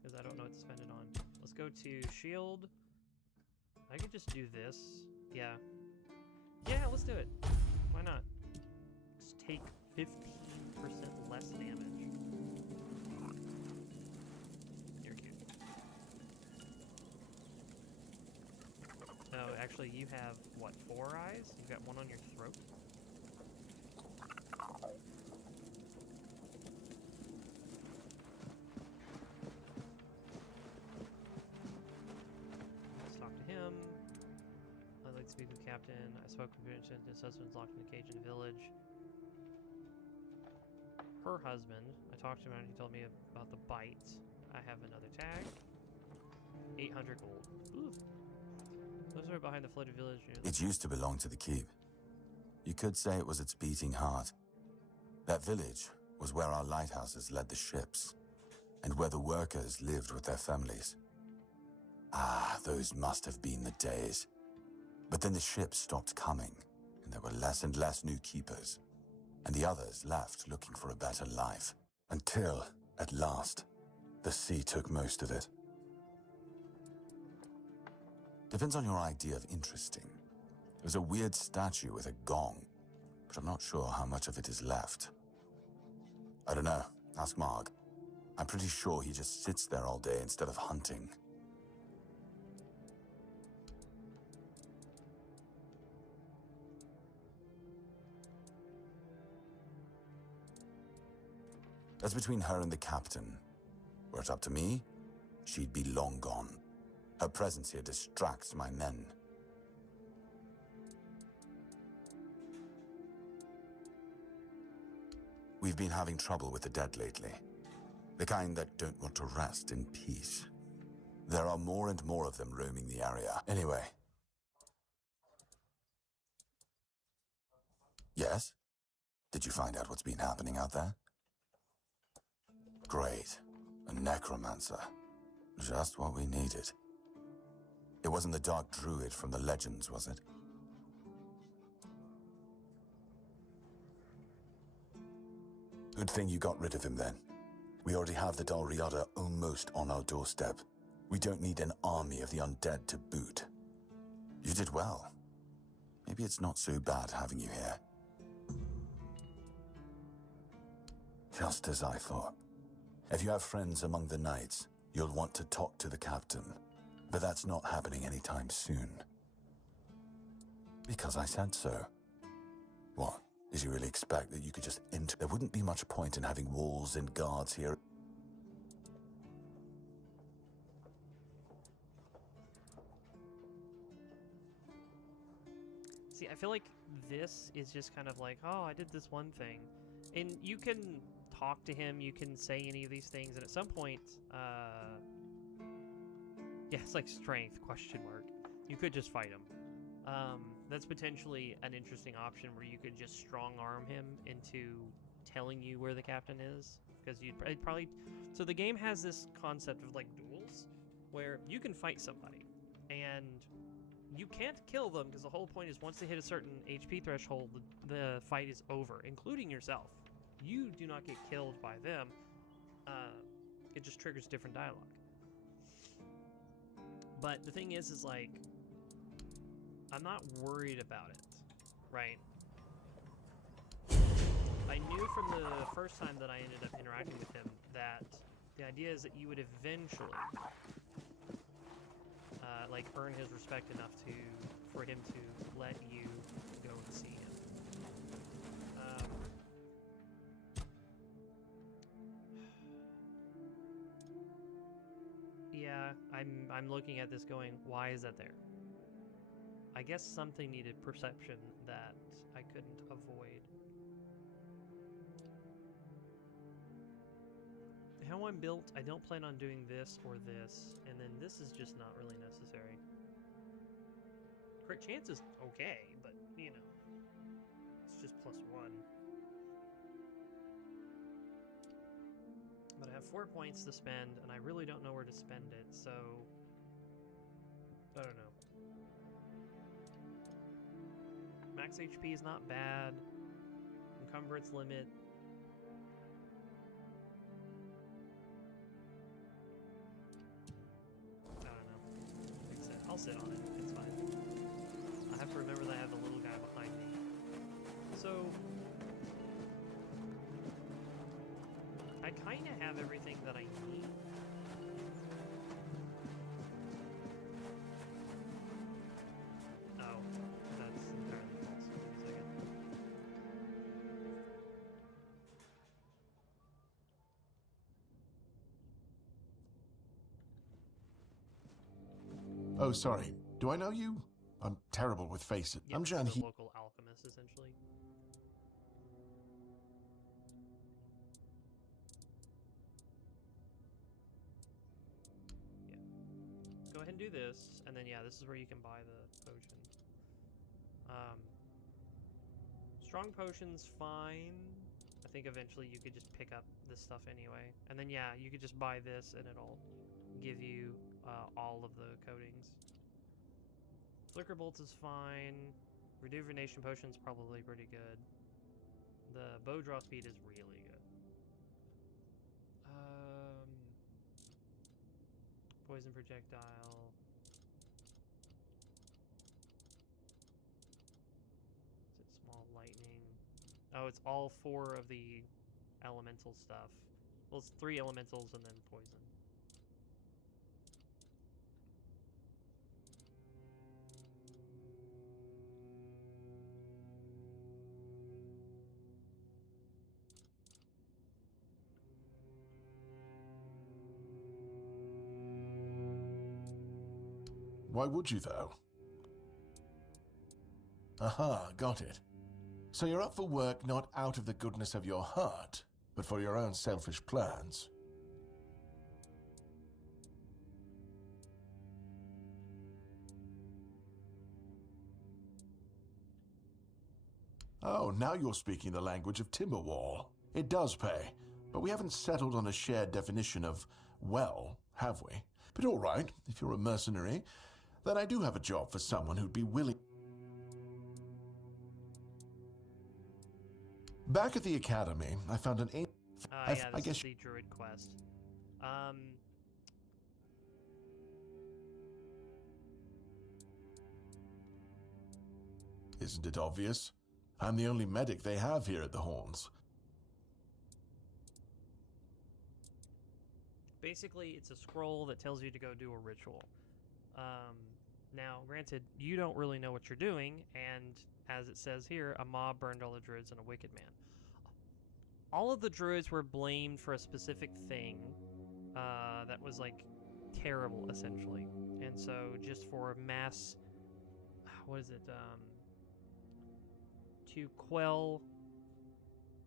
because I don't know what to spend it on. Let's go to shield. I could just do this. Yeah. Yeah, let's do it. Why not? Just take 15% less damage. You're cute. Oh, actually, you have, what, 4 eyes? You've got one on your throat? Let's talk to him. I'd like to speak with Captain. I spoke with Vincent. His husband's locked in a cage in the village. Her husband. I talked to him and he told me about the bite. I have another tag. 800 gold. Ooh. Those are behind the flooded village. It used to belong to the keep. You could say it was its beating heart. That village was where our lighthouses led the ships, and where the workers lived with their families. Ah, those must have been the days. But then the ships stopped coming, and there were less and less new keepers, and the others left looking for a better life, until, at last, the sea took most of it. Depends on your idea of interesting. There's a weird statue with a gong, but I'm not sure how much of it is left. I don't know. Ask Marg. I'm pretty sure he just sits there all day instead of hunting. That's between her and the captain. Were it up to me, she'd be long gone. Her presence here distracts my men. We've been having trouble with the dead lately. The kind that don't want to rest in peace. There are more and more of them roaming the area. Anyway. Yes? Did you find out what's been happening out there? Great. A necromancer. Just what we needed. It wasn't the dark druid from the legends, was it? Good thing you got rid of him then. We already have the Dalriada almost on our doorstep. We don't need an army of the undead to boot. You did well. Maybe it's not so bad having you here. Just as I thought. If you have friends among the knights, you'll want to talk to the captain. But that's not happening anytime soon. Because I said so. What? Did you really expect that you could just enter? There wouldn't be much point in having walls and guards here. See, I feel like this is just kind of like, oh, I did this one thing. And you can talk to him, you can say any of these things, and at some point, yeah, it's like strength, question mark. You could just fight him. That's potentially an interesting option where you could just strong-arm him into telling you where the captain is. Because you'd probably... So the game has this concept of, like, duels, where you can fight somebody, and you can't kill them, because the whole point is once they hit a certain HP threshold, the fight is over, including yourself. You do not get killed by them. It just triggers different dialogue. But the thing is like, I'm not worried about it, right? I knew from the first time that I ended up interacting with him that the idea is that you would eventually, like, earn his respect enough for him to let you go and see him. Yeah, I'm looking at this going, why is that there? I guess something needed perception that I couldn't avoid. How I'm built, I don't plan on doing this or this, and then this is just not really necessary. Crit chance is okay, but, you know, it's just +1. But I have 4 points to spend, and I really don't know where to spend it, so I don't know. Max HP is not bad. Encumbrance limit. I don't know. Like I said, I'll sit on it. It's fine. I have to remember that I have the little guy behind me. So I kind of have everything that I need. Oh, that's entirely false. Wait a second. Oh, sorry. Do I know you? I'm terrible with faces. Yep, I'm Jan. the local alchemist, essentially. Go ahead and do this, and then yeah, this is where you can buy the potion. Strong potions, fine. I think eventually you could just pick up this stuff anyway. And then, yeah, you could just buy this and it'll give you all of the coatings. Flicker bolts is fine. Rejuvenation potion's probably pretty good. The bow draw speed is really good. Poison projectile. Is it small lightning? Oh, it's all 4 of the elemental stuff. Well, it's 3 elementals and then poison. Why would you, though? Aha, got it. So you're up for work not out of the goodness of your heart, but for your own selfish plans. Oh, now you're speaking the language of Timberwall. It does pay, but we haven't settled on a shared definition of well, have we? But all right, if you're a mercenary, then I do have a job for someone who'd be willing. Back at the academy, I found an Yeah, this is the druid quest. Isn't it obvious? I'm the only medic they have here at the Horns. Basically, it's a scroll that tells you to go do a ritual. Now, granted, you don't really know what you're doing, and as it says here, a mob burned all the druids and a wicked man. All of the druids were blamed for a specific thing that was, like, terrible, essentially. And so, just for mass... What is it? To quell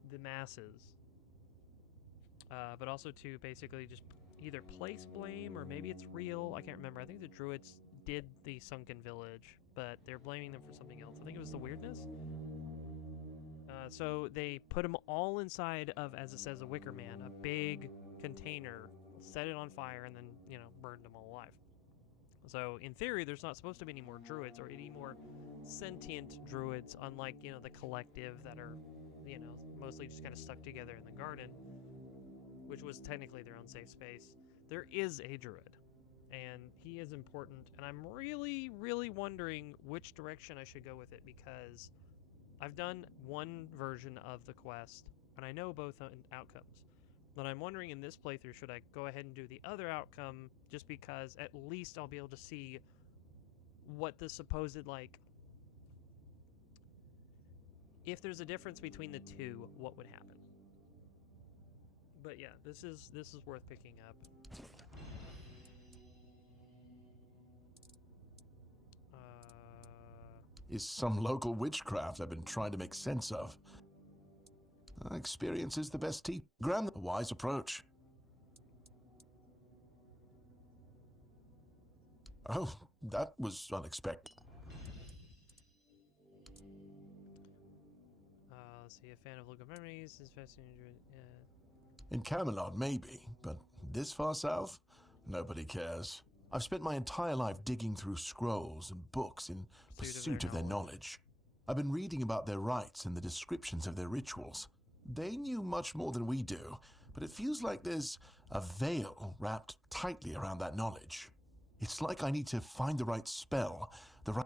the masses. But also to basically just either place blame, or maybe it's real. I can't remember. I think the druids did the sunken village, but they're blaming them for something else. I think it was the weirdness. So they put them all inside of, as it says, a wicker man, a big container, set it on fire, and then, you know, burned them all alive. So in theory, there's not supposed to be any more druids or any more sentient druids, unlike, you know, the collective that are, you know, mostly just kind of stuck together in the garden, which was technically their own safe space. There is a druid, and he is important, and I'm really, really wondering which direction I should go with it, because I've done one version of the quest, and I know both outcomes. But I'm wondering in this playthrough, should I go ahead and do the other outcome, just because at least I'll be able to see what the supposed, like, if there's a difference between the two, what would happen. But yeah, this is worth picking up. Is some local witchcraft I've been trying to make sense of. Experience is the best teacher. Grant a wise approach. Oh, that was unexpected. Let's see, a fan of local memories is fascinating. In Camelot, maybe, but this far south, nobody cares. I've spent my entire life digging through scrolls and books in pursuit of their knowledge. I've been reading about their rites and the descriptions of their rituals. They knew much more than we do, but it feels like there's a veil wrapped tightly around that knowledge. It's like I need to find the right spell, the right...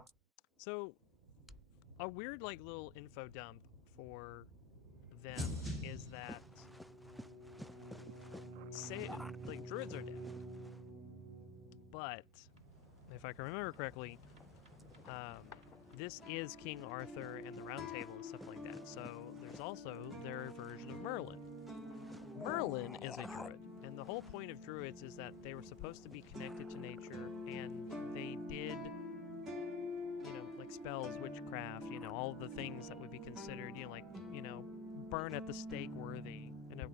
So, a weird, like, little info dump for them is that, say, like, druids are dead. But, if I can remember correctly, this is King Arthur and the Round Table and stuff like that. So there's also their version of Merlin. Merlin is a druid, and the whole point of druids is that they were supposed to be connected to nature, and they did, you know, like spells, witchcraft, you know, all of the things that would be considered, you know, like, you know, burn at the stake worthy, in a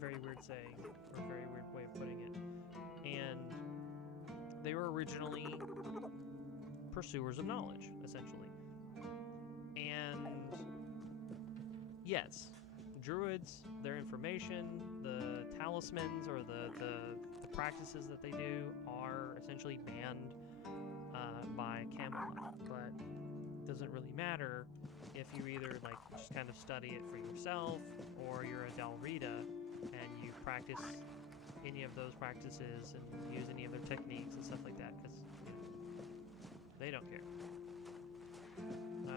very weird saying, or a very weird way of putting it. And they were originally pursuers of knowledge, essentially. And yes, druids, their information, the talismans or the practices that they do are essentially banned by Camelot, but it doesn't really matter if you either like just kind of study it for yourself or you're a Dalrita and you practice any of those practices and use any of their techniques and stuff like that, because you know, they don't care. No, I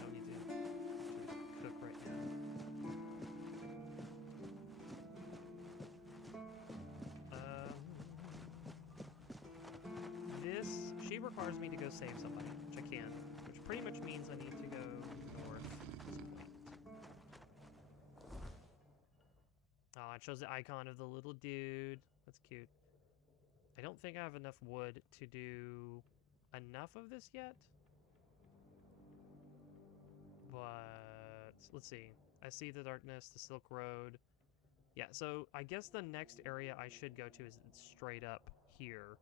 don't need to cook right now. This, she requires me to go save somebody, which I can, which pretty much means I need to go north at this point. Oh, it shows the icon of the little dude. That's cute. I don't think I have enough wood to do enough of this yet. But let's see. I see the darkness, the Silk Road. Yeah, so I guess the next area I should go to is straight up here.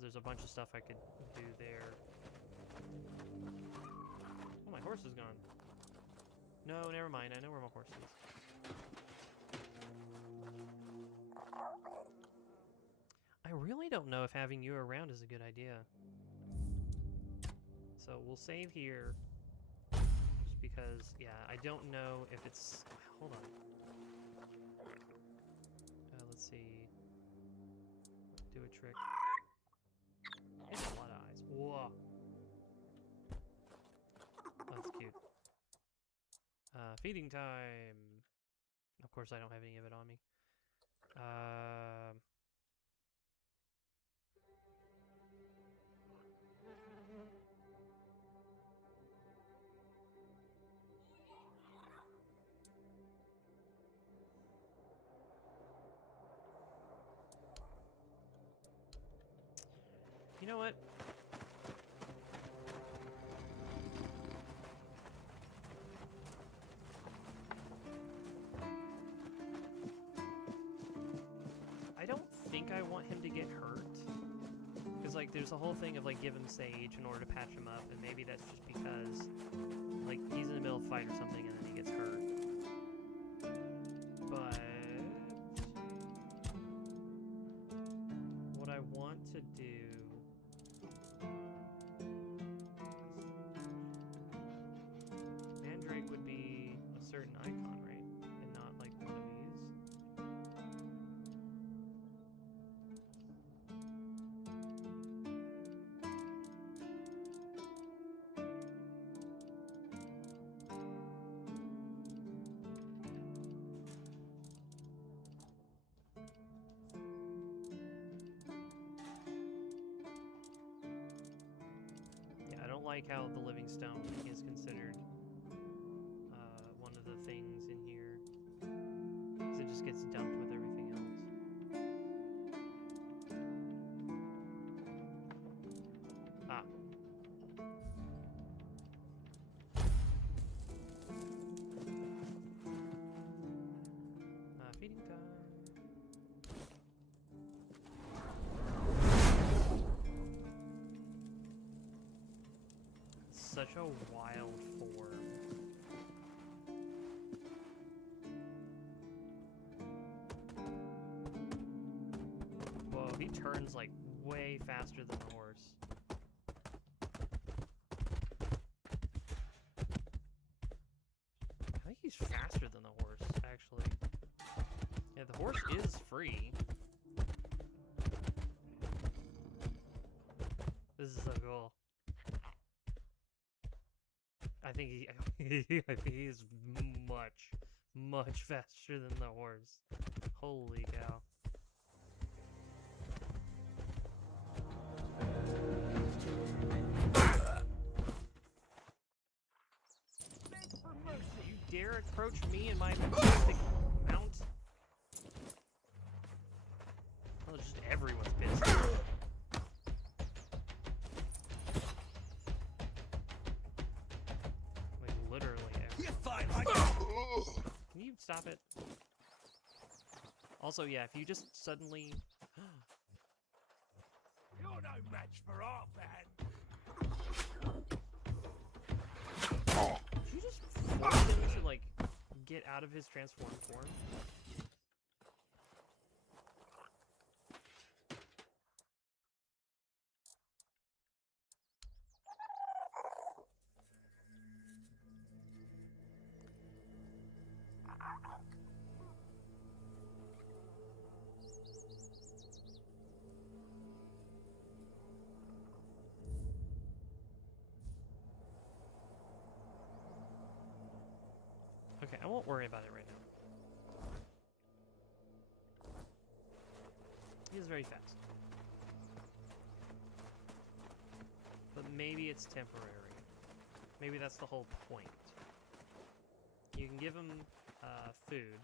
There's a bunch of stuff I could do there. Oh, my horse is gone. No, never mind. I know where my horse is. I really don't know if having you around is a good idea. So we'll save here. Just because, yeah, I don't know if it's... Hold on. Let's see. Do a trick. It's a lot of eyes. Whoa. That's cute. Feeding time. Of course, I don't have any of it on me. You know what? I don't think I want him to get hurt. Because, like, there's a whole thing of, like, give him sage in order to patch him up, and maybe that's just because, like, he's in the middle of a fight or something and then he gets hurt. But what I want to do... Mandrake would be a certain icon, right? And not, like, one of these. Yeah, I don't like how the Living Stone is considered one of the things in here, because it just gets dumped with everything else. Ah. Feeding time. Such a wild form. Whoa, he turns like way faster than the horse. I think he's faster than the horse, actually. Yeah, the horse is free. This is so cool. I think he's much faster than the horse. Holy cow. You dare approach me and my majestic mount? Well, just everyone's pissed. Like, literally everyone. You're fine, Can you stop it? Also, yeah, if you just suddenly... You're no match for our band. Did you just force him to, like, get out of his transformed form? Okay, I won't worry about it right now. He is very fast. But maybe it's temporary. Maybe that's the whole point. You can give him food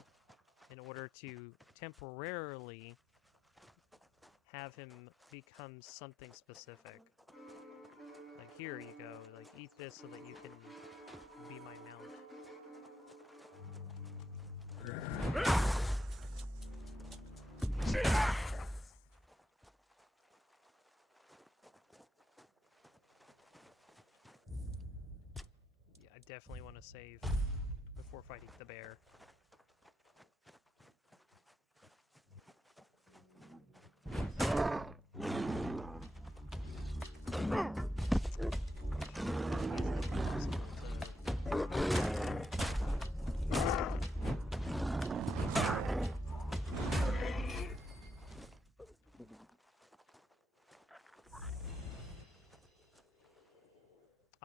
in order to temporarily have him become something specific. Like, here you go, like, eat this so that you can be my mount. Yeah, I definitely want to save before fighting the bear.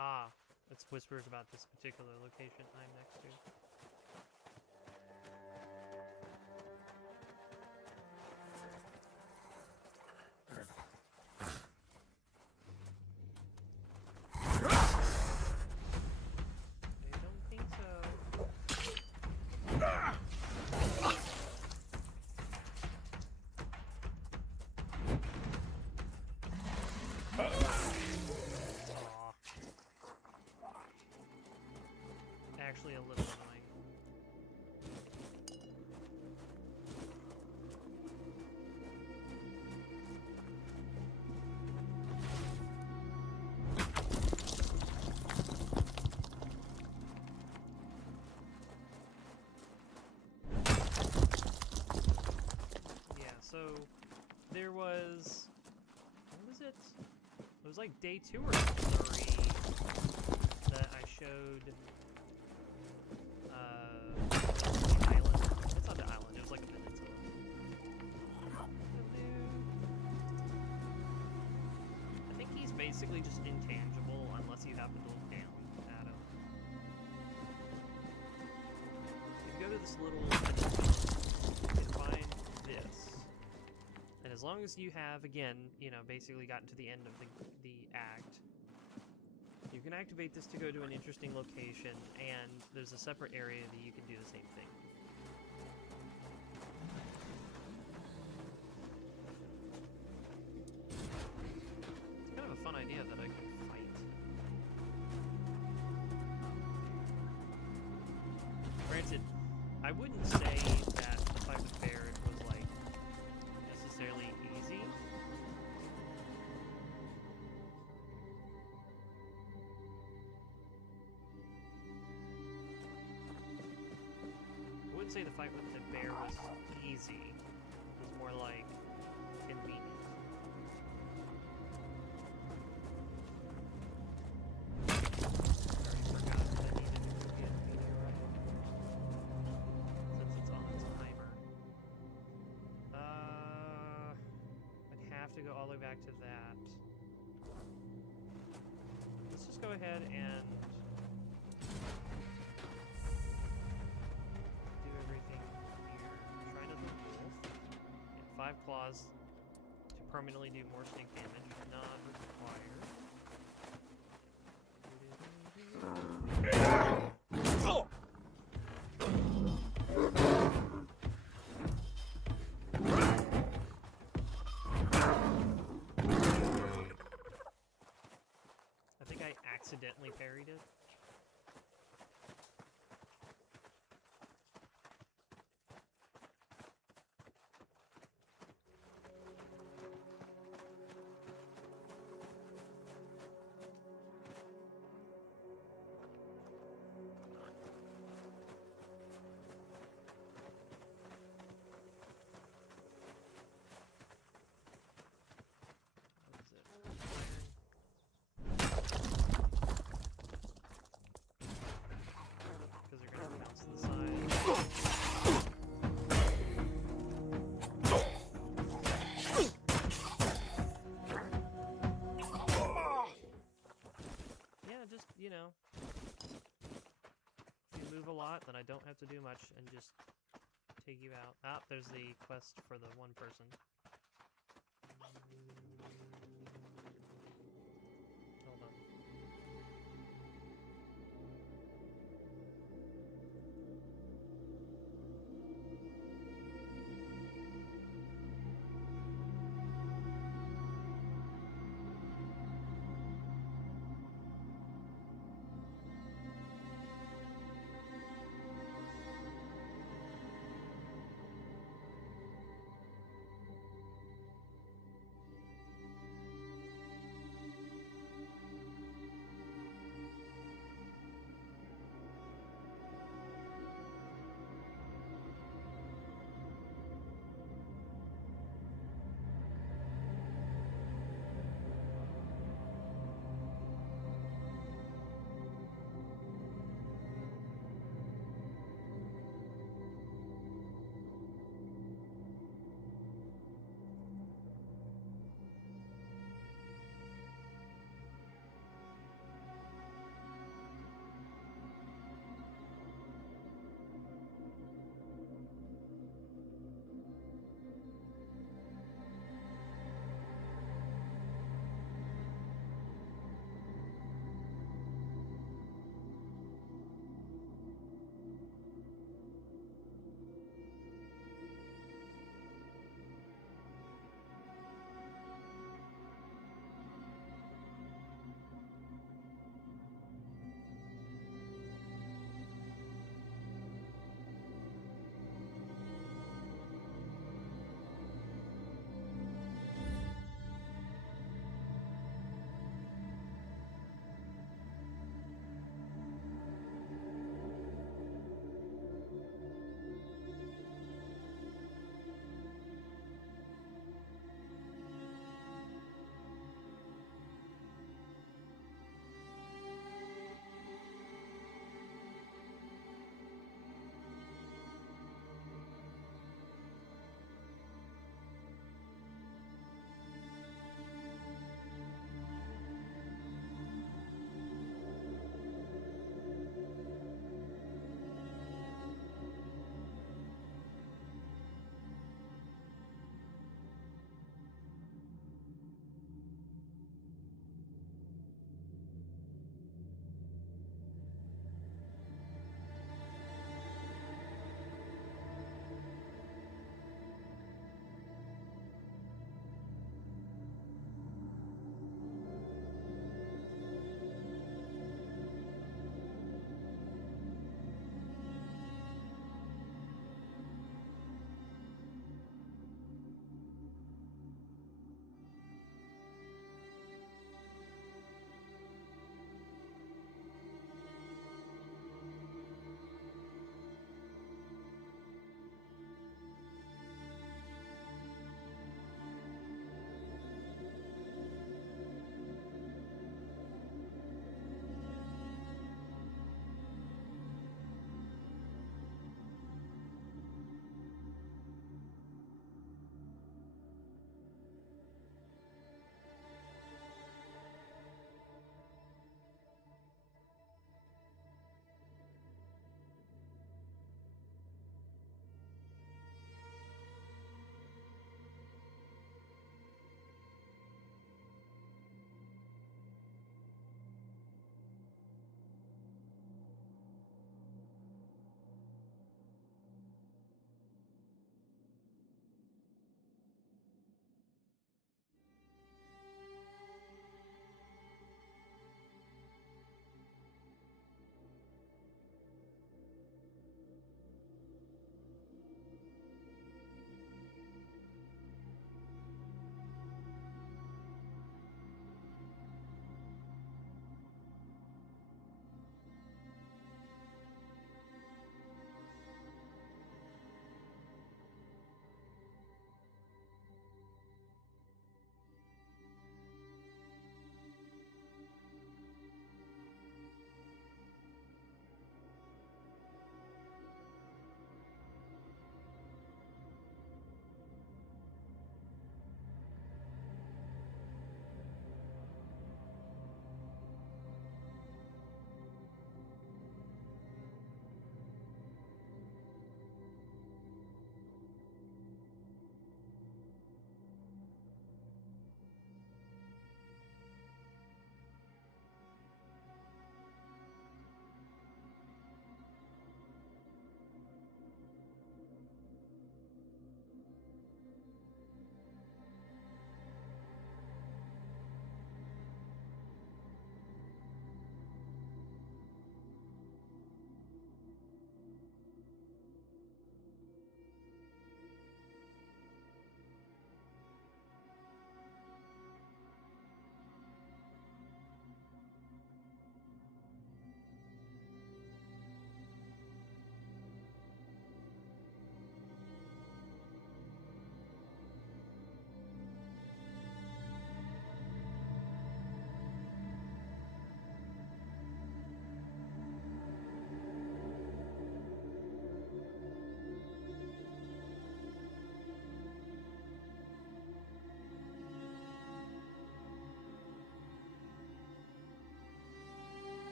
Ah, it's whispers about this particular location I'm next to. I don't think so. Actually a little annoying. Yeah, so there was, what was it? It was like day 2 or 3 that I showed the island. It's not the island, it was like a peninsula. I think he's basically just intangible unless you happen to look down at him. You go to this little peninsula, you can find this. And as long as you have, again, you know, basically gotten to the end of the act, you can activate this to go to an interesting location, and there's a separate area that you can do the same thing. It's kind of a fun idea that I can fight. Granted, I wouldn't say that the fight with bears was, like, necessarily easy. I wouldn't say the fight with the bear was easy. It was more like convenient. Already forgot that I needed to go get meteorite. Since it's on its timer. I'd have to go all the way back to that. Let's just go ahead and do everything here. Try another wolf. Get 5 claws to permanently do more stink damage. Not required. I think I accidentally parried it. spot, then I don't have to do much and just take you out. Ah, there's the quest for the one person. Hold on.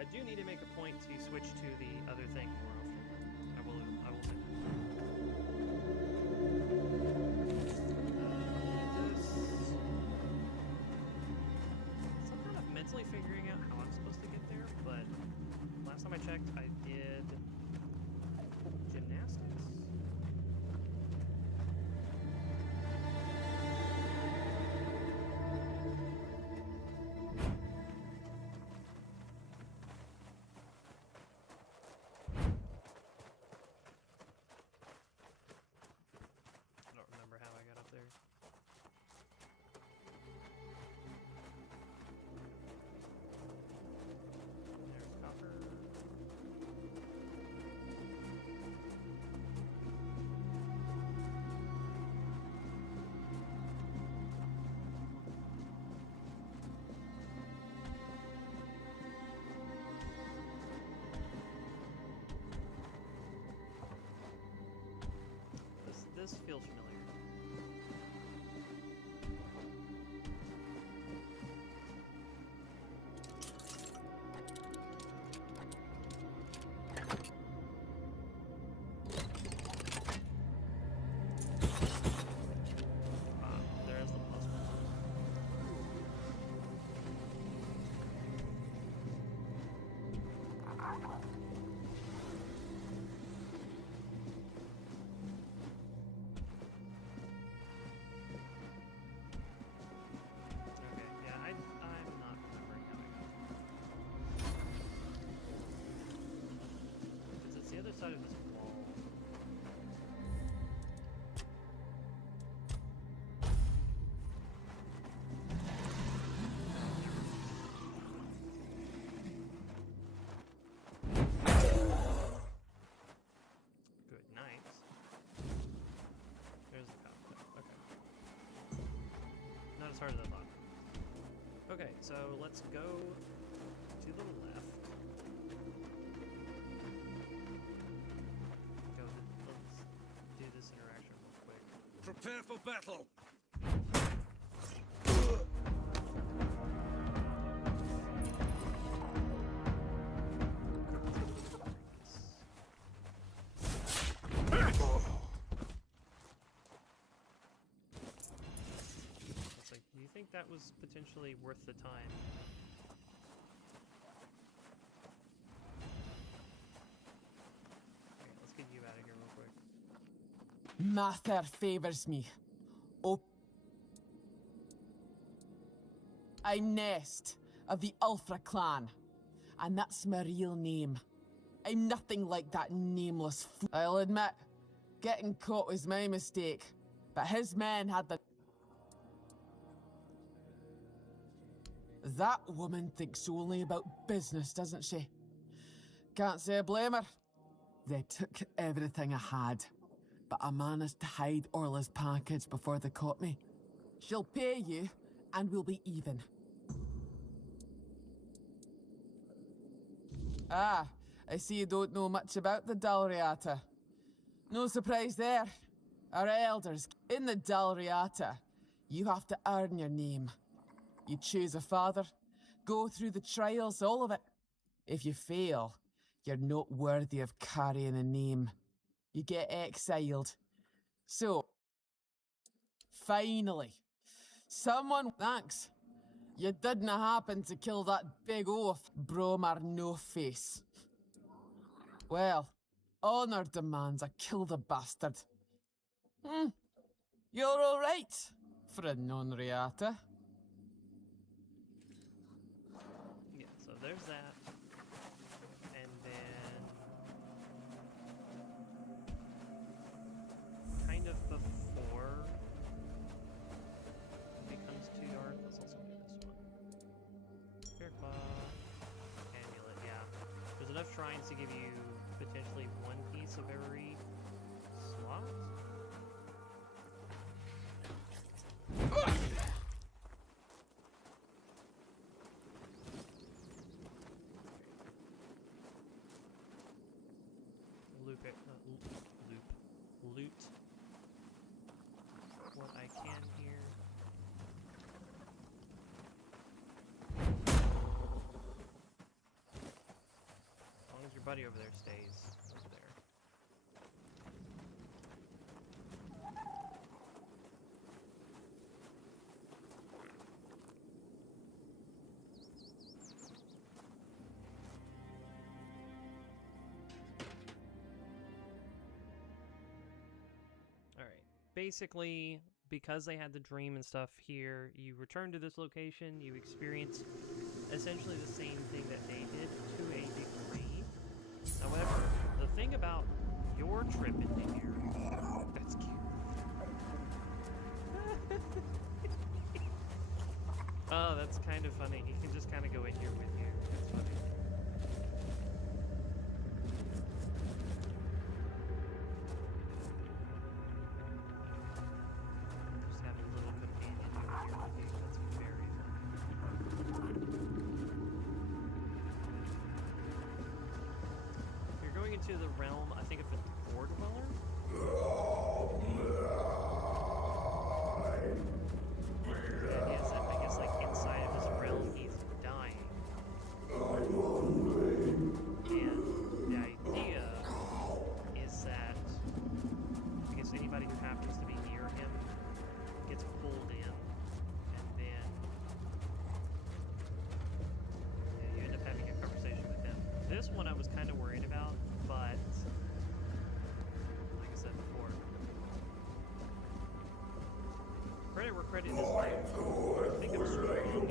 I do need to make a point to switch to the other thing more often. I will say that. Still kind of mentally figuring out how I'm supposed to get there, but last time I checked, I did gymnastics. I don't remember how I got up there. There's copper. This feels familiar. There's the plus one. Okay, yeah, I'm not remembering how I got there. Because it's the other side of this wall. Good night. There's the cockpit. Okay. Not as hard as I thought. Okay, so let's go to the left. Let's do this interaction real quick. Prepare for battle! It's like, do you think that was potentially worth the time? Okay, let's get you out of here real quick. Master favors me. Oh, I'm Nest of the Ulfra clan, and that's my real name. I'm nothing like that nameless I'll admit, getting caught was my mistake, but his men had the... That woman thinks only about business, doesn't she? Can't say I blame her. They took everything I had, but I managed to hide Orla's package before they caught me. She'll pay you, and we'll be even. Ah, I see you don't know much about the Dalriata. No surprise there. Our elders, in the Dalriata, you have to earn your name. You choose a father, go through the trials, all of it. If you fail, you're not worthy of carrying a name. You get exiled. So, finally, someone... Thanks. You didn't happen to kill that big oaf, Bromar No-Face. Well, honor demands I kill the bastard. You're all right for a non-reata. Yeah, so there's that. And then... kind of before it becomes too dark, let's also do this one. Spirit Claw. Amulet, yeah. There's enough shrines to give you potentially one piece of every slot. Loot what I can here. buddy over there stays over there. Alright. Basically, because they had the dream and stuff here, you return to this location, you experience essentially the same thing that they did to a degree. However, the thing about your trip into here, that's cute. Oh, that's kind of funny. He can just kind of go in here with you. That's funny. Just having a little companion over here with you. That's very funny. You're going into the realm, I think, of a Four Dweller? Yes, I guess, like, inside of his realm, he's dying. And the idea is that, I guess, anybody who happens to be near him gets pulled in, and then you end up having a conversation with him. This one I was kind of worried about, but like I said before, credit where credit is due. I think I'm strong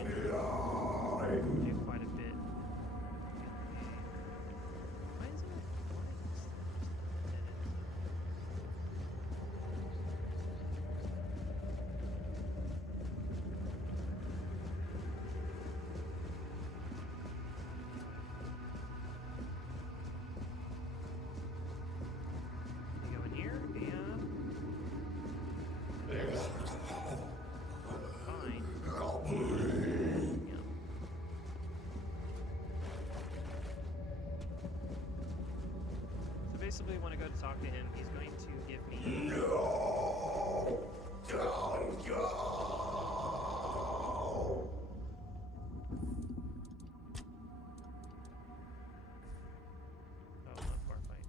and do quite a bit. Why is it? You go in here and there's fine. Yeah. So basically, when I go to talk to him, he's going to give me. Don't go! Oh, not bar fight.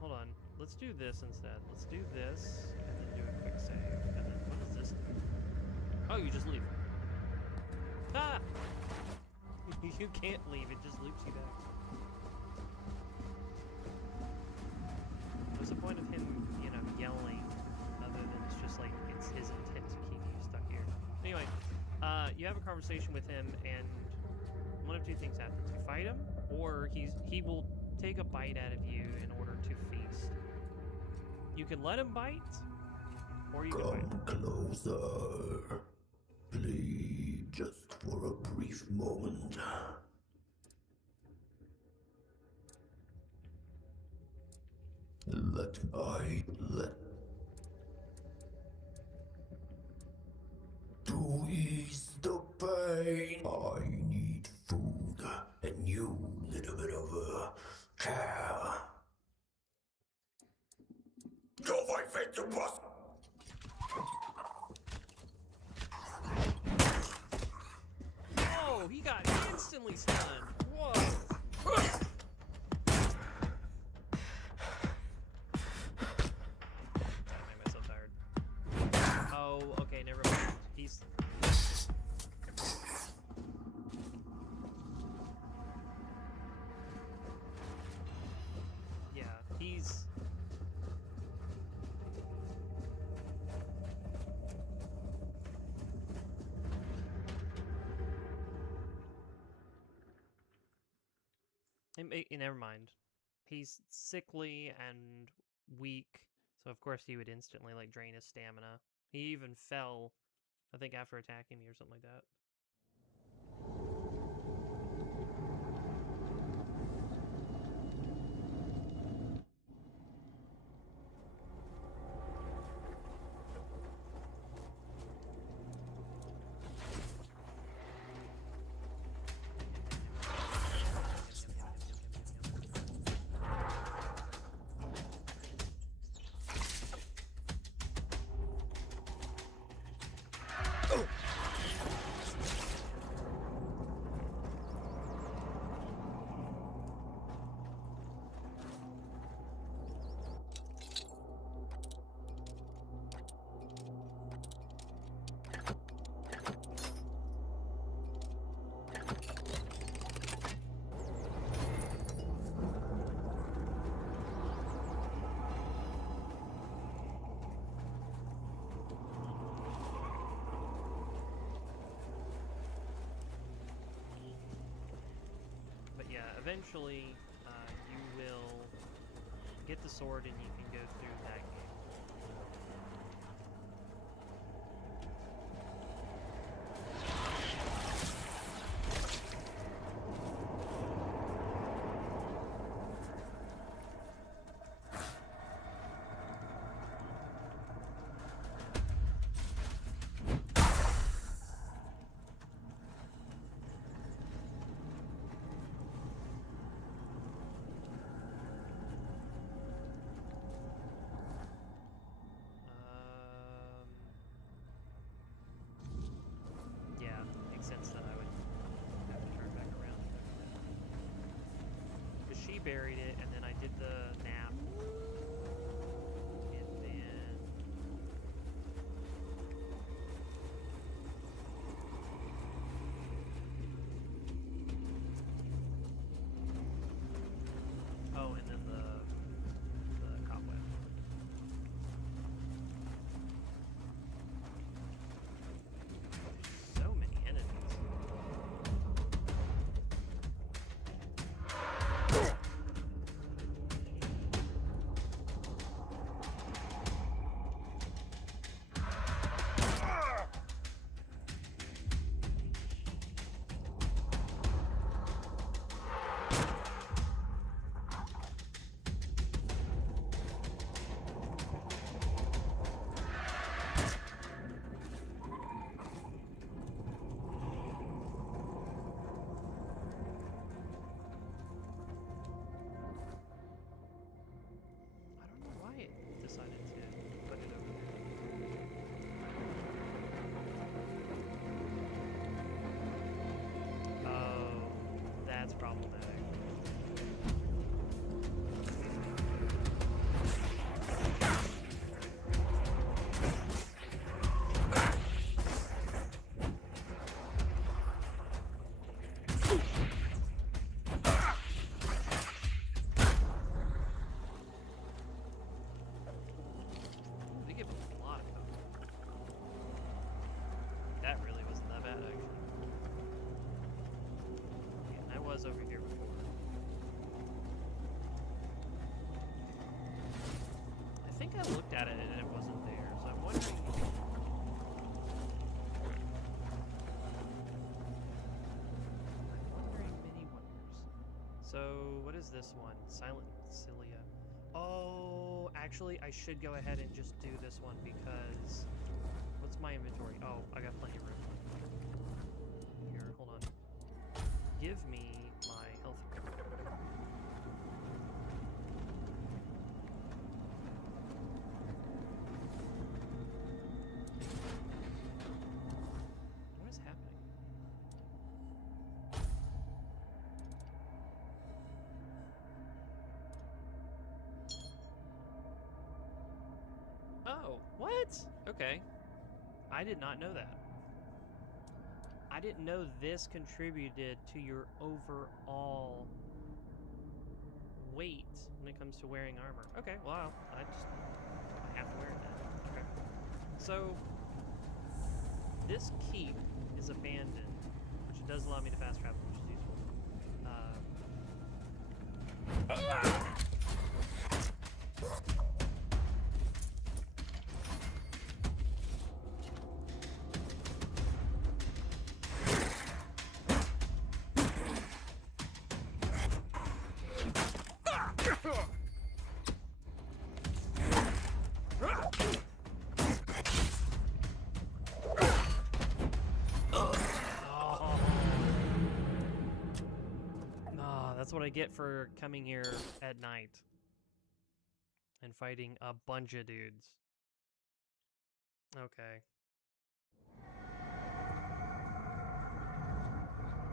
Hold on. Let's do this instead. Let's do this, and then do a quick save. And then what does this do? Oh, you just leave. Ah! You can't leave. It just loops you back. What's the point of him, you know, yelling, other than it's just like it's his intent to keep you stuck here? Anyway, you have a conversation with him, and one of two things happens: you fight him, or he will take a bite out of you in order to feast. You can let him bite, or you can bite him. Closer. Please, just for a brief moment. To ease the pain, I need food, and you little bit of care. Go fight the boss. Oh, he got instantly stunned. Whoa. I made myself tired. Oh, okay, never mind. He's. Yeah, he's. Never mind. He's sickly and weak, so of course he would instantly like drain his stamina. He even fell, I think, after attacking me or something like that. eventually, you will get the sword and you can go through that game. Yeah, makes sense that I would have to turn back around. Because she buried it, and then I did the nap. And then... Oh, and then the cobweb. So many enemies. I don't know why it decided to put it over there. Oh, that's problematic. They give a lot of cover. That really wasn't that bad, actually. Yeah, I was over here before. I think I looked at it and it wasn't there, so I'm wondering. Many wonders. So, what is this one? Silent Cilia. Oh, actually, I should go ahead and just do this one because... What's my inventory? Oh, I got plenty of room. Here, hold on. Give me my health. What is happening? Oh, what? Okay. I did not know that. I didn't know this contributed to your overall weight when it comes to wearing armor. Okay, well, I have to wear it then. Okay. So, this keep is abandoned, which does allow me to fast travel, which is useful. That's what I get for coming here at night and fighting a bunch of dudes. Okay.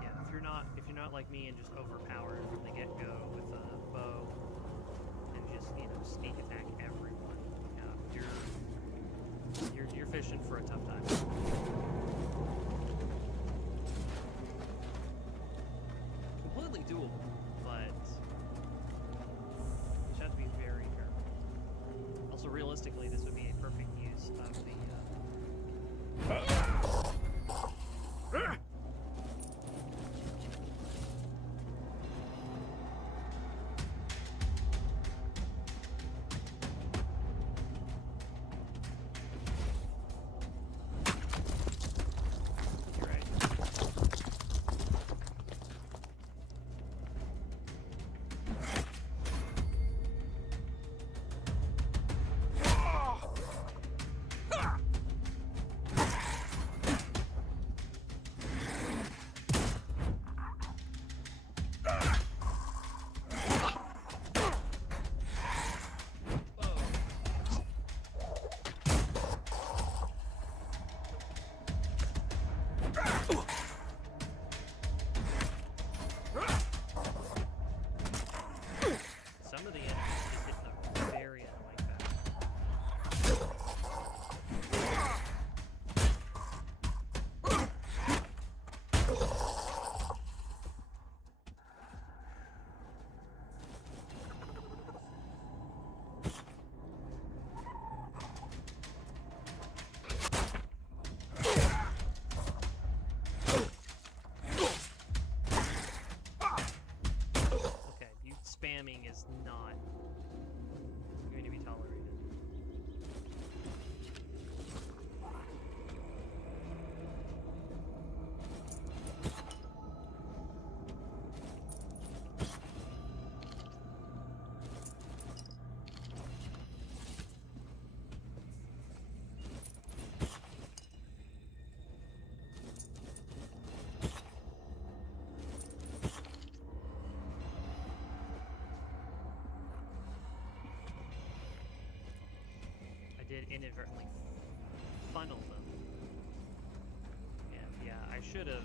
Yeah, if you're not like me and just overpowered from the get-go with a bow and just, you know, sneak attack everyone, you're fishing for a tough time. Completely doable, but you just have to be very careful. Also, realistically, this would be a perfect use of the spamming is not going to be tolerated. Did inadvertently funnel them. Yeah, I should have.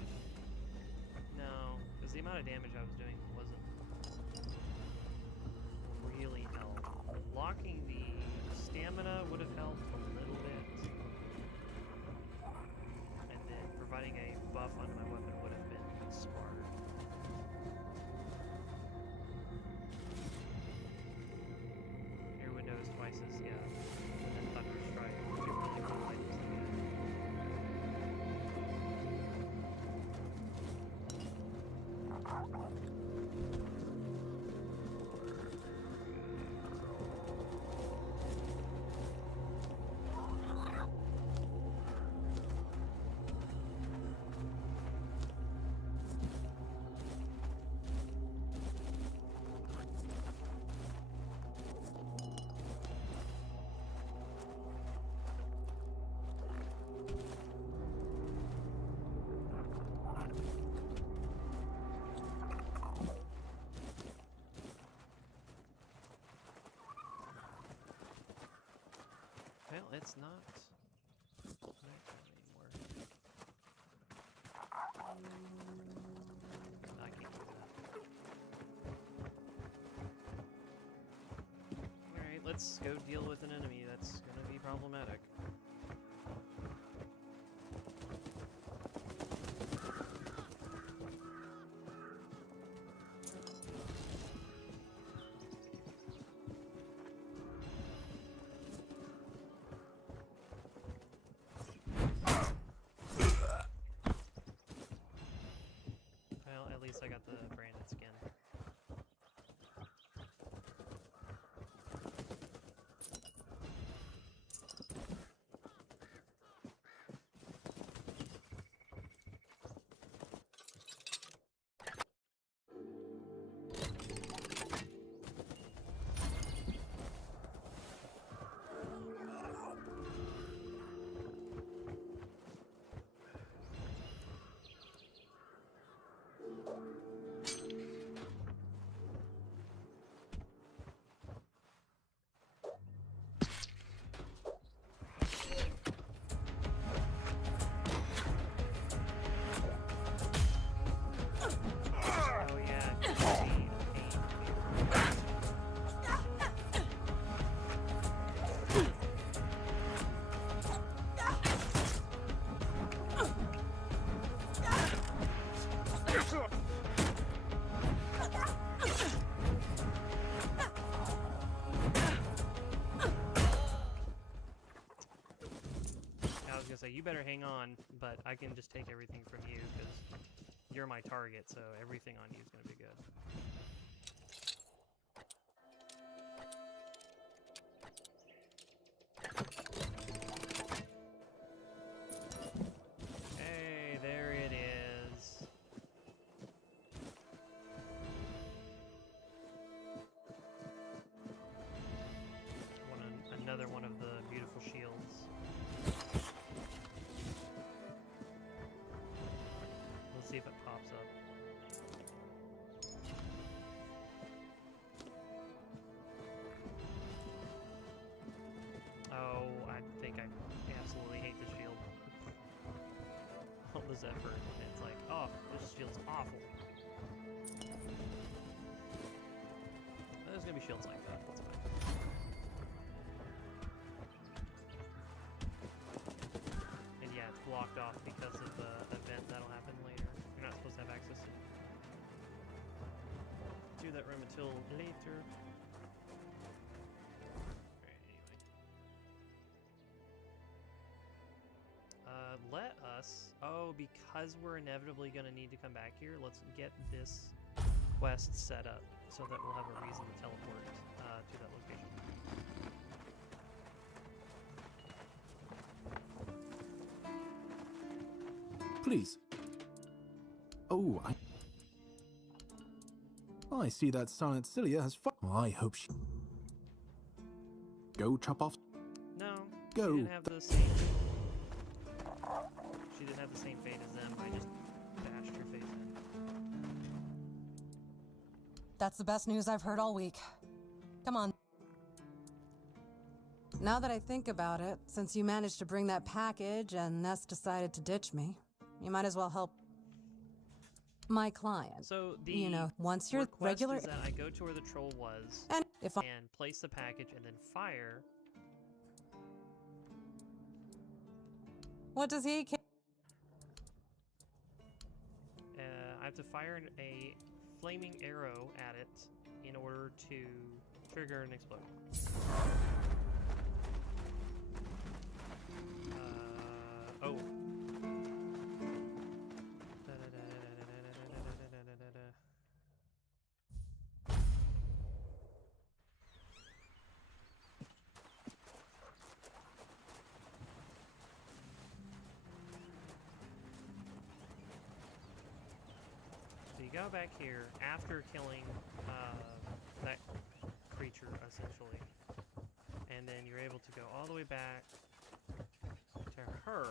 No, because the amount of damage I was doing wasn't really help. Blocking the stamina would have helped a little bit, and then providing a buff onto my weapon would have been smarter. Your windows twice as, yeah. Thunder Strike, two really cool items to get. Well, it's not anymore. I can't do that. Alright, let's go deal with an enemy that's gonna be problematic. At least I got the branded skin. So you better hang on, but I can just take everything from you because you're my target, so everything on you is going to be good. Hey, there it is. Another one of the beautiful shields. See if it pops up. Oh, I think I absolutely hate this shield. All this effort, and it's like, oh, this shield's awful. There's gonna be shields like that, that's fine. And yeah, it's blocked off because of the event that'll happen later. You're not supposed to have access to that room until later. Alright, anyway. Let us... Oh, because we're inevitably going to need to come back here, let's get this quests set up so that we'll have a reason to teleport to that location. Please. Oh, I see that Silent Cilia has well, I hope she... Go chop off... No, Go. she didn't have the same... She didn't have the same fate as them. I just bashed her face in. That's the best news I've heard all week. Come on. Now that I think about it, since you managed to bring that package and Ness decided to ditch me, you might as well help my client. So the you know, once you're request regular is that I go to where the troll was and if I and place the package and then fire. what does he care? I have to fire a flaming arrow at it in order to trigger an explosion. Oh. So you go back here after killing that creature, essentially, and then you're able to go all the way back to her.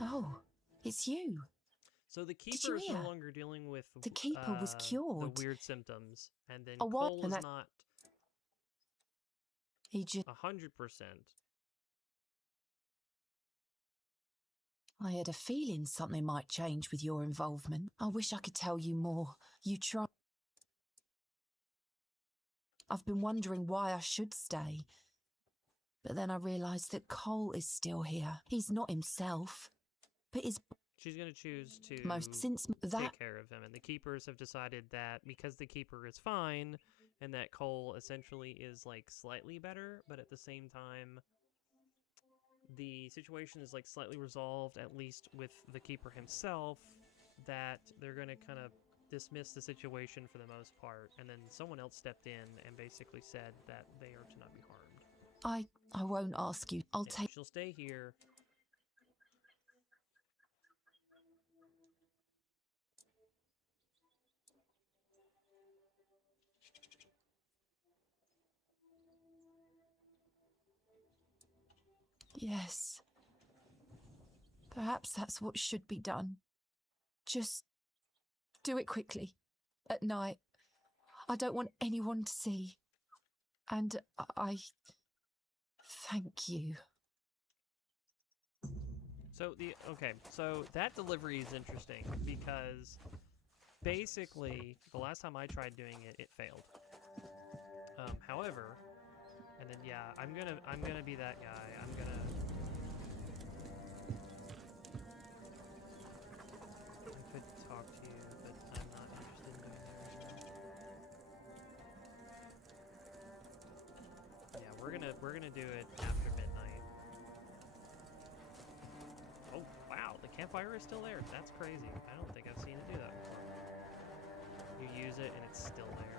Oh, it's you. So the you keeper is no hear? longer dealing with The keeper was cured. the weird symptoms, and then A while- Cole and is that- not He just... 100%. I had a feeling something might change with your involvement. I wish I could tell you more. You try. I've been wondering why I should stay. But then I realised that Cole is still here. He's not himself. But his... She's going to choose to Most since that... take care of him, and the keepers have decided that because the keeper is fine, and that Cole essentially is like slightly better, but at the same time, the situation is like slightly resolved, at least with the keeper himself, that they're going to kind of dismiss the situation for the most part, and then someone else stepped in and basically said that they are to not be harmed. I won't ask you. I'll Yeah, take... she'll stay here. Yes. Perhaps that's what should be done. Just do it quickly. At night. I don't want anyone to see. And I thank you. So so that delivery is interesting because basically the last time I tried doing it, it failed. However, and then yeah, I'm gonna be that guy. I'm gonna. I could talk to you, but I'm not interested in doing that. Yeah, we're gonna do it after midnight. Oh wow, the campfire is still there. That's crazy. I don't think I've seen it do that before. You use it and it's still there.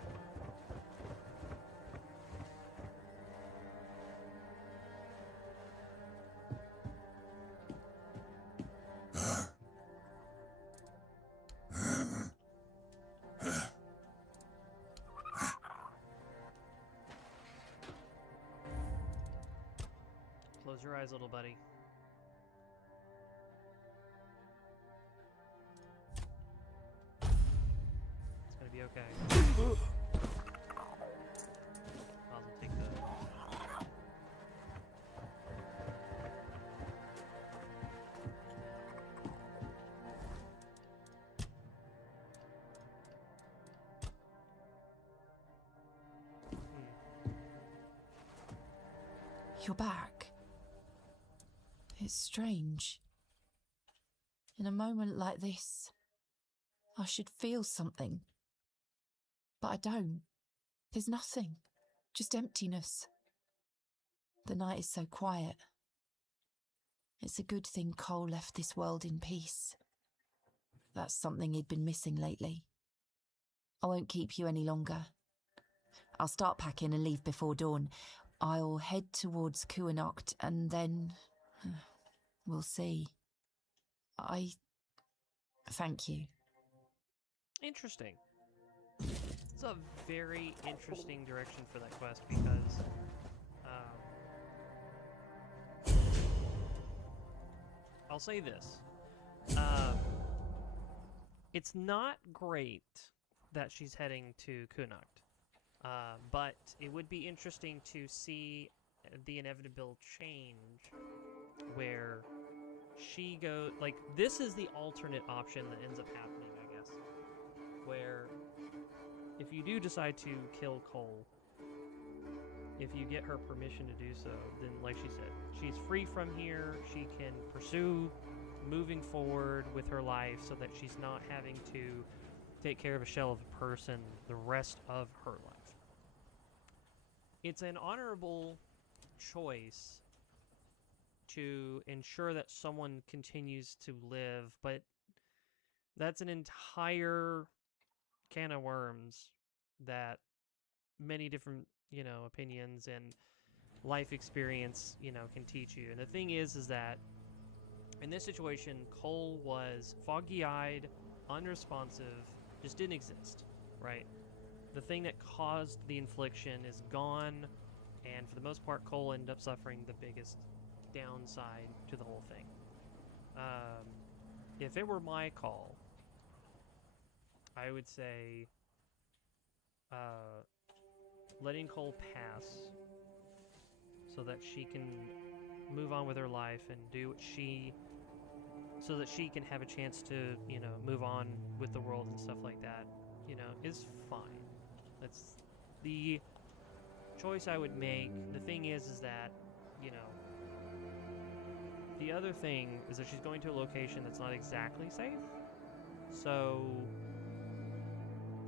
Close your eyes, little buddy. It's gonna be okay. I'll take the... You're back. It's strange. In a moment like this, I should feel something. But I don't. There's nothing. Just emptiness. The night is so quiet. It's a good thing Cole left this world in peace. That's something he'd been missing lately. I won't keep you any longer. I'll start packing and leave before dawn. I'll head towards Kuanocht and then... we'll see. I... thank you. Interesting. It's a very interesting direction for that quest because... I'll say this. It's not great that she's heading to Kunokt, but it would be interesting to see the inevitable change where she goes... Like, this is the alternate option that ends up happening, I guess. Where if you do decide to kill Cole, if you get her permission to do so, then like she said, she's free from here. She can pursue moving forward with her life so that she's not having to take care of a shell of a person the rest of her life. It's an honorable choice to ensure that someone continues to live, but that's an entire can of worms that many different, opinions and life experience, can teach you. And the thing is that in this situation, Cole was foggy-eyed, unresponsive, just didn't exist, right? The thing that caused the infliction is gone, and for the most part, Cole ended up suffering the biggest downside to the whole thing. If it were my call, I would say letting Cole pass so that she can move on with her life and do what so that she can have a chance to, move on with the world and stuff like that, is fine. That's the choice I would make. The thing is that, the other thing is that she's going to a location that's not exactly safe. So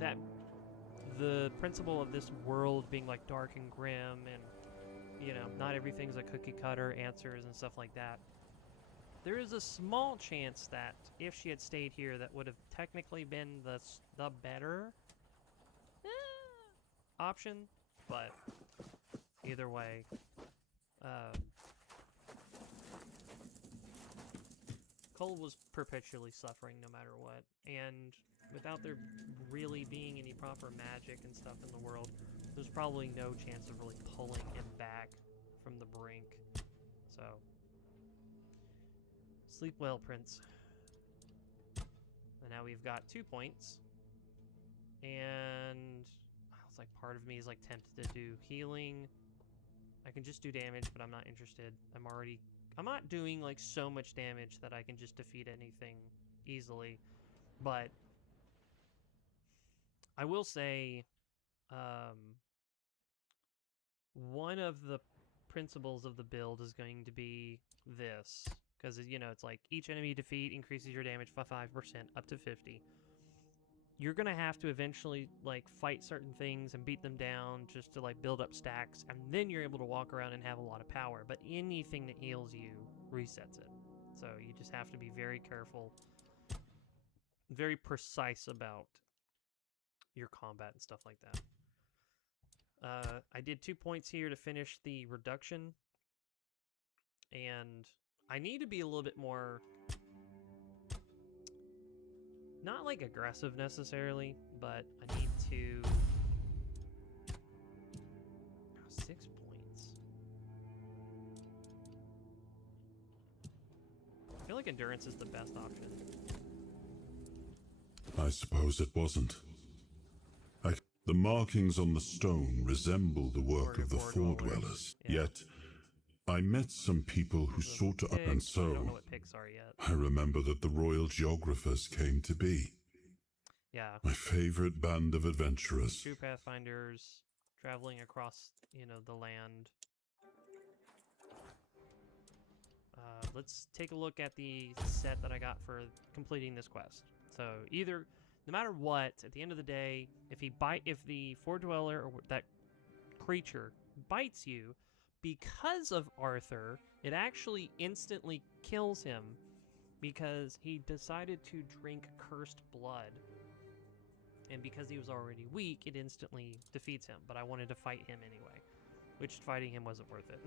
that the principle of this world being like dark and grim and, not everything's a cookie cutter answers and stuff like that. There is a small chance that if she had stayed here, that would have technically been the better option, but either way, Cole was perpetually suffering no matter what, and without there really being any proper magic and stuff in the world, there's probably no chance of really pulling him back from the brink. So, sleep well, Prince. And now we've got 2 points. And it's like part of me is like tempted to do healing. I can just do damage, but I'm not interested. I'm not doing like so much damage that I can just defeat anything easily. But I will say, one of the principles of the build is going to be this, because it's like each enemy you defeat increases your damage by 5% up to 50. You're gonna have to eventually like fight certain things and beat them down just to like build up stacks, and then you're able to walk around and have a lot of power. But anything that heals you resets it, so you just have to be very careful, very precise about your combat and stuff like that. I did 2 points here to finish the reduction, and I need to be a little bit more, not like aggressive necessarily, but I need to... 6 points. I feel like endurance is the best option. I suppose it wasn't. The markings on the stone resemble the work of the Four Dwellers, yet I met some people who sought to... And so, I don't know what pigs are yet. I remember that the royal geographers came to be. Yeah. My favorite band of adventurers. True pathfinders traveling across, the land. Let's take a look at the set that I got for completing this quest. So either... No matter what, at the end of the day, if the Four Dweller or that creature bites you, because of Arthur, it actually instantly kills him because he decided to drink cursed blood. And because he was already weak, it instantly defeats him. But I wanted to fight him anyway, which fighting him wasn't worth it.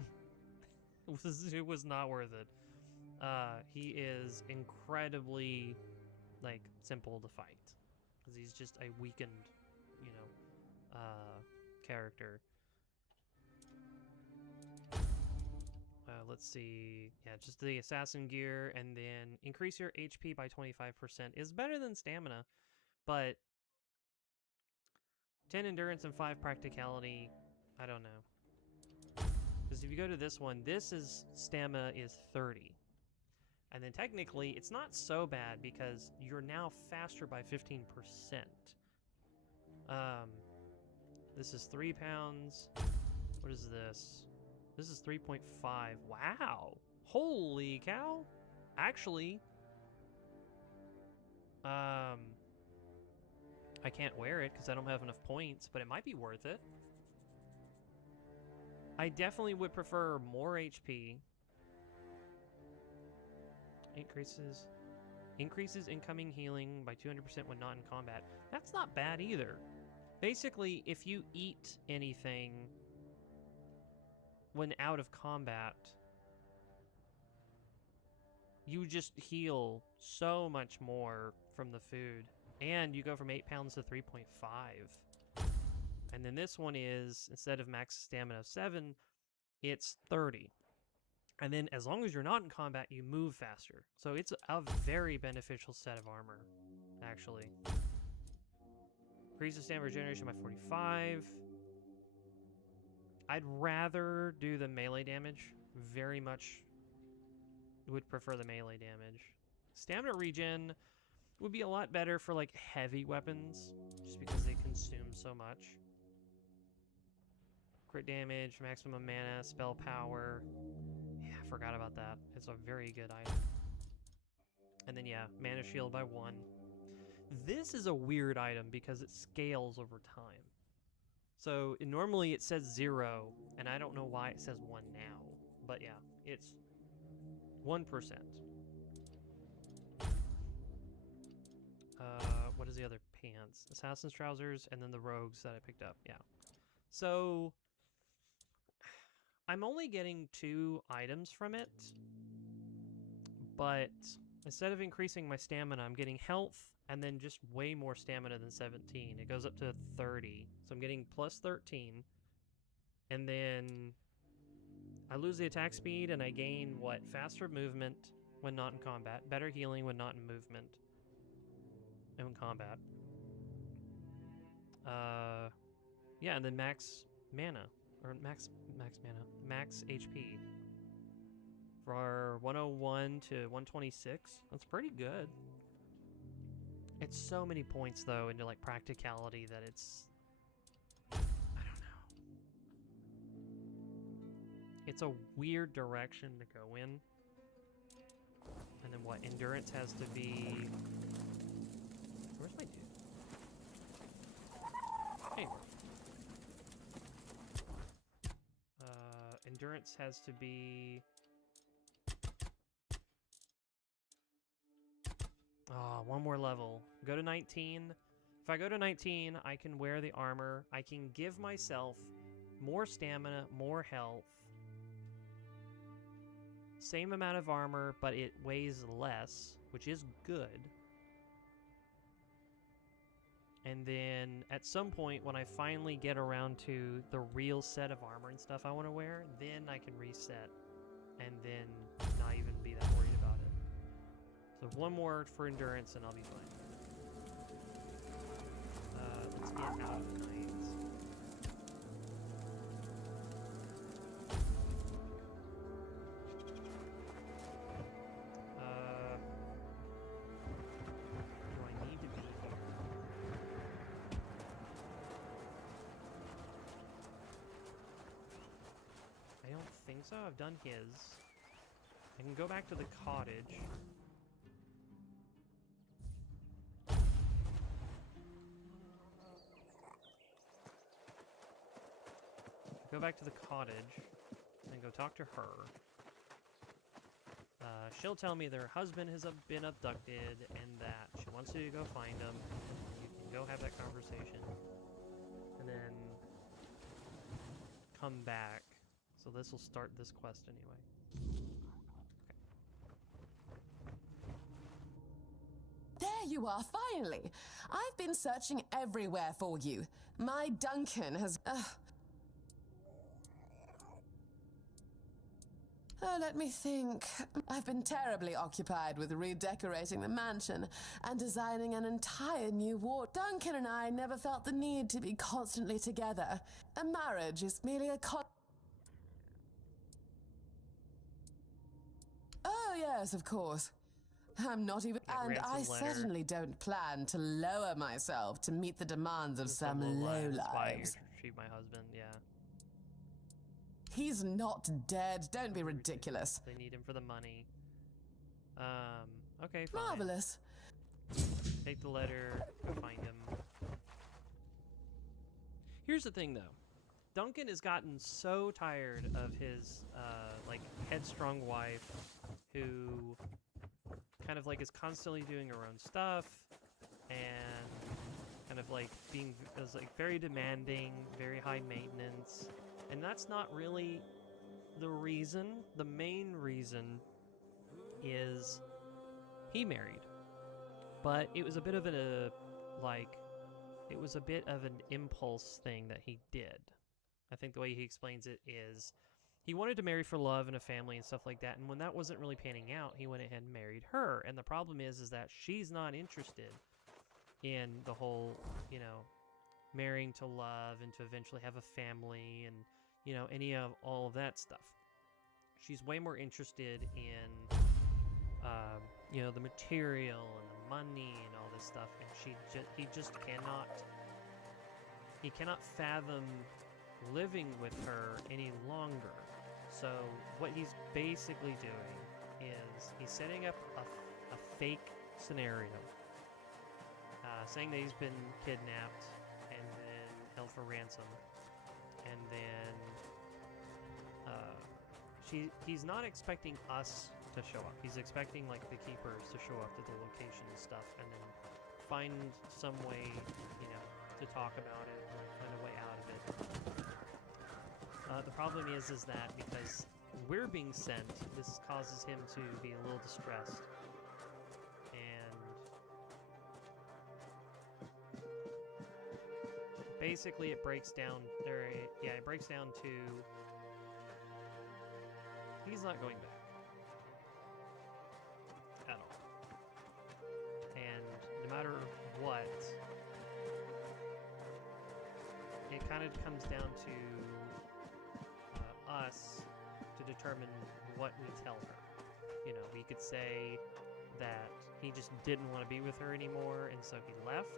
It was not worth it. He is incredibly, like, simple to fight. Because he's just a weakened, you know, character. Let's see. Yeah, just the assassin gear, and then increase your HP by 25% is better than stamina, but 10 endurance and 5 practicality, I don't know. Because if you go to this one, this is stamina is 30. And then technically, it's not so bad because you're now faster by 15%. This is 3 pounds. What is this? This is 3.5. Wow. Holy cow. Actually, I can't wear it because I don't have enough points, but it might be worth it. I definitely would prefer more HP. Increases incoming healing by 200% when not in combat. That's not bad either. Basically, if you eat anything when out of combat, you just heal so much more from the food. And you go from 8 pounds to 3.5. And then this one is, instead of max stamina of 7, it's 30. And then as long as you're not in combat, you move faster. So it's a very beneficial set of armor, actually. Increases stamina regeneration by 45. I'd rather do the melee damage. Very much would prefer the melee damage. Stamina regen would be a lot better for, like, heavy weapons, just because they consume so much. Crit damage, maximum mana, spell power. Yeah, I forgot about that. It's a very good item. And then, yeah, mana shield by 1. This is a weird item because it scales over time. So normally it says 0, and I don't know why it says 1 now. But yeah, it's 1%. What is the other pants? Assassin's trousers, and then the rogues that I picked up. Yeah. So I'm only getting 2 items from it, but instead of increasing my stamina, I'm getting health and then just way more stamina than 17. It goes up to 30. So I'm getting plus 13. And then I lose the attack speed and I gain, what, faster movement when not in combat, better healing when not in movement, in combat. Yeah, and then max mana, or max HP for 101 to 126. That's pretty good. It's so many points though into like practicality that it's, I don't know. It's a weird direction to go in. And then what? Endurance has to be. Where's my dude? Hey. Endurance has to be. Oh, one more level. Go to 19. If I go to 19, I can wear the armor. I can give myself more stamina, more health. Same amount of armor, but it weighs less, which is good. And then at some point, when I finally get around to the real set of armor and stuff I want to wear, then I can reset and then not even be that worried about it. So one more for endurance and I'll be fine. Let's get out of the night. Do I need to be here? I don't think so. I've done his. I can go back to the cottage. Go back to the cottage and go talk to her. She'll tell me that her husband has been abducted and that she wants you to go find him. You can go have that conversation, and then come back. So this will start this quest anyway. There you are, finally! I've been searching everywhere for you. My Duncan has... Oh, let me think. I've been terribly occupied with redecorating the mansion and designing an entire new ward. Duncan and I never felt the need to be constantly together. A marriage is merely a Oh, yes, of course. I'm not even... And I certainly don't plan to lower myself to meet the demands of some lowlives. Treat my husband, yeah. He's not dead. Don't be ridiculous. They need him for the money. Okay, fine. Marvelous. Take the letter, go find him. Here's the thing, though. Duncan has gotten so tired of his, like, headstrong wife who kind of, like, is constantly doing her own stuff and kind of, like, is, like, very demanding, very high maintenance. And that's not really the reason. The main reason is he married. But it was a bit of it was a bit of an impulse thing that he did. I think the way he explains it is he wanted to marry for love and a family and stuff like that. And when that wasn't really panning out, he went ahead and married her. And the problem is that she's not interested in the whole, you know, marrying to love and to eventually have a family and, you know, any of all of that stuff. She's way more interested in, you know, the material and the money and all this stuff, and he just cannot fathom living with her any longer. So what he's basically doing is he's setting up a fake scenario, saying that he's been kidnapped and then held for ransom, and then he's not expecting us to show up. He's expecting, like, the keepers to show up to the location and stuff, and then find some way, you know, to talk about it or find a way out of it. The problem is that because we're being sent, this causes him to be a little distressed. And basically it breaks down to he's not going back at all. And no matter what, it kind of comes down to us to determine what we tell her. You know, we could say that he just didn't want to be with her anymore, and so he left,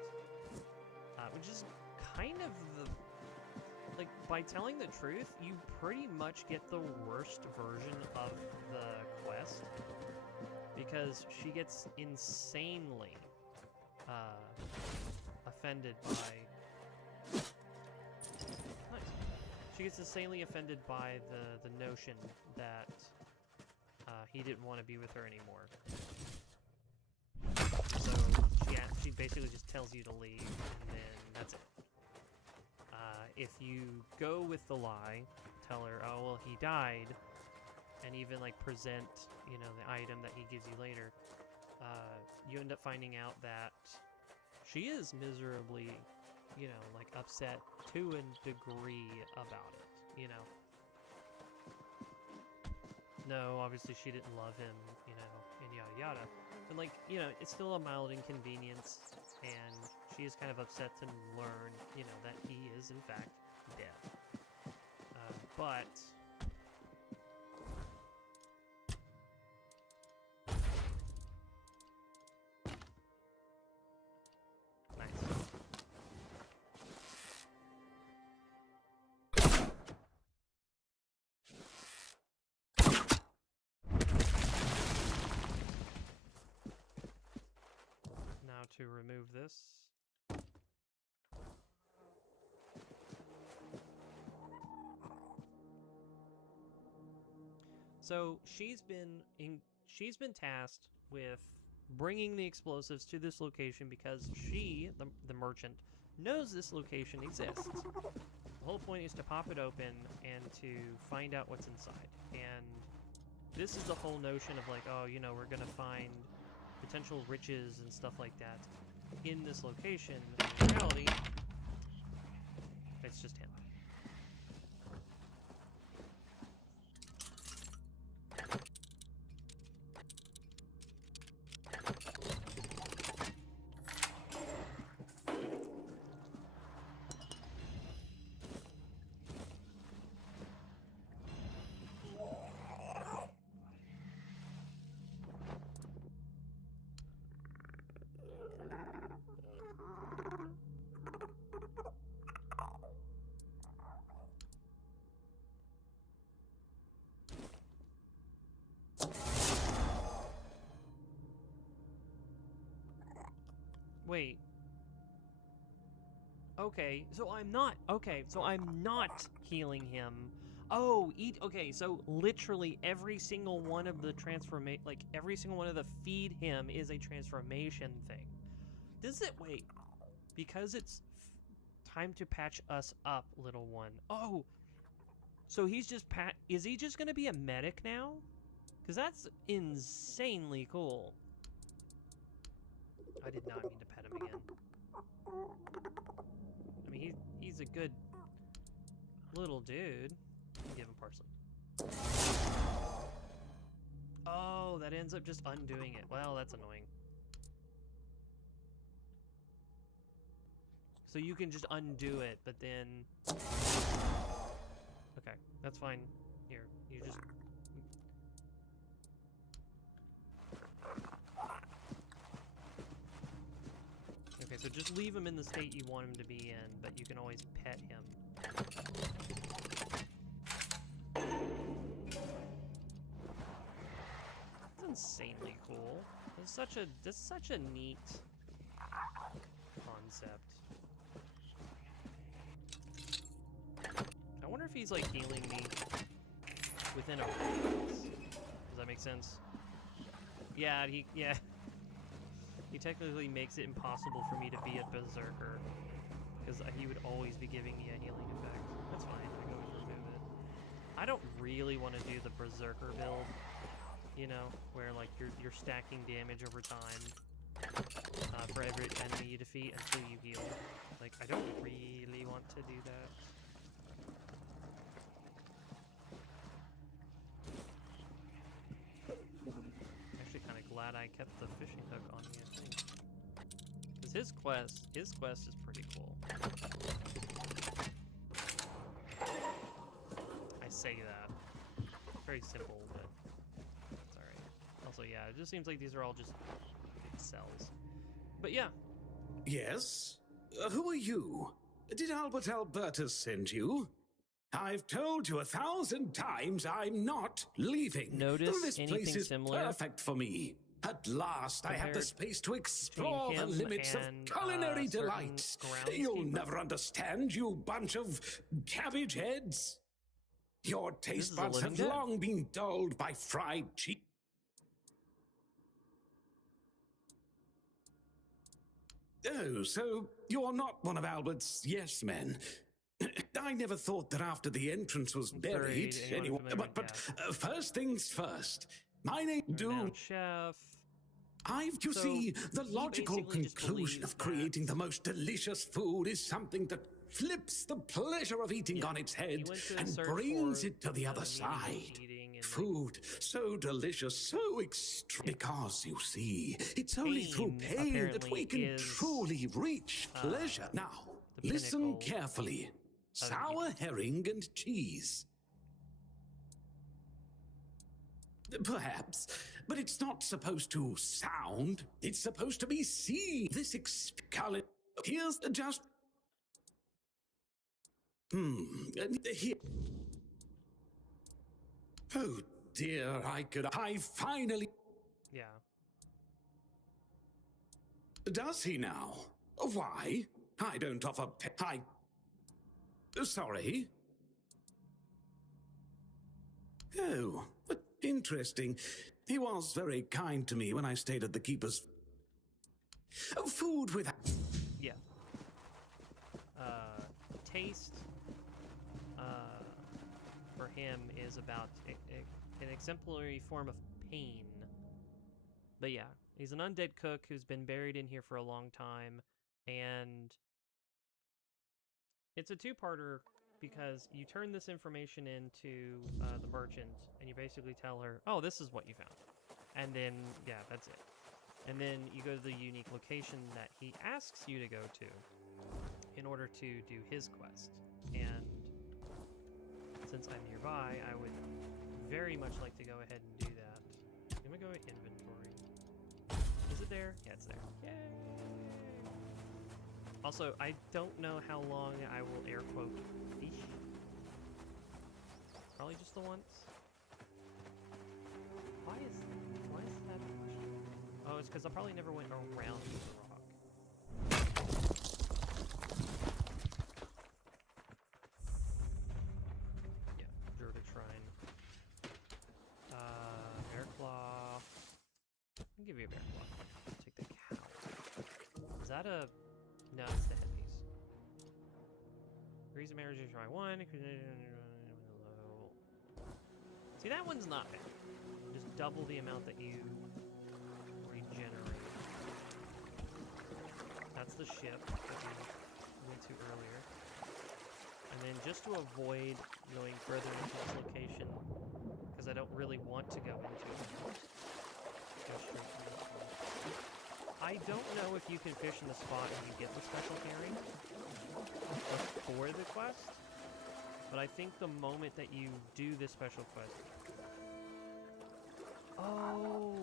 which is kind of like, by telling the truth, you pretty much get the worst version of the quest, because she gets insanely offended by... She gets insanely offended by the notion that he didn't want to be with her anymore. So she basically just tells you to leave, and then that's it. If you go with the lie, tell her, oh, well, he died, and even, like, present, you know, the item that he gives you later, you end up finding out that she is miserably, you know, like, upset to a degree about it, you know. No, obviously she didn't love him, you know, and yada yada. But, like, you know, it's still a mild inconvenience, and she is kind of upset to learn, you know, that he is, in fact, dead. But... Nice. Now to remove this. So she's been tasked with bringing the explosives to this location because she, the merchant, knows this location exists. The whole point is to pop it open and to find out what's inside. And this is the whole notion of like, oh, you know, we're gonna find potential riches and stuff like that in this location. In reality, it's just him. Wait. Okay, so I'm not. Okay, so I'm not healing him. Oh, okay, so literally every single one of the every single one of the feed him is a transformation thing. Does it, wait, because it's time to patch us up, little one. Oh, so he's just is he just gonna be a medic now? Because that's insanely cool. I did not mean to pet him again. I mean, he's a good little dude. Give him parsley. Oh, that ends up just undoing it. Well, that's annoying. So you can just undo it, but then... Okay, that's fine. Here, you just... Okay, so just leave him in the state you want him to be in, but you can always pet him. That's insanely cool. That's such a neat concept. I wonder if he's like healing me within a radius. Does that make sense? Yeah, he technically makes it impossible for me to be a berserker, because he would always be giving me a healing effect. That's fine, I can always remove it. I don't really want to do the berserker build, you know, where like you're stacking damage over time for every enemy you defeat until you heal. Like, I don't really want to do that. Glad I kept the fishing hook on me, I think. Because his quest is pretty cool. I say that. Very simple, but it's alright. Also, yeah, it just seems like these are all just good cells. But yeah. Yes? Who are you? Did Albert Albertus send you? I've told you 1,000 times I'm not leaving. Notice this anything place is similar? Perfect for me. At last, I have the space to explore the him limits of and, culinary certain delights. You'll never understand, you bunch of cabbage heads. Your taste buds have long been dulled by fried cheese. Oh, so you're not one of Albert's yes men. I never thought that after the entrance was buried, anyway. But first things first. My name Chef. You see, the logical conclusion of creating the most delicious food is something that flips the pleasure of eating on its head and brings it to the other side. Food so delicious, so extreme. Because, you see, it's only through pain that we can truly reach pleasure. Now, listen carefully. Sour herring and cheese. Perhaps, but it's not supposed to sound. It's supposed to be seen. This color. Here's just. Here. Oh dear, I finally. Yeah. Does he now? Why? I don't offer. Sorry. Oh, but interesting. He was very kind to me when I stayed at the Keeper's. Food with... Yeah. Taste, for him is about an exemplary form of pain. But yeah, he's an undead cook who's been buried in here for a long time, and it's a two-parter because you turn this information into the merchant, and you basically tell her, oh, this is what you found. And then, yeah, that's it. And then you go to the unique location that he asks you to go to in order to do his quest. And since I'm nearby, I would very much like to go ahead and do that. I'm gonna go to inventory. Is it there? Yeah, it's there. Yay! Also, I don't know how long I will air quote fish. Probably just the once. Why is that a question? Oh, it's because I probably never went around the rock. Yeah, Druidic Shrine. Bear Claw. I'll give you a Bear Claw. Take the cow. Is that a... No, it's the headpiece. Reason marriage is try 1. See, that one's not bad. Just double the amount that you regenerate. That's the ship that we went to earlier. And then just to avoid going further into this location, because I don't really want to go into it, go straight to this one. I don't know if you can fish in the spot and you get the special herring before the quest, but I think the moment that you do this special quest... Oh,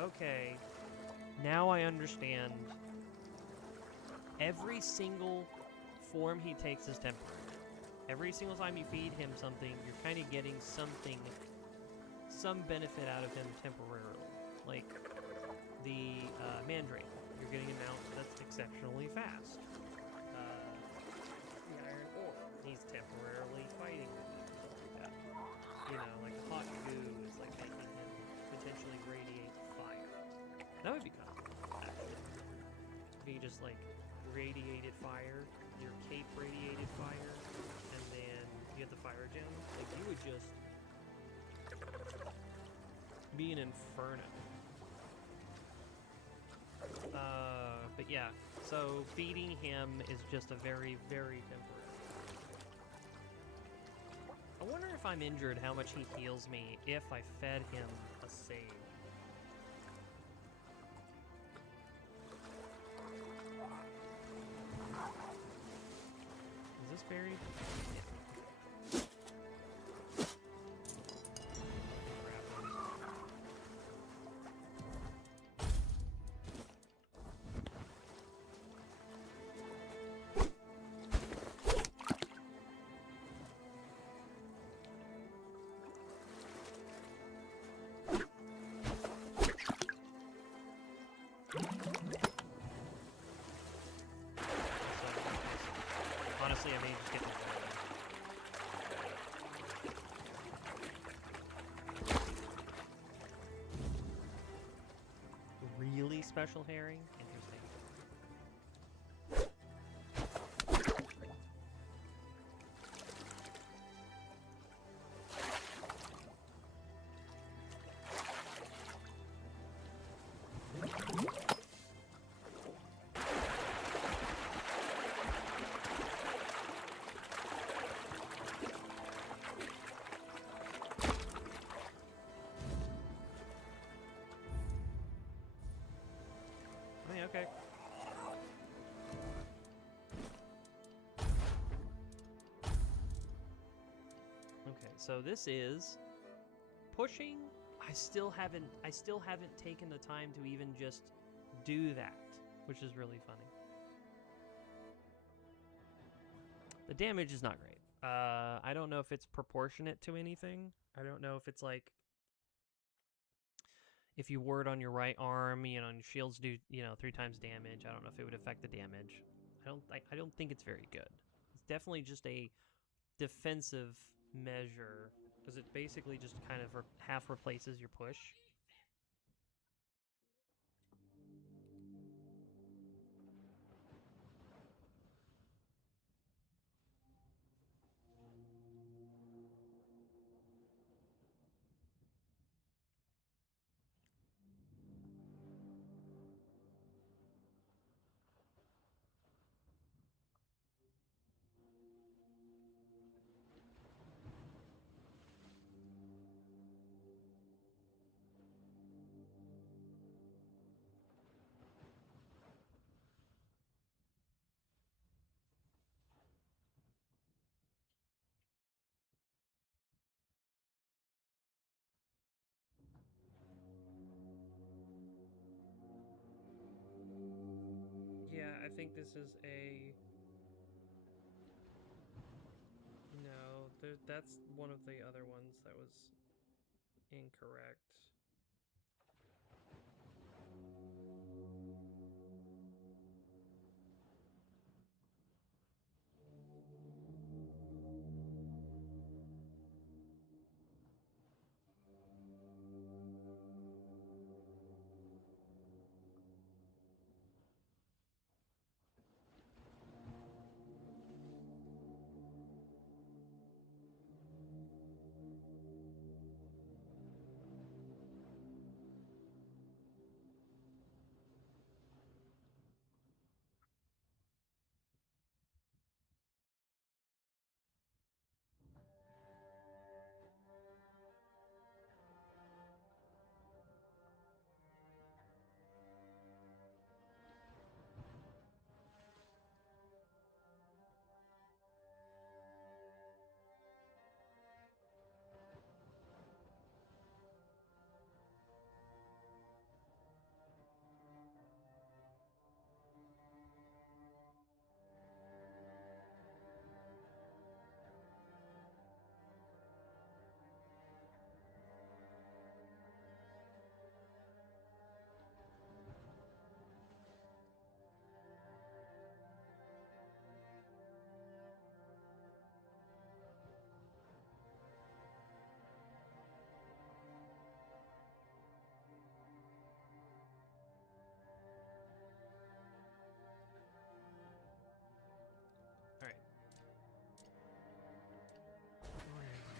okay. Now I understand. Every single form he takes is temporary. Every single time you feed him something, you're kind of getting something, some benefit out of him temporarily. Like the Mandrake. You're getting a mount that's exceptionally fast. The Iron Ore. He's temporarily fighting with it. Like that. You know, like the hot goo is like making him potentially radiate fire. That would be kind of cool, actually. If you just like radiated fire, your cape radiated fire, and then you get the fire gem, like you would just be an inferno. But yeah, so feeding him is just a very, very temporary. I wonder if I'm injured, how much he heals me if I fed him a sage. Is this buried? Yeah. Honestly, I may just get the really special herring? Interesting. Okay. Okay, so this is pushing. I still haven't taken the time to even just do that, which is really funny. The damage is not great. I don't know if it's proportionate to anything. I don't know if it's like if you ward on your right arm, you know, and your shields do, 3 times damage. I don't know if it would affect the damage. I don't think it's very good. It's definitely just a defensive measure because it basically just kind of half replaces your push. think this is a... No, that's one of the other ones that was incorrect.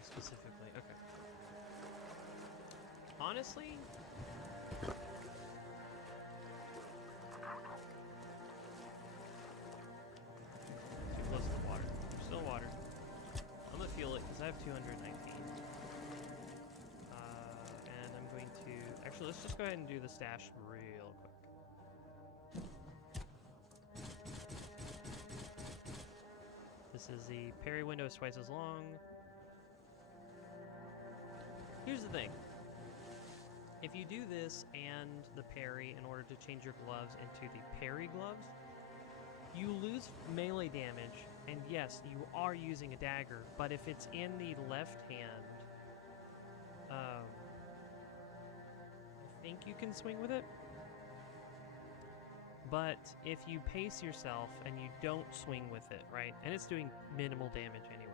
Specifically, okay. Honestly, too close to the water. Still water. I'm gonna feel it because I have 219. And I'm going to actually let's just go ahead and do the stash real quick. This is the parry window is twice as long. Here's the thing. If you do this and the parry in order to change your gloves into the parry gloves, you lose melee damage, and yes, you are using a dagger, but if it's in the left hand, I think you can swing with it. But if you pace yourself and you don't swing with it, right, and it's doing minimal damage anyway,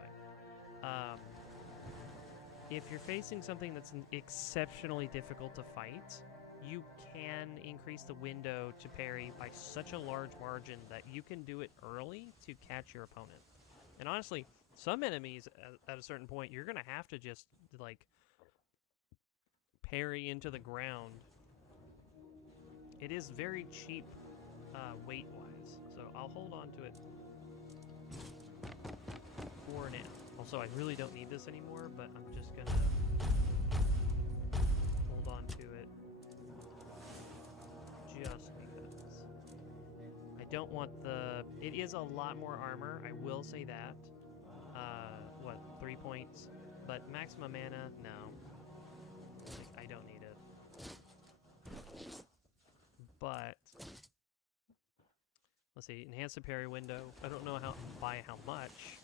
if you're facing something that's exceptionally difficult to fight, you can increase the window to parry by such a large margin that you can do it early to catch your opponent. And honestly, some enemies at a certain point, you're going to have to just, like, parry into the ground. It is very cheap weight-wise, so I'll hold on to it for now. Also, I really don't need this anymore, but I'm just gonna hold on to it just because. I don't want the... It is a lot more armor, I will say that. What, 3 points? But maximum mana, no. Like, I don't need it. But... Let's see, enhance the parry window. I don't know by how much.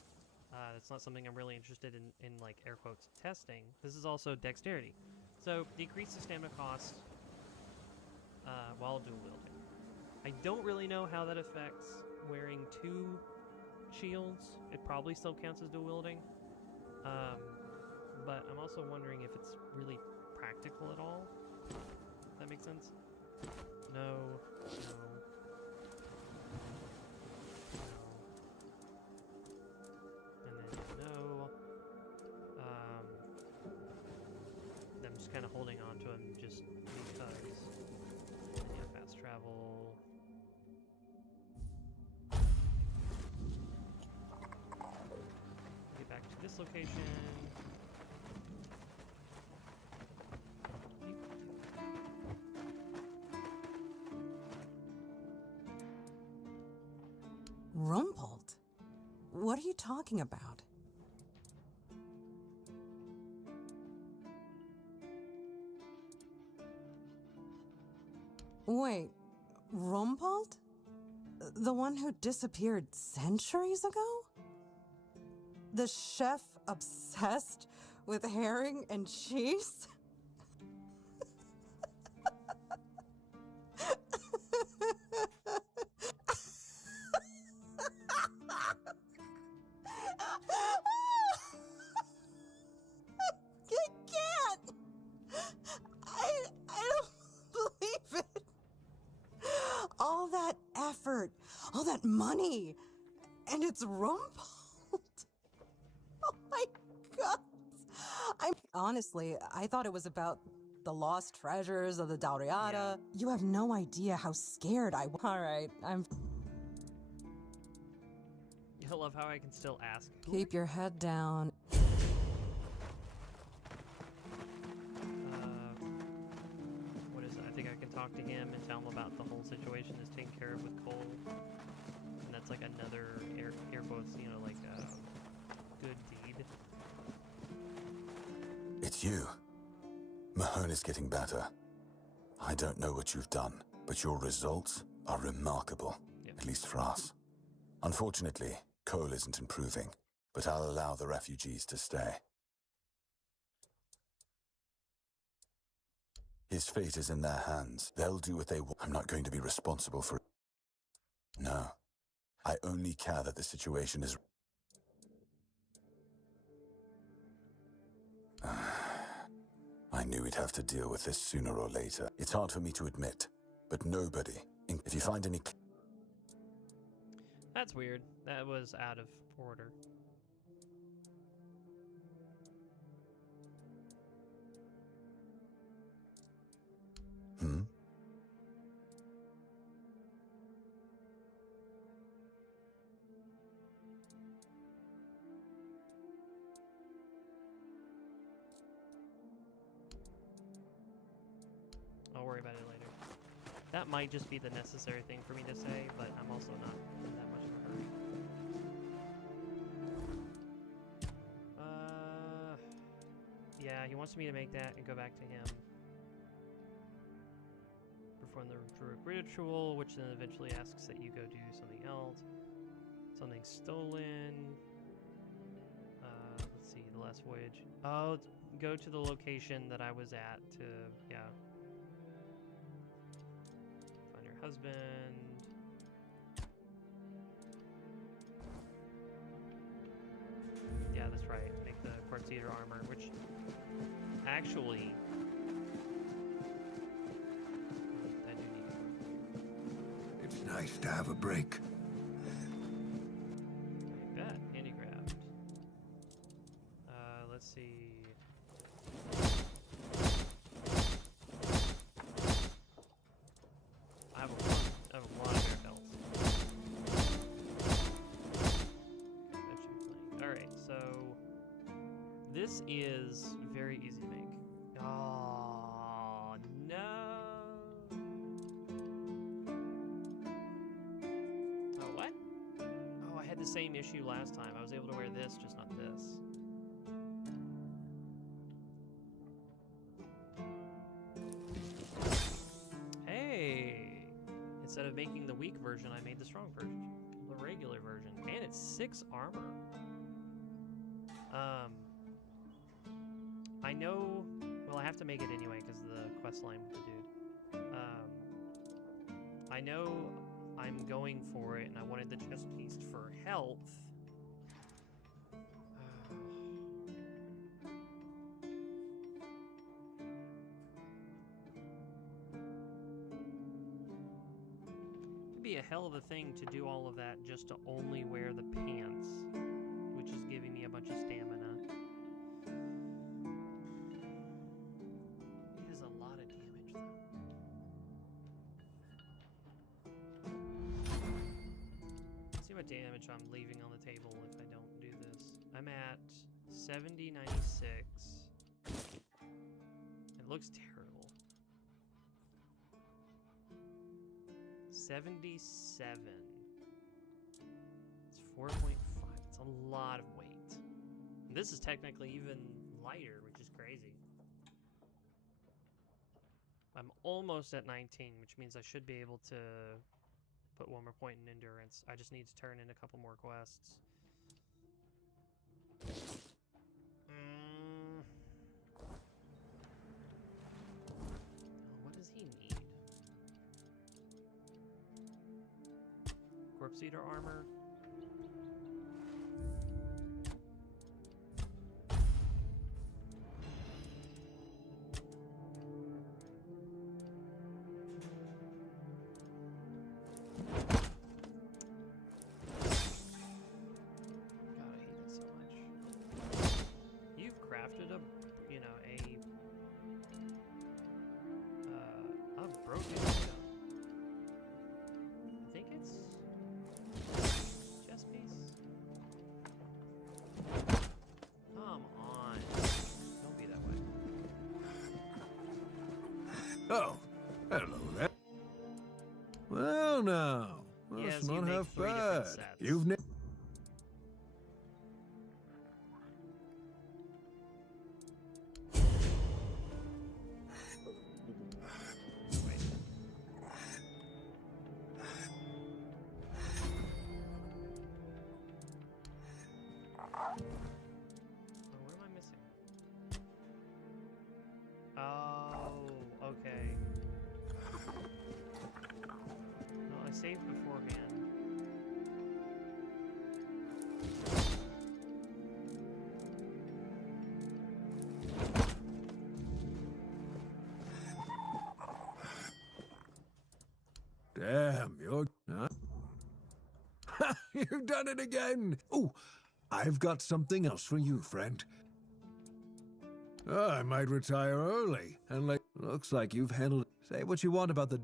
That's not something I'm really interested in like, air quotes, testing. This is also dexterity. So, decrease the stamina cost while dual wielding. I don't really know how that affects wearing 2 shields. It probably still counts as dual wielding. But I'm also wondering if it's really practical at all. If that makes sense? No. I'm just kind of holding on to him just because. Yeah, fast travel. Get back to this location. Rumpled? What are you talking about? Wait, Rumpled? The one who disappeared centuries ago? The chef obsessed with herring and cheese? I don't believe it. All that effort, all that money, and it's rumpled. Oh my god. Honestly, I thought it was about the lost treasures of the Dalriata. Yeah. You have no idea how scared I was. Alright, I love how I can still ask. Keep your head down. What is it? I think I can talk to him and tell him about the whole situation is taken care of with Cole. And that's like another air quotes, you know, like good deed. It's you. Mahone is getting better. I don't know what you've done, but your results are remarkable, at least for us. Unfortunately, Cole isn't improving, but I'll allow the refugees to stay. His fate is in their hands. They'll do what they want. I'm not going to be responsible for it. No. I only care that the situation is... I knew we'd have to deal with this sooner or later. It's hard for me to admit, but nobody... If you find any... That's weird. That was out of order. I'll worry about it later. That might just be the necessary thing for me to say, but I'm also not in that much of a hurry. Yeah, he wants me to make that and go back to him. Perform the Druid ritual, which then eventually asks that you go do something else. Something stolen. Let's see, the last voyage. Oh, go to the location that I was at to, yeah. Find your husband. Yeah, that's right. Make the Quartz Eater armor, which actually I do need. It's nice to have a break. I bet. Handicraft. Let's see. I have a lot of air belts. Alright, so this is very easy to make. Oh no. Oh what? Oh, I had the same issue last time. I was able to wear this, just not this. Hey! Instead of making the weak version, I made the strong version. The regular version. And it's 6 armor. I know... Well, I have to make it anyway because of the quest line with the dude. I know I'm going for it, and I wanted the chest piece for health. It'd be a hell of a thing to do all of that just to only wear the pants, which is giving me a bunch of stamina. It is a lot of damage, though. Let's see what damage I'm leaving on the table if I don't do this. I'm at 7096. It looks terrible. 77. It's 4.5. It's a lot of weight. And this is technically even lighter, which is crazy. I'm almost at 19, which means I should be able to put 1 more point in endurance. I just need to turn in a couple more quests. What does he need? Corpse Eater armor. Crafted a, you know, a broken item. I think it's chest piece. Come on, don't be that way. Oh, hello there. Well, now, that's not half bad. You've Okay. Well, I saved beforehand. Damn, you're not. You've done it again. Oh, I've got something else for you, friend. I might retire early, and looks like you've handled it. Say what you want about the...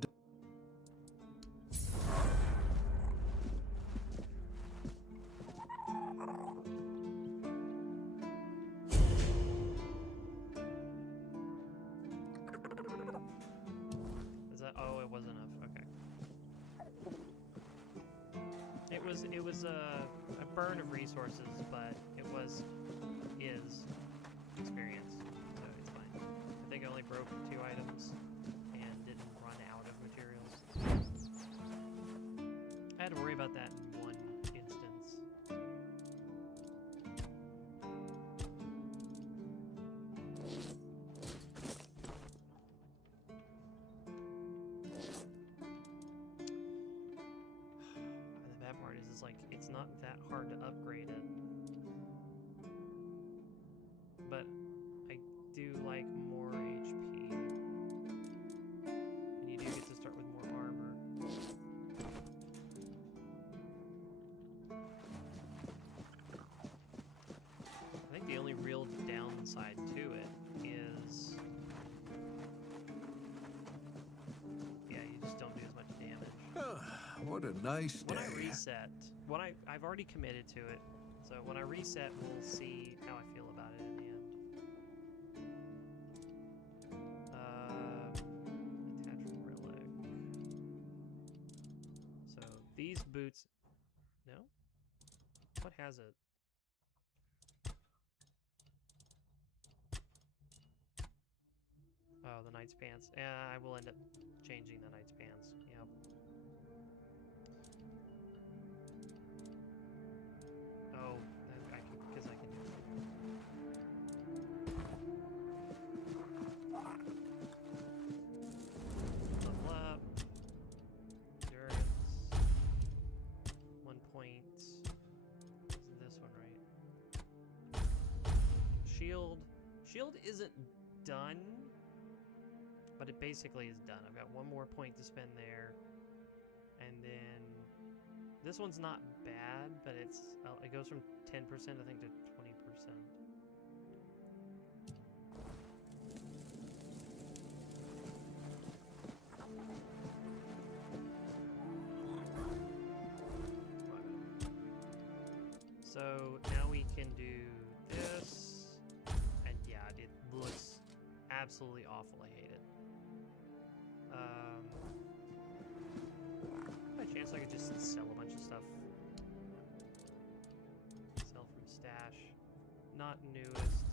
Is that... Oh, it was enough. Okay. It was a burn of resources, but it is experience. I think I only broke 2 items and didn't run out of materials. I had to worry about that in one instance. The bad part is like, it's not that hard to upgrade it. But I do like more HP. And you do get to start with more armor. I think the only real downside to it is... yeah, you just don't do as much damage. What a nice day. When I reset, I've already committed to it. So when I reset, we'll see how I feel about it in the end. Attach relic. So these boots... No? What has it? Oh, the Knight's Pants. Yeah, I will end up changing the Knight's Pants. Yep. Oh, I can, because I can do it. Level up. Endurance. 1 point. Isn't this one right? Shield. Shield isn't done, but it basically is done. I've got 1 more point to spend there. And then this one's not bad, but it's it goes from 10% I think to 20%. So now we can do this, and yeah, it looks absolutely awful. I hate it. By chance I could just sell a bunch of stuff. Sell from stash. Not newest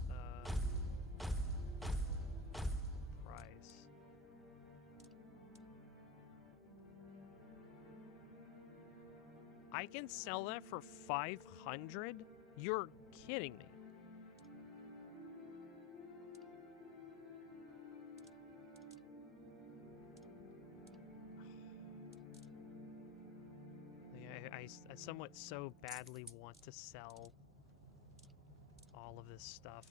price. I can sell that for 500? You're kidding me. Like, I somewhat so badly want to sell all of this stuff.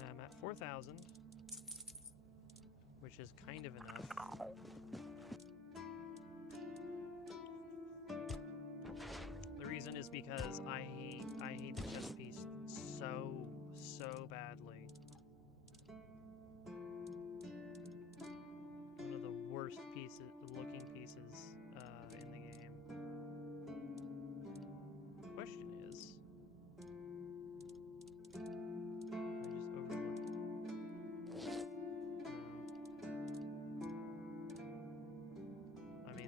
I'm at 4,000, which is kind of enough. The reason is because I hate the chess piece so badly. One of the worst looking pieces in the game. Question is,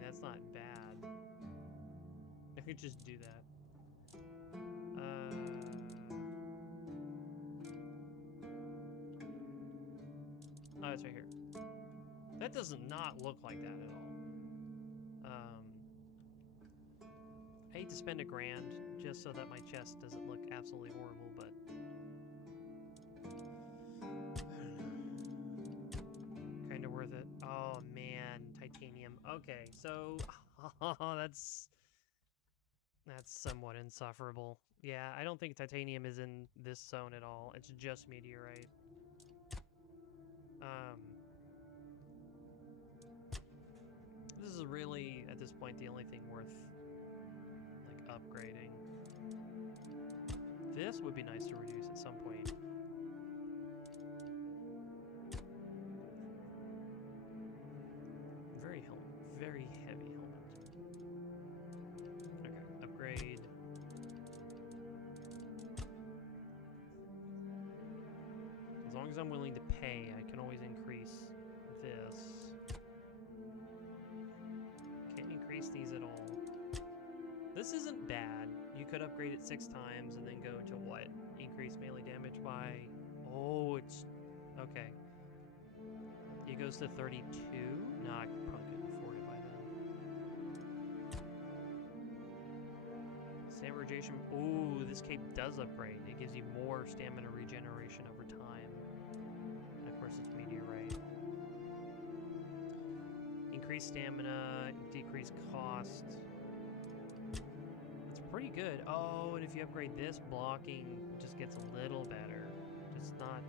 that's not bad. I could just do that. Oh, it's right here. That does not look like that at all. I hate to spend $1,000 just so that my chest doesn't look absolutely horrible, but kind of worth it. Oh man, titanium. Okay, so that's somewhat insufferable. Yeah, I don't think titanium is in this zone at all. It's just meteorite. This is really, at this point, the only thing worth, like, upgrading. This would be nice to reduce at some point. Very heavy helmet. Okay, upgrade. As long as I'm willing to pay, I can always increase this. Can't increase these at all. This isn't bad. You could upgrade it 6 times and then go to what? Increase melee damage by... Oh, it's... Okay. It goes to 32? No, I probably couldn't afford it by then. Stamina regeneration. Ooh, this cape does upgrade. It gives you more stamina regeneration over time. And of course, it's meteorite. Increased stamina, decreased cost. It's pretty good. Oh, and if you upgrade this, blocking just gets a little better. Just not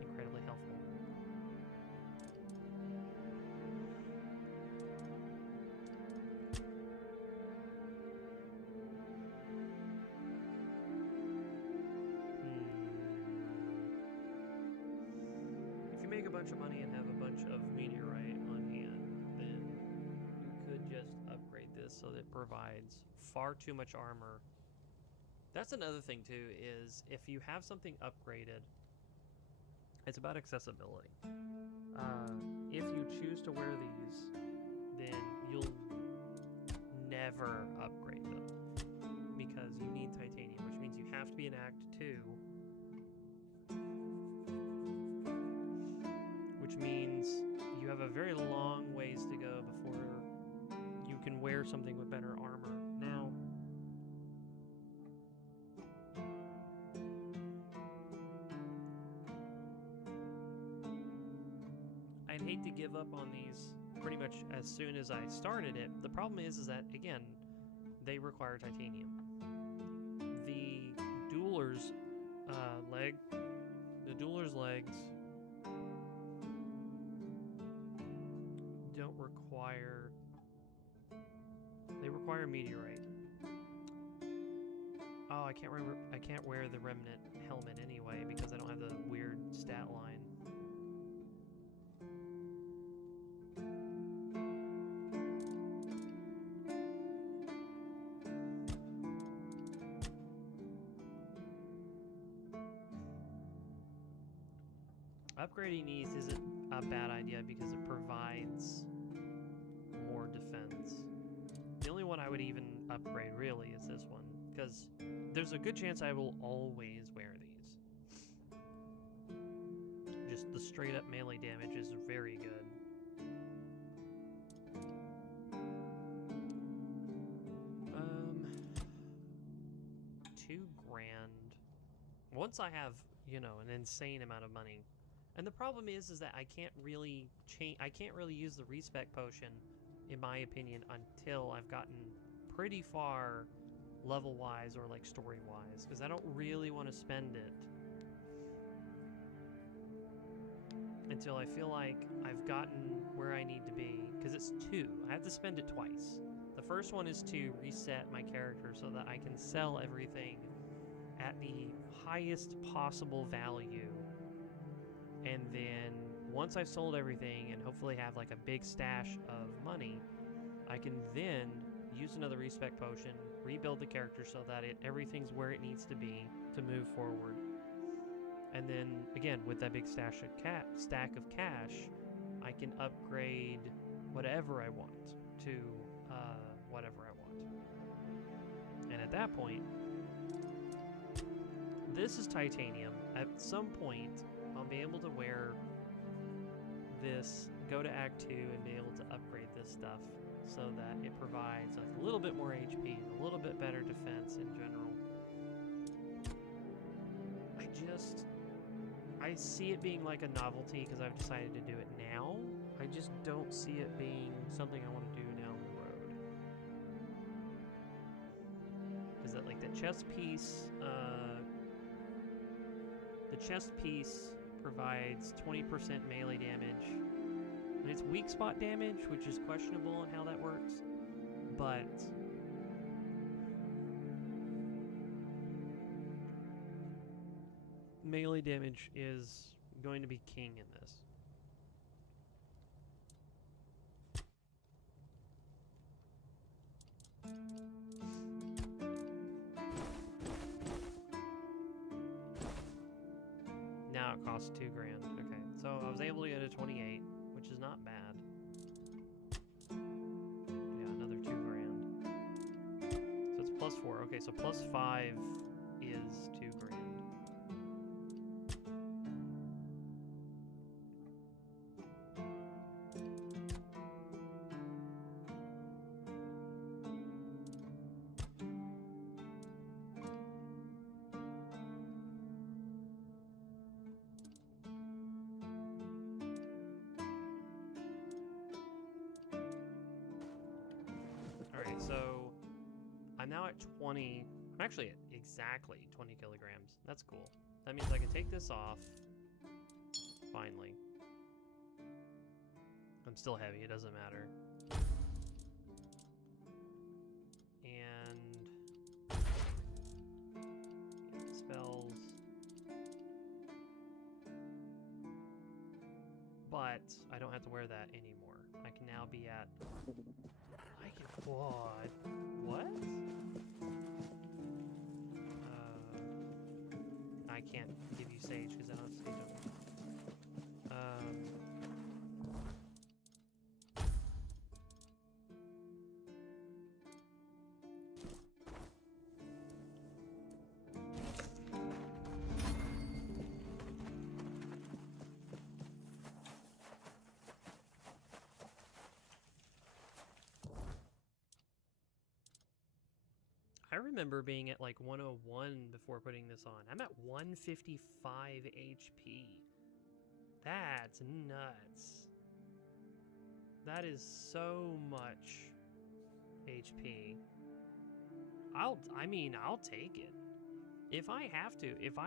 incredibly helpful. If you make a bunch of money and have a bunch of meteorite on hand, then you could just upgrade this so that it provides far too much armor. That's another thing too, is if you have something upgraded, it's about accessibility. If you choose to wear these, then you'll never upgrade them because you need titanium, which means you have to be in Act 2, which means you have a very long ways to go before you can wear something with better armor. Now, I'd hate to give up on these pretty much as soon as I started it. The problem is that, again, they require titanium. The dueler's legs don't require... They require meteorite. Oh, I can't wear the remnant helmet anyway because I don't have the weird Upgrading these isn't a bad idea because it provides more defense. The only one I would even upgrade really is this one, because there's a good chance I will always wear these. Just the straight up melee damage is very good. $2 grand. Once I have, you know, an insane amount of money. And the problem is that I can't really use the respec potion, in my opinion, until I've gotten pretty far level-wise or like story-wise, because I don't really want to spend it until I feel like I've gotten where I need to be, because it's 2. I have to spend it twice. The first one is to reset my character so that I can sell everything at the highest possible value. And then once I've sold everything and hopefully have like a big stash of money, I can then use another respec potion, rebuild the character so that everything's where it needs to be to move forward. And then again, with that big stack of cash, I can upgrade whatever I want to whatever I want. And at that point, this is titanium. At some point, I'll be able to wear this, go to Act 2, and be able to upgrade this stuff so that it provides a little bit more HP, a little bit better defense in general. I see it being like a novelty because I've decided to do it now. I just don't see it being something I want to do down the road. Because that, like, the chest piece provides 20% melee damage. And it's weak spot damage, which is questionable on how that works. But melee damage is going to be king in this. Now it costs $2 grand. Okay, so I was able to get a 28, which is not bad. Yeah, another $2 grand. So it's plus 4. Okay, so plus 5 is $2 grand. Alright, so I'm now at 20. I'm actually at exactly 20 kilograms. That's cool. That means I can take this off. Finally. I'm still heavy, it doesn't matter. And yeah, spells. But I don't have to wear that anymore. I can now be at... What? I can't give you Sage because I don't have Sage on me. I remember being at like 101 before putting this on. I'm at 155 HP. That's nuts. That is so much HP. I'll take it. If I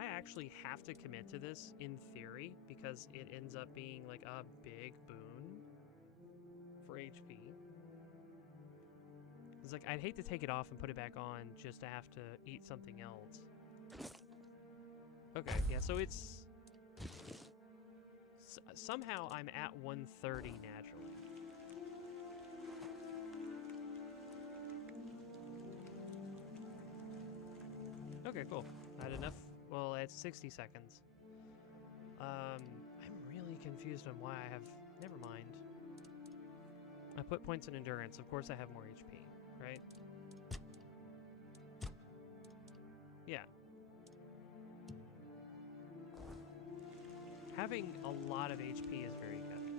actually have to commit to this in theory, because it ends up being like a big boon for HP. It's like, I'd hate to take it off and put it back on just to have to eat something else. Okay, yeah, so it's... somehow I'm at 130 naturally. Okay, cool. I had enough. Well, it's 60 seconds. I'm confused on why I have... Never mind. I put points in endurance. Of course I have more HP, right? Yeah. Having a lot of HP is very good.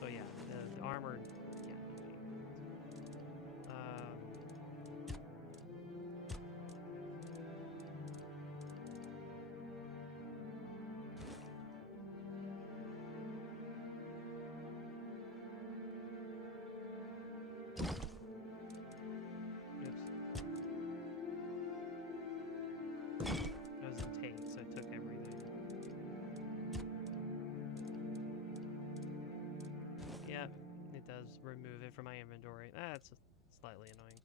So yeah, the armor... Yeah. That was a take, so I took everything. Yeah, it does remove it from my inventory. That's slightly annoying.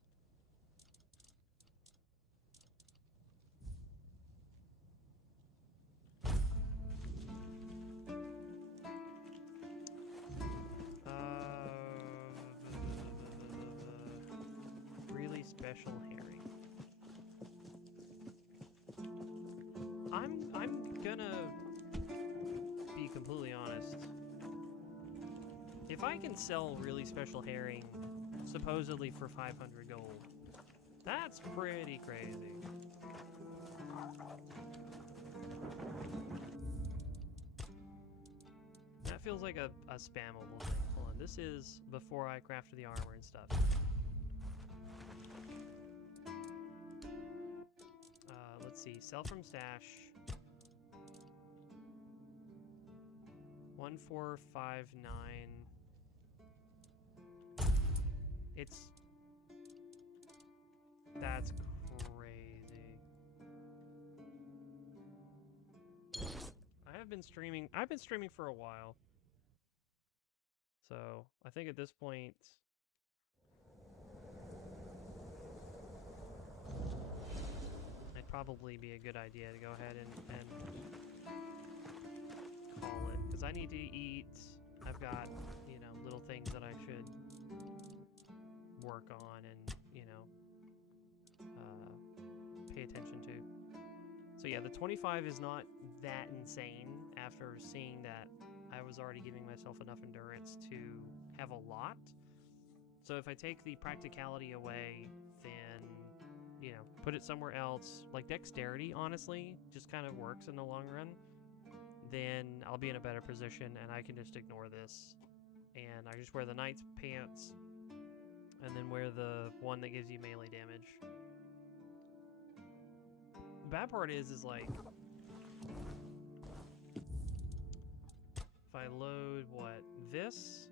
Really special herring. I'm gonna be completely honest. If I can sell really special herring, supposedly for 500 gold, that's pretty crazy. That feels like a spammable thing. Hold on, this is before I crafted the armor and stuff. Let's see, sell from stash. 1459. That's crazy. I've been streaming for a while. So, I think at this point it'd probably be a good idea to go ahead and call it, because I need to eat. I've got, you know, little things that I should work on and, you know, pay attention to. So yeah, the 25 is not that insane after seeing that I was already giving myself enough endurance to have a lot. So if I take the practicality away, then, you know, put it somewhere else, like dexterity, honestly, just kind of works in the long run, then I'll be in a better position and I can just ignore this. And I just wear the knight's pants and then wear the one that gives you melee damage. The bad part is like, if I load what? This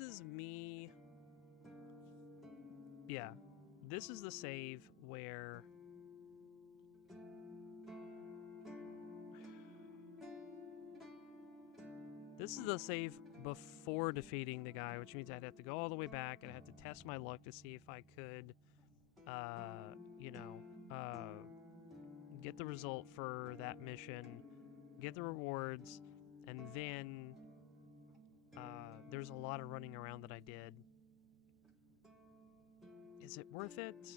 is me. Yeah, this is the save where this is the save before defeating the guy, which means I'd have to go all the way back and I'd have to test my luck to see if I could, you know, get the result for that mission, get the rewards, and then there's a lot of running around that I did. Is it worth it?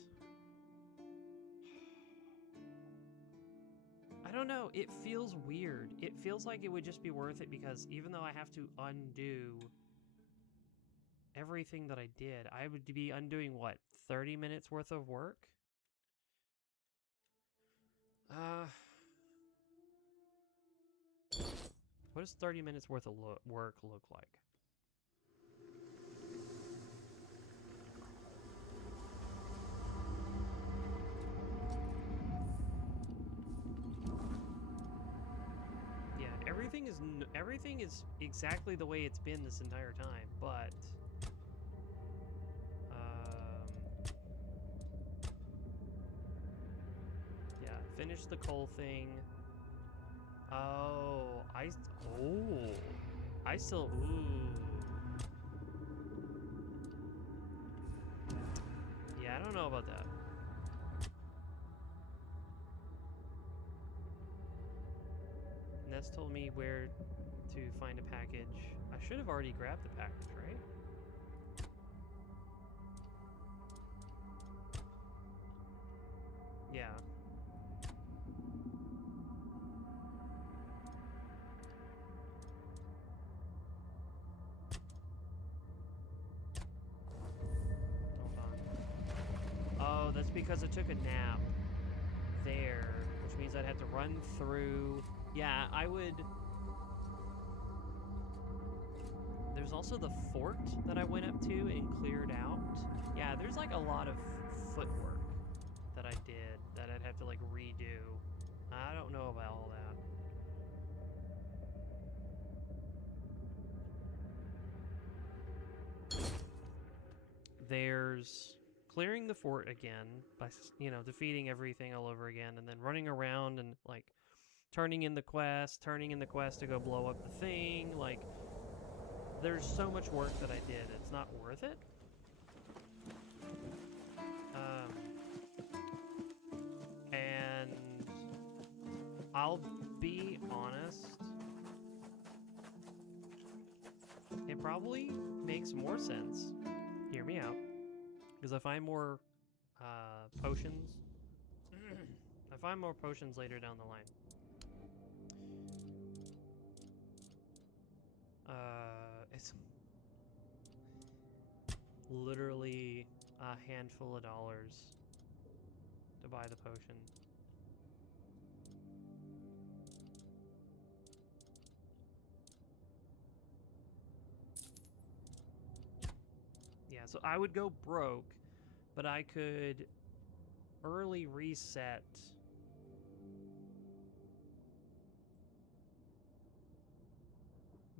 I don't know. It feels weird. It feels like it would just be worth it because even though I have to undo everything that I did, I would be undoing, what, 30 minutes worth of work? What does 30 minutes worth of work look like? Yeah, everything is exactly the way it's been this entire time, but yeah, finish the coal thing. I still, yeah, I don't know about that. Ness told me where to find a package. I should have already grabbed the package, right? Yeah. because I took a nap there, which means I'd have to run through. Yeah, I would. There's also the fort that I went up to and cleared out. Yeah, there's like a lot of footwork that I did that I'd have to like redo. I don't know about all that. There's clearing the fort again by, you know, defeating everything all over again, and then running around and like turning in the quest to go blow up the thing. Like, there's so much work that I did. It's not worth it. And I'll be honest, it probably makes more sense. Hear me out. Because I find more potions. I find more potions later down the line. It's literally a handful of dollars to buy the potion. Yeah, so I would go broke, but I could early reset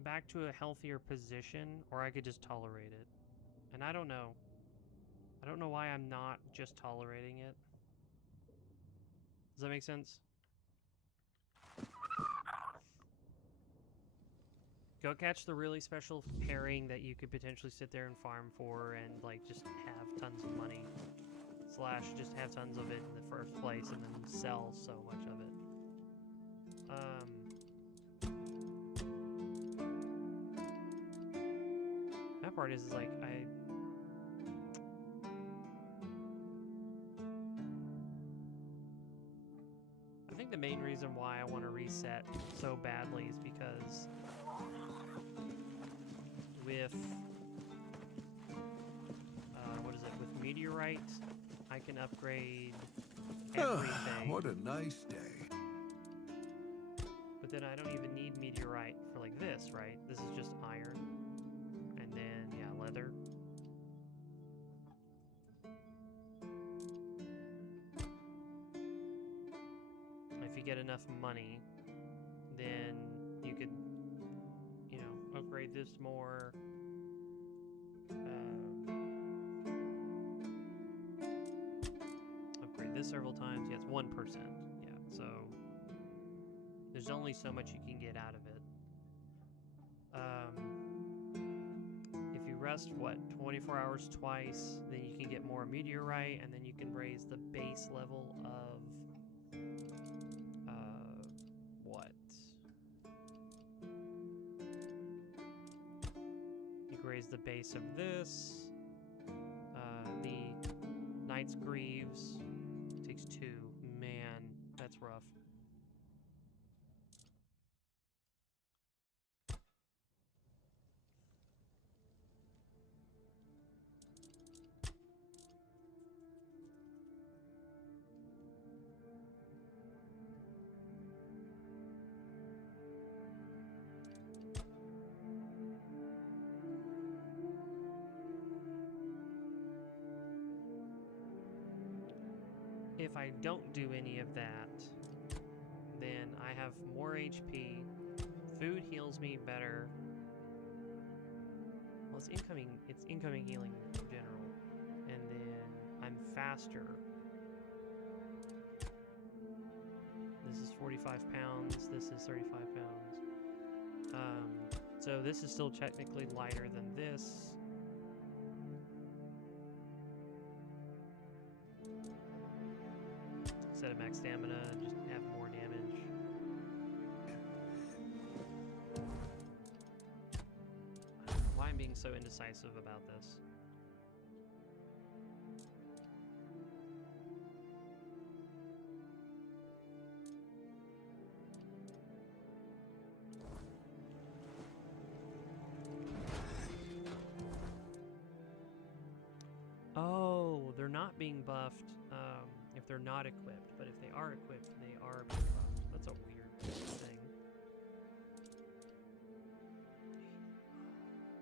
back to a healthier position, or I could just tolerate it. And I don't know. I don't know why I'm not just tolerating it. Does that make sense? Go catch the really special pairing that you could potentially sit there and farm for and like just have tons of money. Slash just have tons of it in the first place and then sell so much of it. That part is like I think the main reason why I want to reset so badly is because with what is it? With meteorite, I can upgrade everything. What a nice day. But then I don't even need meteorite for like this, right? This is just iron. And then, yeah, leather. If you get enough money, then you could, you know, upgrade this more. Upgrade this several times. Yeah, it's 1%. Yeah, so there's only so much you can get out of it. If you rest, what, 24 hours twice, then you can get more meteorite, and then you can raise the base level of what? You can raise the base of this. The Knight's Greaves takes 2. Man, that's rough. If I don't do any of that, then I have more HP. Food heals me better. Well, it's incoming healing in general. And then I'm faster. This is 45 pounds. This is 35 pounds. So this is still technically lighter than this. Instead of max stamina, just have more damage. Why I'm being so indecisive about this? Oh, they're not being buffed. Oh. if they're not equipped, but if they are equipped, they are being buffed. That's a weird thing.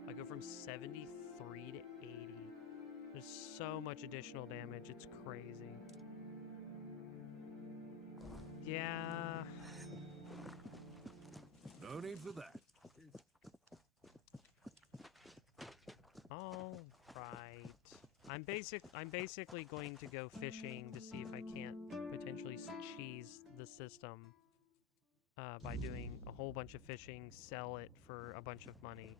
I go from 73 to 80. There's so much additional damage, it's crazy. Yeah. No need for that. All right. I'm basically going to go fishing to see if I can't potentially cheese the system by doing a whole bunch of fishing, sell it for a bunch of money.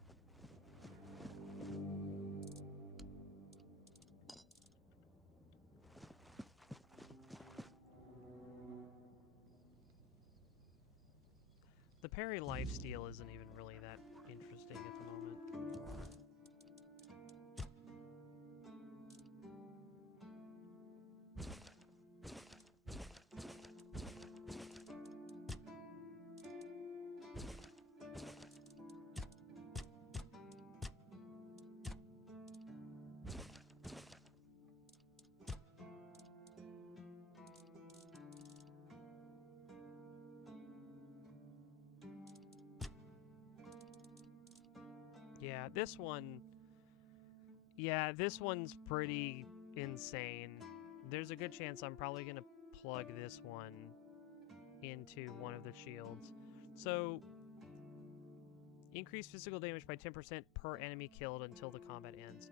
The parry lifesteal isn't even really that interesting at the moment. Yeah, this one's pretty insane. There's a good chance I'm probably gonna plug this one into one of the shields. So, increase physical damage by 10% per enemy killed until the combat ends.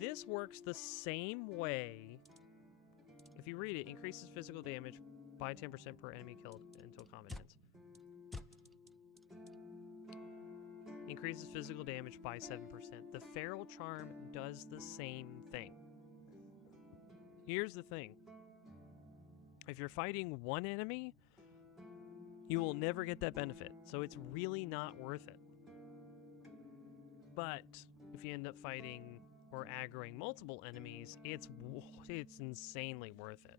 This works the same way. If you read it, increases physical damage by 10% per enemy killed until combat ends. Increases physical damage by 7%. The Feral Charm does the same thing. Here's the thing. If you're fighting one enemy, you will never get that benefit, so it's really not worth it. But if you end up fighting or aggroing multiple enemies, it's insanely worth it.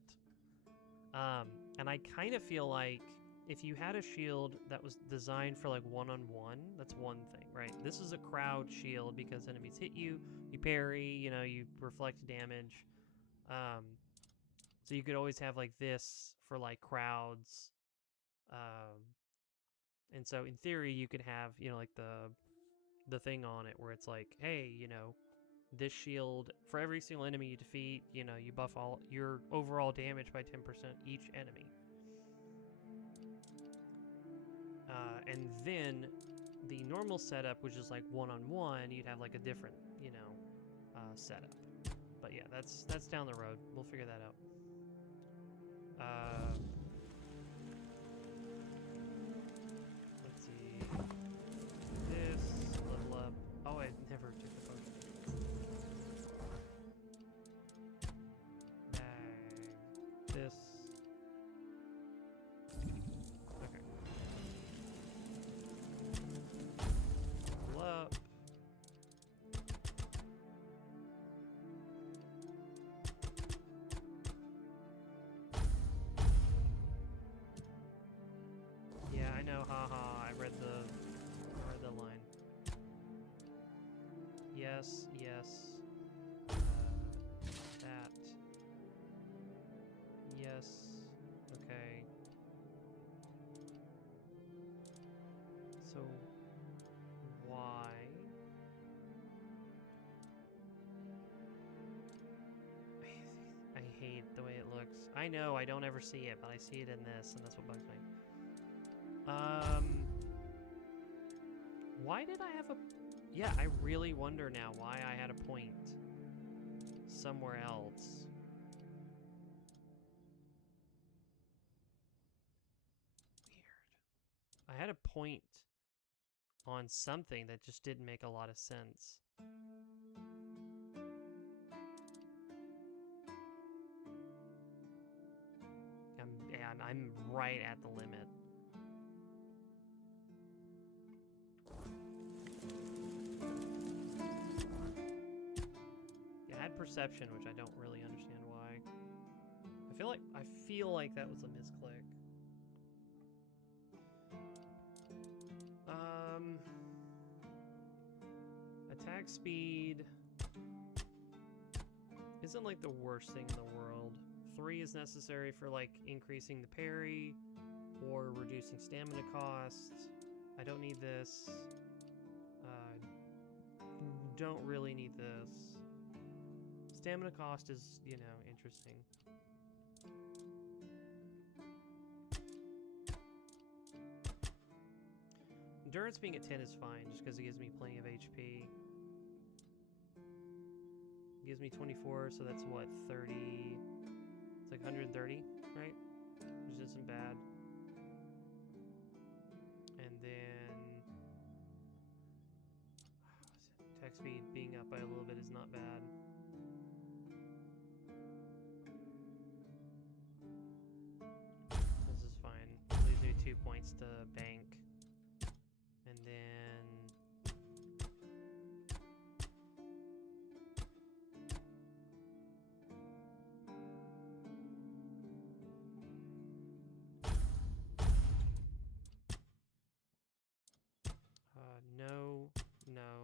And I kind of feel like if you had a shield that was designed for like one-on-one, that's one thing, right? This is a crowd shield because enemies hit you, you parry, you know, you reflect damage. So you could always have like this for like crowds. And so in theory you could have, you know, like the thing on it where it's like, hey, you know, this shield, for every single enemy you defeat, you know, you buff all your overall damage by 10% each enemy. And then the normal setup, which is like one-on-one, you'd have like a different, you know, setup. But yeah, that's down the road. We'll figure that out. Let's see. This, level up. Oh, I never took the potion. Bang. This. Up. Yeah, I know, haha. I read the line. Yes, yes. That. Yes. Okay. So why? I hate the way it looks. I know, I don't ever see it, but I see it in this, and that's what bugs me. Why did I have a... Yeah, I really wonder now why I had a point somewhere else. Weird. I had a point on something that just didn't make a lot of sense. I'm right at the limit. Yeah, I had perception, which I don't really understand why. I feel like that was a misclick. Attack speed isn't like the worst thing in the world. 3 is necessary for like increasing the parry or reducing stamina cost. I don't need this. Don't really need this. Stamina cost is, you know, interesting. Endurance being at 10 is fine, just because it gives me plenty of HP. It gives me 24, so that's what, 30? It's like 130, right? Which isn't bad. And then attack speed being up by a little bit is not bad. This is fine. Leaves me 2 points to bank. And then no, no.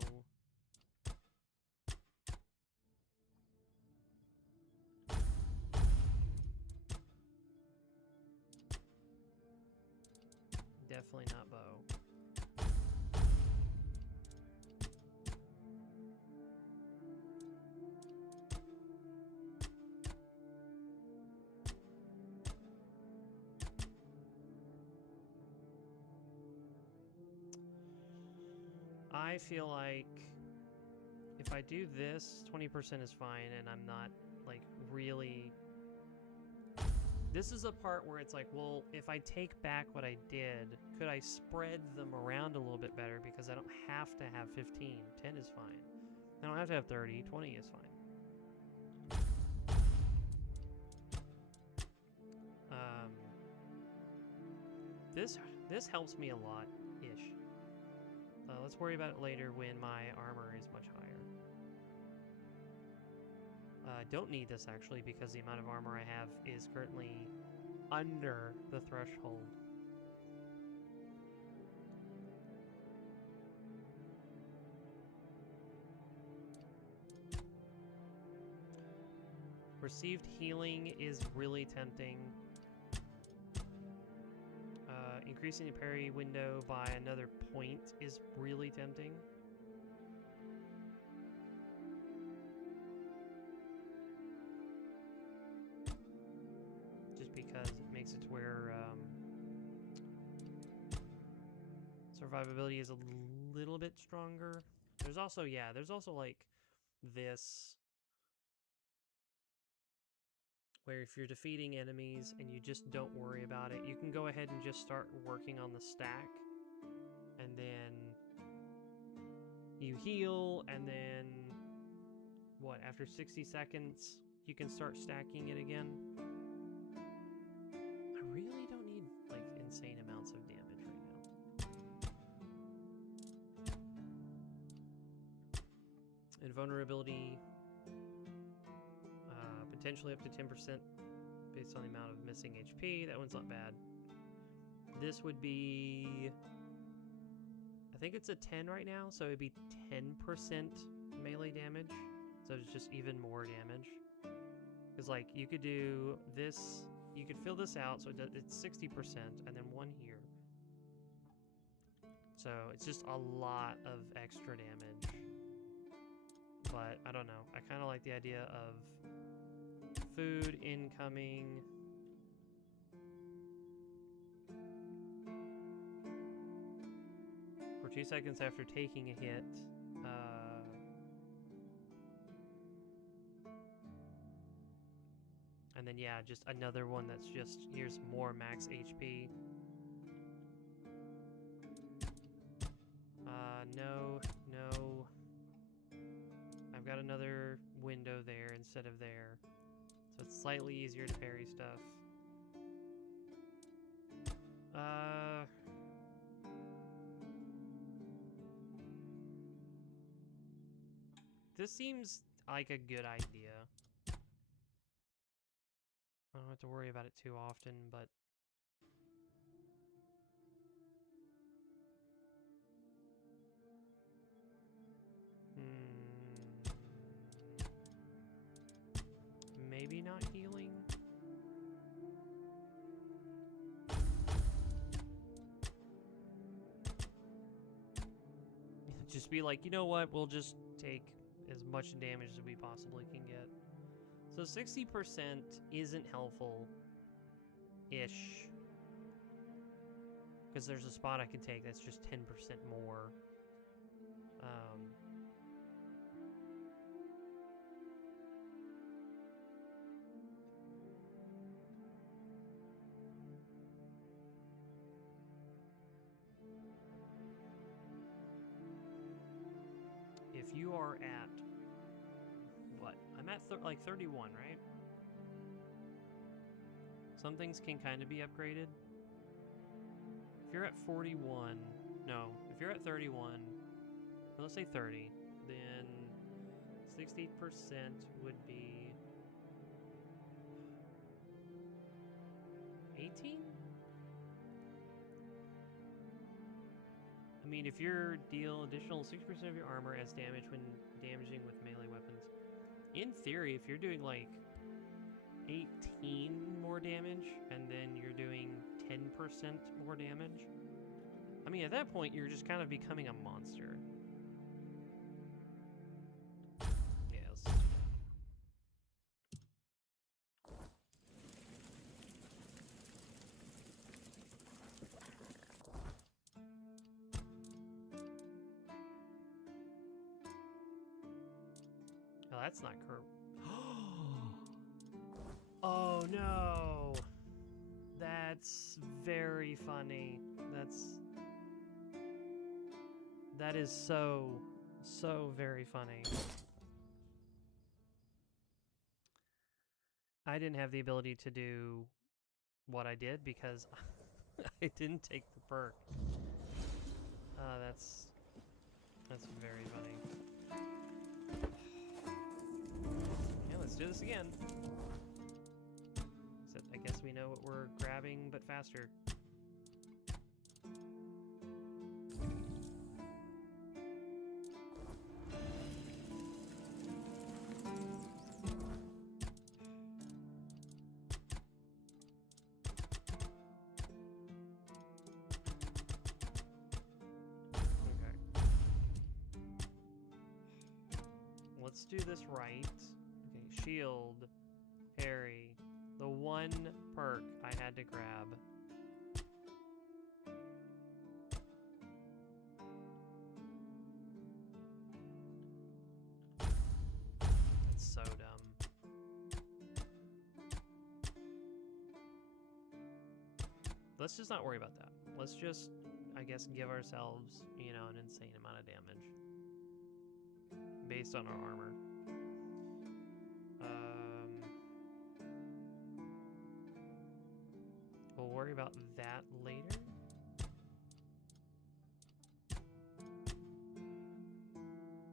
Definitely not bow. I feel like if I do this, 20% is fine, and I'm not, like, really... This is a part where it's like, well, if I take back what I did, could I spread them around a little bit better because I don't have to have 15. 10 is fine. I don't have to have 30. 20 is fine. This helps me a lot-ish. Let's worry about it later when my armor is much higher. Don't need this actually because the amount of armor I have is currently under the threshold. Received healing is really tempting. Increasing the parry window by another point is really tempting. Just because it makes it to where survivability is a little bit stronger. There's also, yeah, there's also like this, where if you're defeating enemies and you just don't worry about it, you can go ahead and just start working on the stack. And then you heal, and then, what, after 60 seconds, you can start stacking it again. I really don't need, like, insane amounts of damage right now. And vulnerability... potentially up to 10% based on the amount of missing HP. That one's not bad. This would be... I think it's a 10 right now, so it'd be 10% melee damage. So it's just even more damage. Because, like, you could do this... You could fill this out, so it's 60%, and then one here. So it's just a lot of extra damage. But, I don't know. I kind of like the idea of... food incoming. For 2 seconds after taking a hit. And then, yeah, just another one that's just, here's more max HP. No, no. I've got another window there instead of there. So it's slightly easier to parry stuff. This seems like a good idea. I don't have to worry about it too often, but... Maybe not healing? just be like, you know what, we'll just take as much damage as we possibly can get. So 60% isn't helpful-ish. Because there's a spot I can take that's just 10% more. If you are at, what? I'm at like 31, right? Some things can kind of be upgraded. If you're at 41, no, if you're at 31, or let's say 30, then 60% would be 18? I mean, if you deal additional 6% of your armor as damage when damaging with melee weapons, in theory, if you're doing like 18 more damage and then you're doing 10% more damage, I mean, at that point, you're just kind of becoming a monster. Yeah, let's just do that. Oh, that's not curved. Oh no! That's very funny. That is so very funny. I didn't have the ability to do what I did because I didn't take the perk. That's very funny. Yeah, let's do this again. Except I guess we know what we're grabbing, but faster. Let's do this right. Okay, shield, parry, the one perk I had to grab. That's so dumb. Let's just not worry about that. Let's just, I guess, give ourselves, you know, an insane amount of damage based on our armor. We'll worry about that later.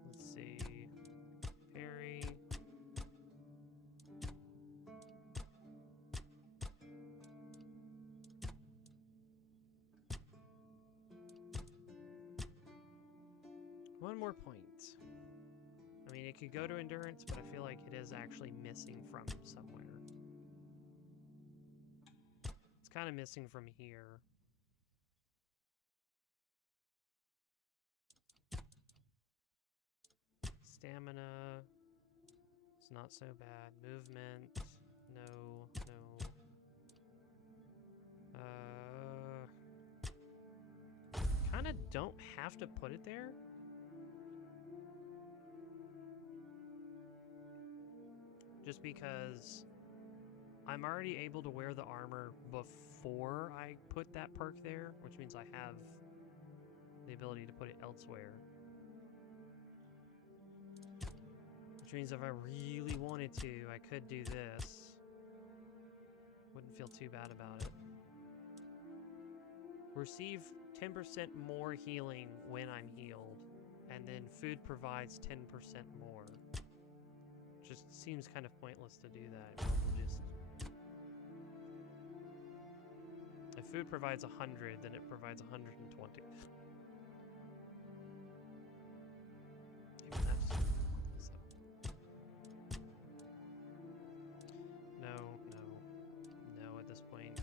Let's see. Parry. One more point. I mean, it could go to endurance, but I feel like it is actually missing from somewhere. It's kind of missing from here. Stamina. It's not so bad. Movement. No, no. Kind of don't have to put it there. Just because I'm already able to wear the armor before I put that perk there, which means I have the ability to put it elsewhere. Which means if I really wanted to, I could do this. Wouldn't feel too bad about it. Receive 10% more healing when I'm healed, and then food provides 10% more. Just seems kind of pointless to do that. Just if food provides 100, then it provides 120. Even that's so. No. At this point,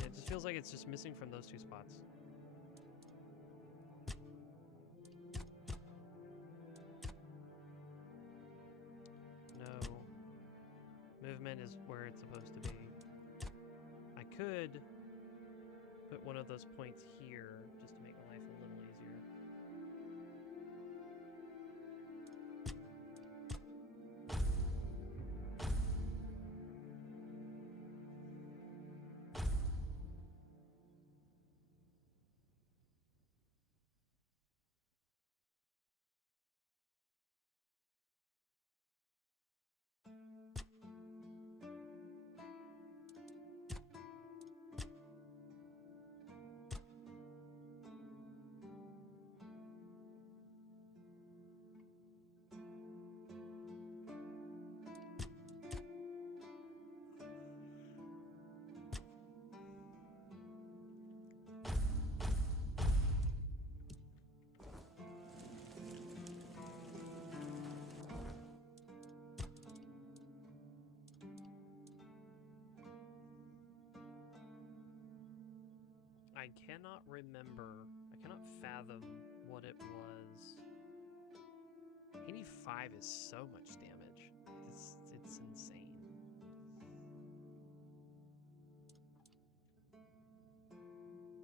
yeah, it just feels like it's just missing from those two spots. where it's supposed to be. I could put one of those points here just to make my life a little easier. I cannot remember, I cannot fathom what it was. 85 is so much damage. It's insane.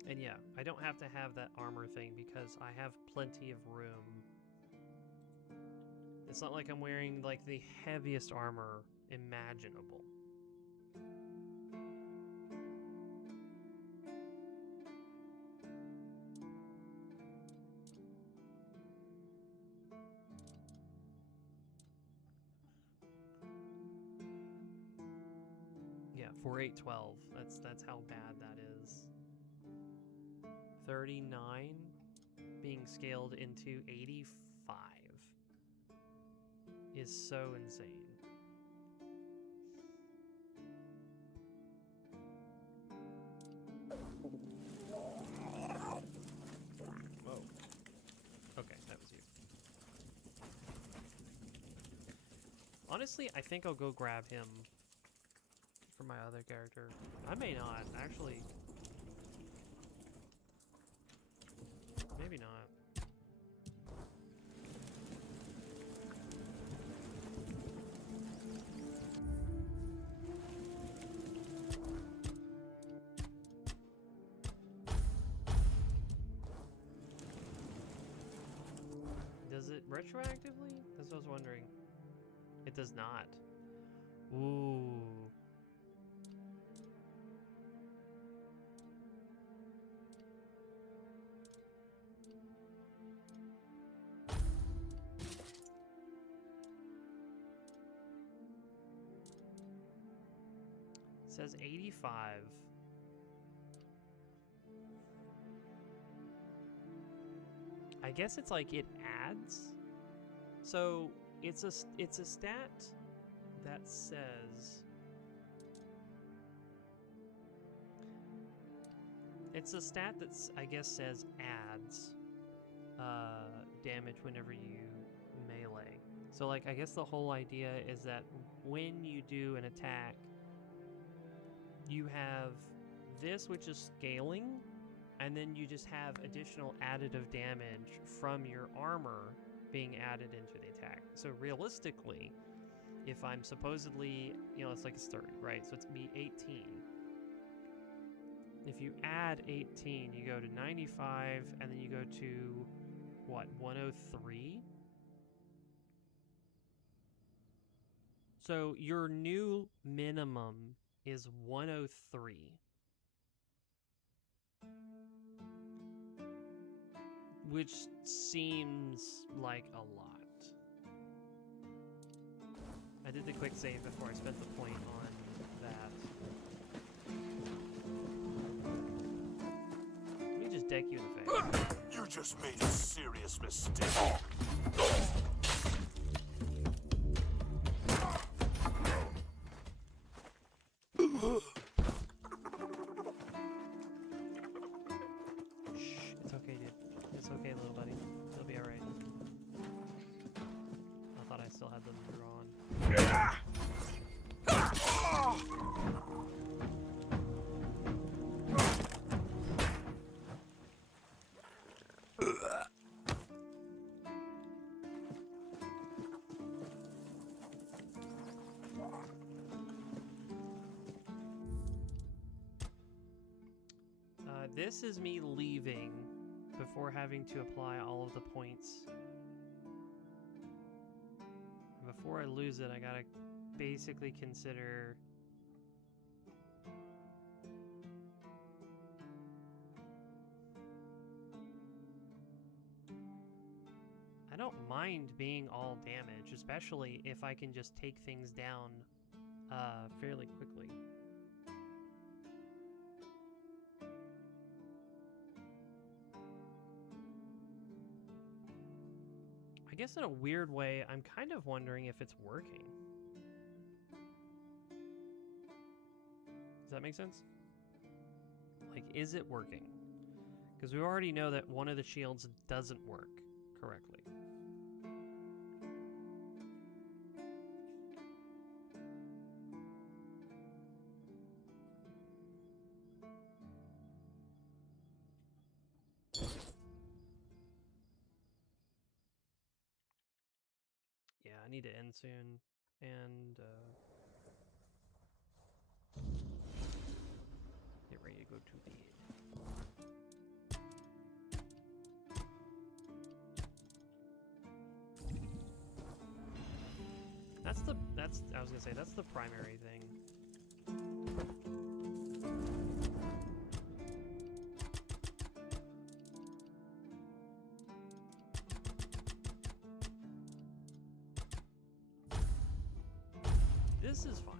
And yeah, I don't have to have that armor thing because I have plenty of room. It's not like I'm wearing like the heaviest armor imaginable. Yeah, 4812. That's how bad that is. 39 being scaled into 85 is so insane. Whoa. Okay, that was you. Honestly, I think I'll go grab him for my other character. I may not, actually. Maybe not. Does it retroactively? That's what I was wondering. It does not. Ooh. It says 85. I guess it's like it adds. So it's a stat that says it's a stat that's I guess says adds damage whenever you melee. So like I guess the whole idea is that when you do an attack, you have this, which is scaling, and then you just have additional additive damage from your armor being added into the attack. So realistically, if I'm supposedly, you know, it's like it's 30, right? So it's be 18. If you add 18, you go to 95, and then you go to, what, 103? So your new minimum is 103. Which seems like a lot. I did the quick save before I spent the point on that. Let me just deck you in the face. You just made a serious mistake. It's okay, dude. It's okay, little buddy. It'll be alright. I thought I still had them drawn. this is me leaving before having to apply all of the points. Before I lose it, I gotta basically consider... I don't mind being all damage, especially if I can just take things down fairly quickly. I guess in a weird way, I'm kind of wondering if it's working. Does that make sense? Like, is it working? Because we already know that one of the shields doesn't work correctly. Yeah, I need to end soon, and get ready to go to bed. I was gonna say, that's the primary thing. This is fine.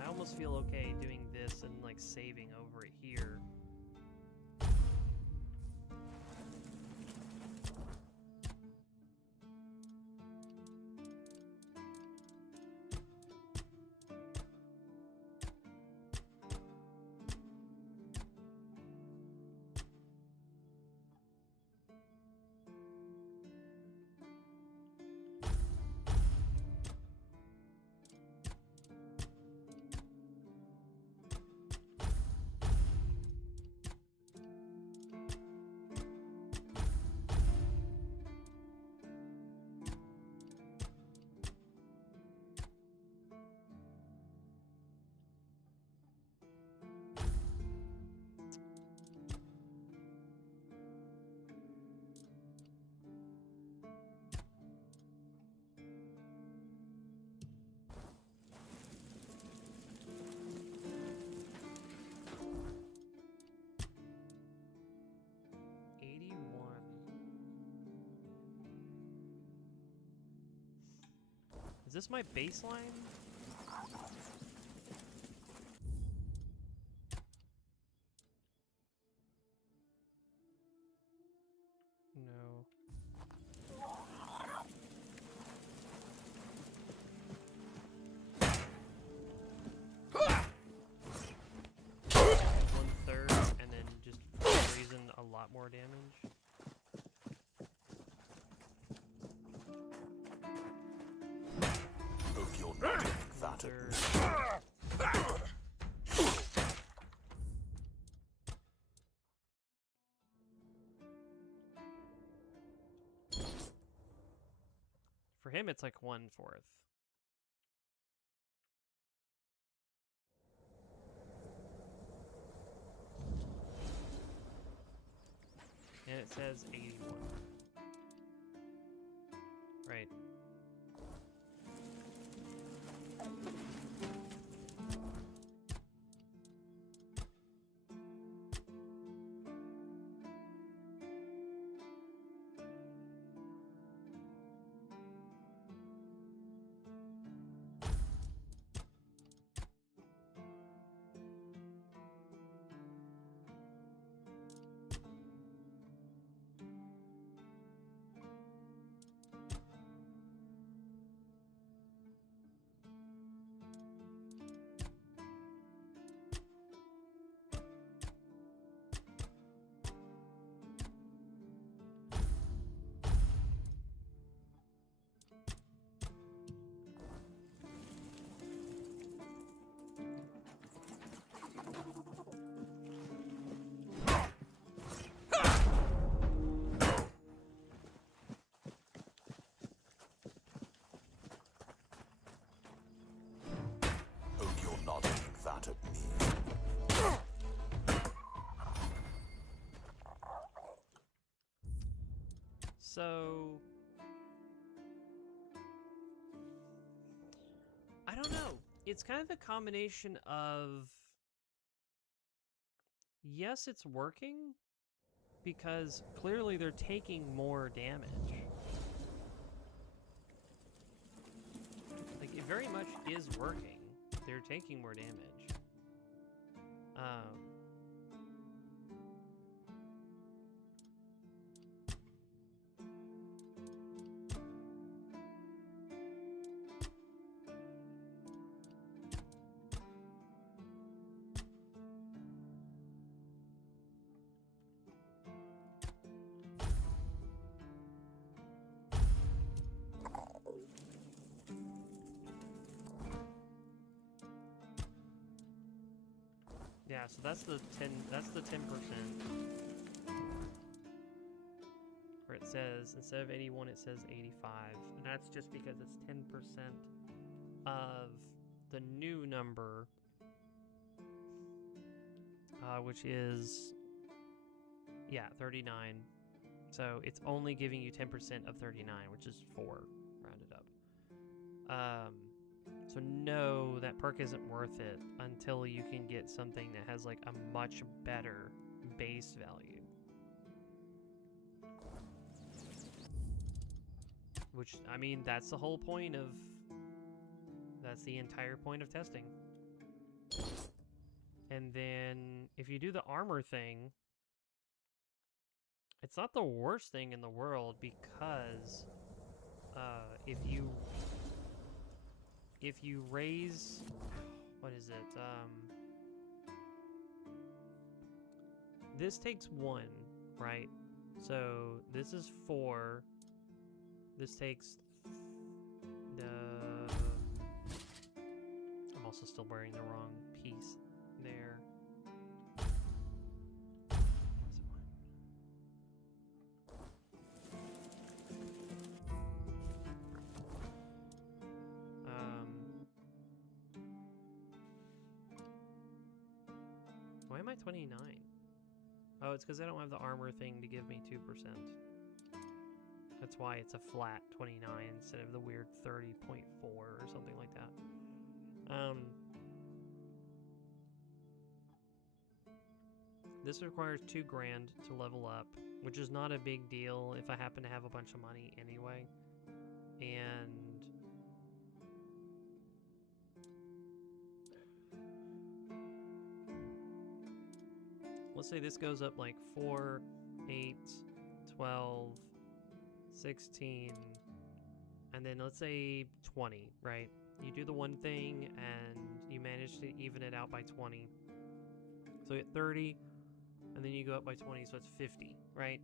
I almost feel okay doing this and like saving over it here. Is this my baseline? No. One-third, and then just for some reason a lot more damage. For him, it's like 1/4. And it says 81. Right. So I don't know. It's kind of a combination of, yes, it's working because clearly they're taking more damage. Like, it very much is working. They're taking more damage. Yeah, so that's the 10%. Where it says, instead of 81, it says 85. And that's just because it's 10% of the new number, which is, yeah, 39. So it's only giving you 10% of 39, which is 4, rounded up. So no, that perk isn't worth it until you can get something that has like a much better base value. Which, I mean, that's the whole point of... That's the entire point of testing. And then, if you do the armor thing, it's not the worst thing in the world because if you raise, what is it? This takes 1, right? So this is 4. This takes the... I'm also still wearing the wrong piece there. Why am I 29? Oh, it's because I don't have the armor thing to give me 2%. That's why it's a flat 29 instead of the weird 30.4 or something like that. This requires 2 grand to level up, which is not a big deal if I happen to have a bunch of money anyway. And let's say this goes up like 4, 8, 12, 16, and then let's say 20, right? You do the one thing and you manage to even it out by 20. So you get 30, and then you go up by 20, so it's 50, right?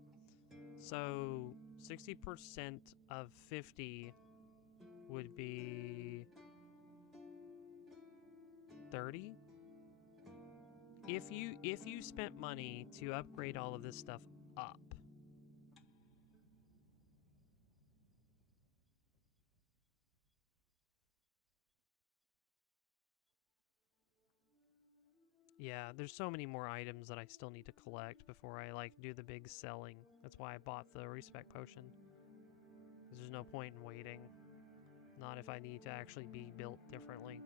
So 60% of 50 would be 30. If you spent money to upgrade all of this stuff up, yeah, there's so many more items that I still need to collect before I like do the big selling. That's why I bought the respec potion. Because there's no point in waiting. Not if I need to actually be built differently.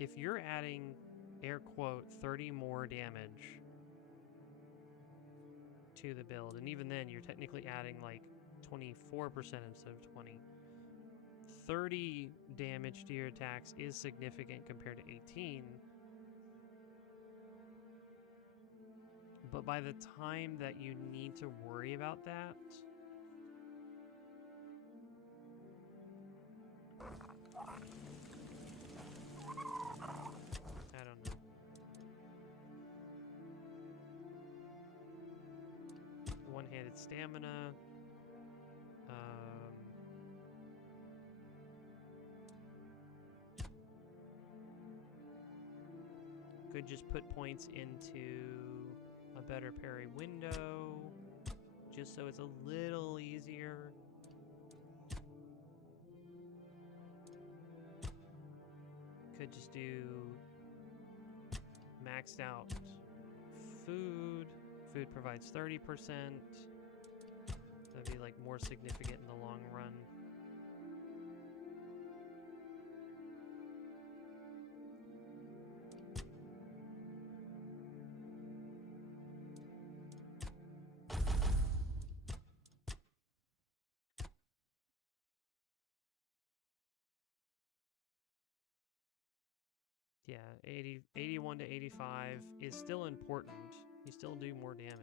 If you're adding, air quote, 30 more damage to the build, and even then you're technically adding like 24% instead of 20. 30 damage to your attacks is significant compared to 18. But by the time that you need to worry about that, I don't know. One-handed stamina. Could just put points into a better parry window, just so it's a little easier. Could just do maxed out food food provides 30%. That'd be like more significant in the long run. Yeah, 81 to 85 is still important. You still do more damage.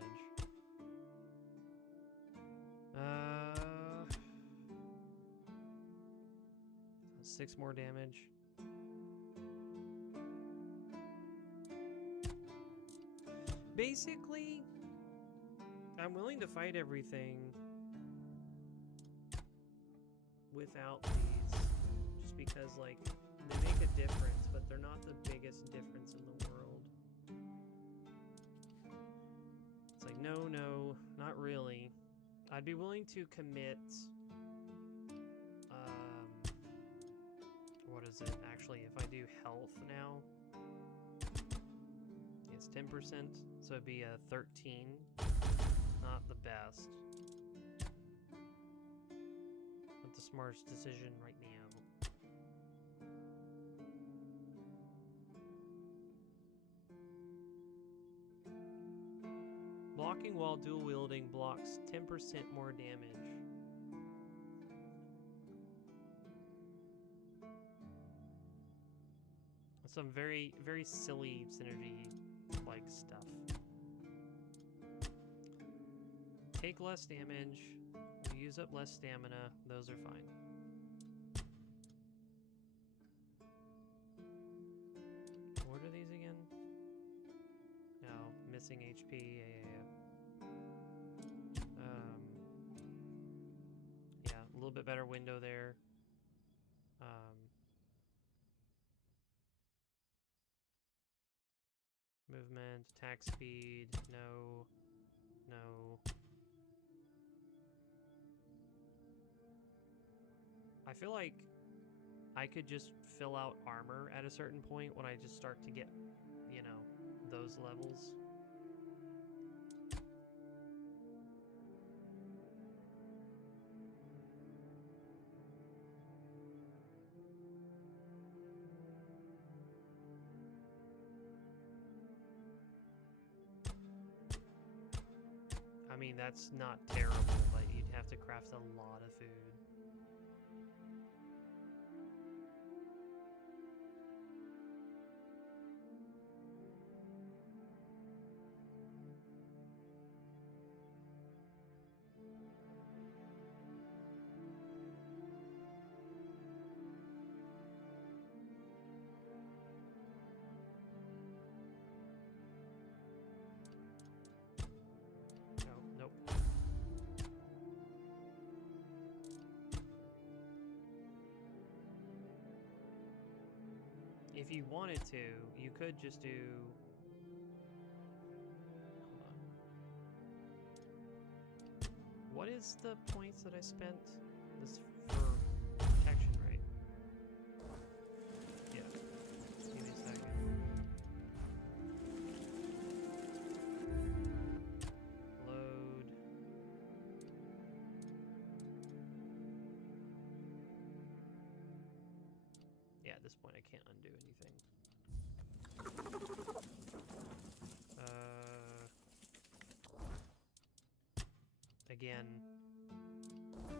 6 more damage. Basically, I'm willing to fight everything without these, just because, like, they make a difference, but they're not the biggest difference in the world. It's like, no, not really. I'd be willing to commit, what is it, actually, if I do health now, it's 10%, so it'd be a 13. Not the best. Not the smartest decision right now. Blocking while dual wielding blocks 10% more damage. Some very, very silly synergy-like stuff. Take less damage, use up less stamina, those are fine. What are these again? No, missing HP, yeah, a little bit better window there. Movement, attack speed, no. I feel like I could just fill out armor at a certain point when I just start to get, you know, those levels. I mean, that's not terrible, but you'd have to craft a lot of food. If you wanted to, you could just do... Hold on. What is the points that I spent? This for protection, right? Yeah. Give me a second. Load. Yeah, at this point I can't undo anything. Again,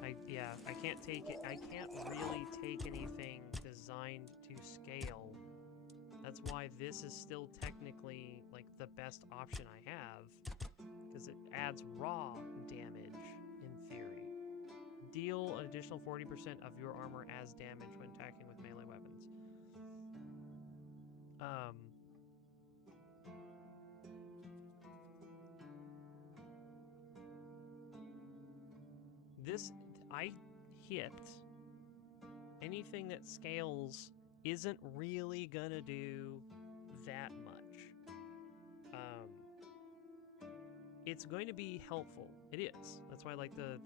I can't take it. I can't really take anything designed to scale. That's why this is still technically like the best option I have, because it adds raw damage in theory. Deal an additional 40% of your armor as damage when attacking with melee weapons. This, I hit anything that scales isn't really gonna do that much. It's going to be helpful. It is. That's why like the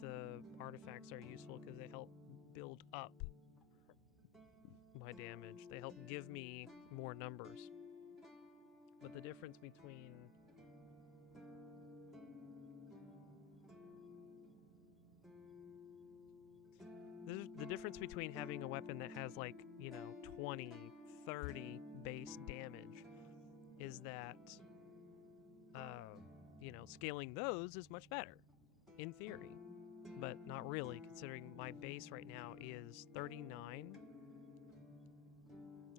artifacts are useful, because they help build up my damage. They help give me more numbers. But the difference between difference between having a weapon that has like, 20, 30 base damage is that, scaling those is much better, in theory. But not really, considering my base right now is 39.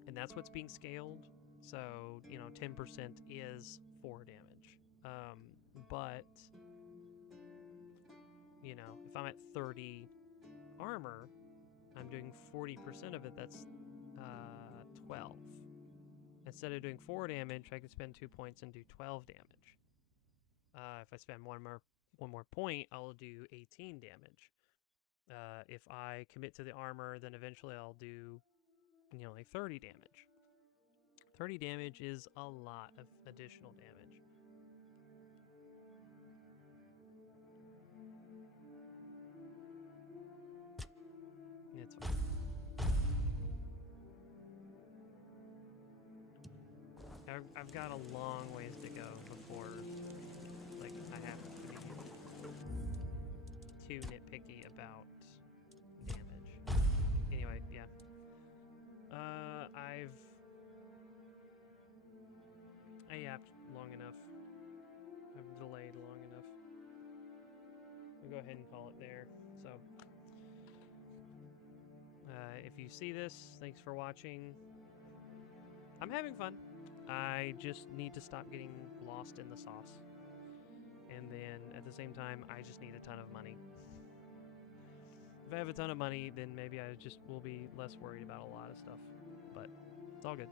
And that's what's being scaled. So, 10% is 4 damage. But, if I'm at 30 armor, I'm doing 40% of it, that's 12. Instead of doing 4 damage, I could spend 2 points and do 12 damage. If I spend one more point, I'll do 18 damage. If I commit to the armor, then eventually I'll do, like 30 damage. 30 damage is a lot of additional damage. It's fine. I've got a long ways to go before, like, I have to be too nitpicky about damage. Anyway, yeah. I yapped long enough. I've delayed long enough. We'll go ahead and call it there. So, if you see this, thanks for watching. I'm having fun. I just need to stop getting lost in the sauce. And then, at the same time, I just need a ton of money. If I have a ton of money, then maybe I just will be less worried about a lot of stuff. But, it's all good.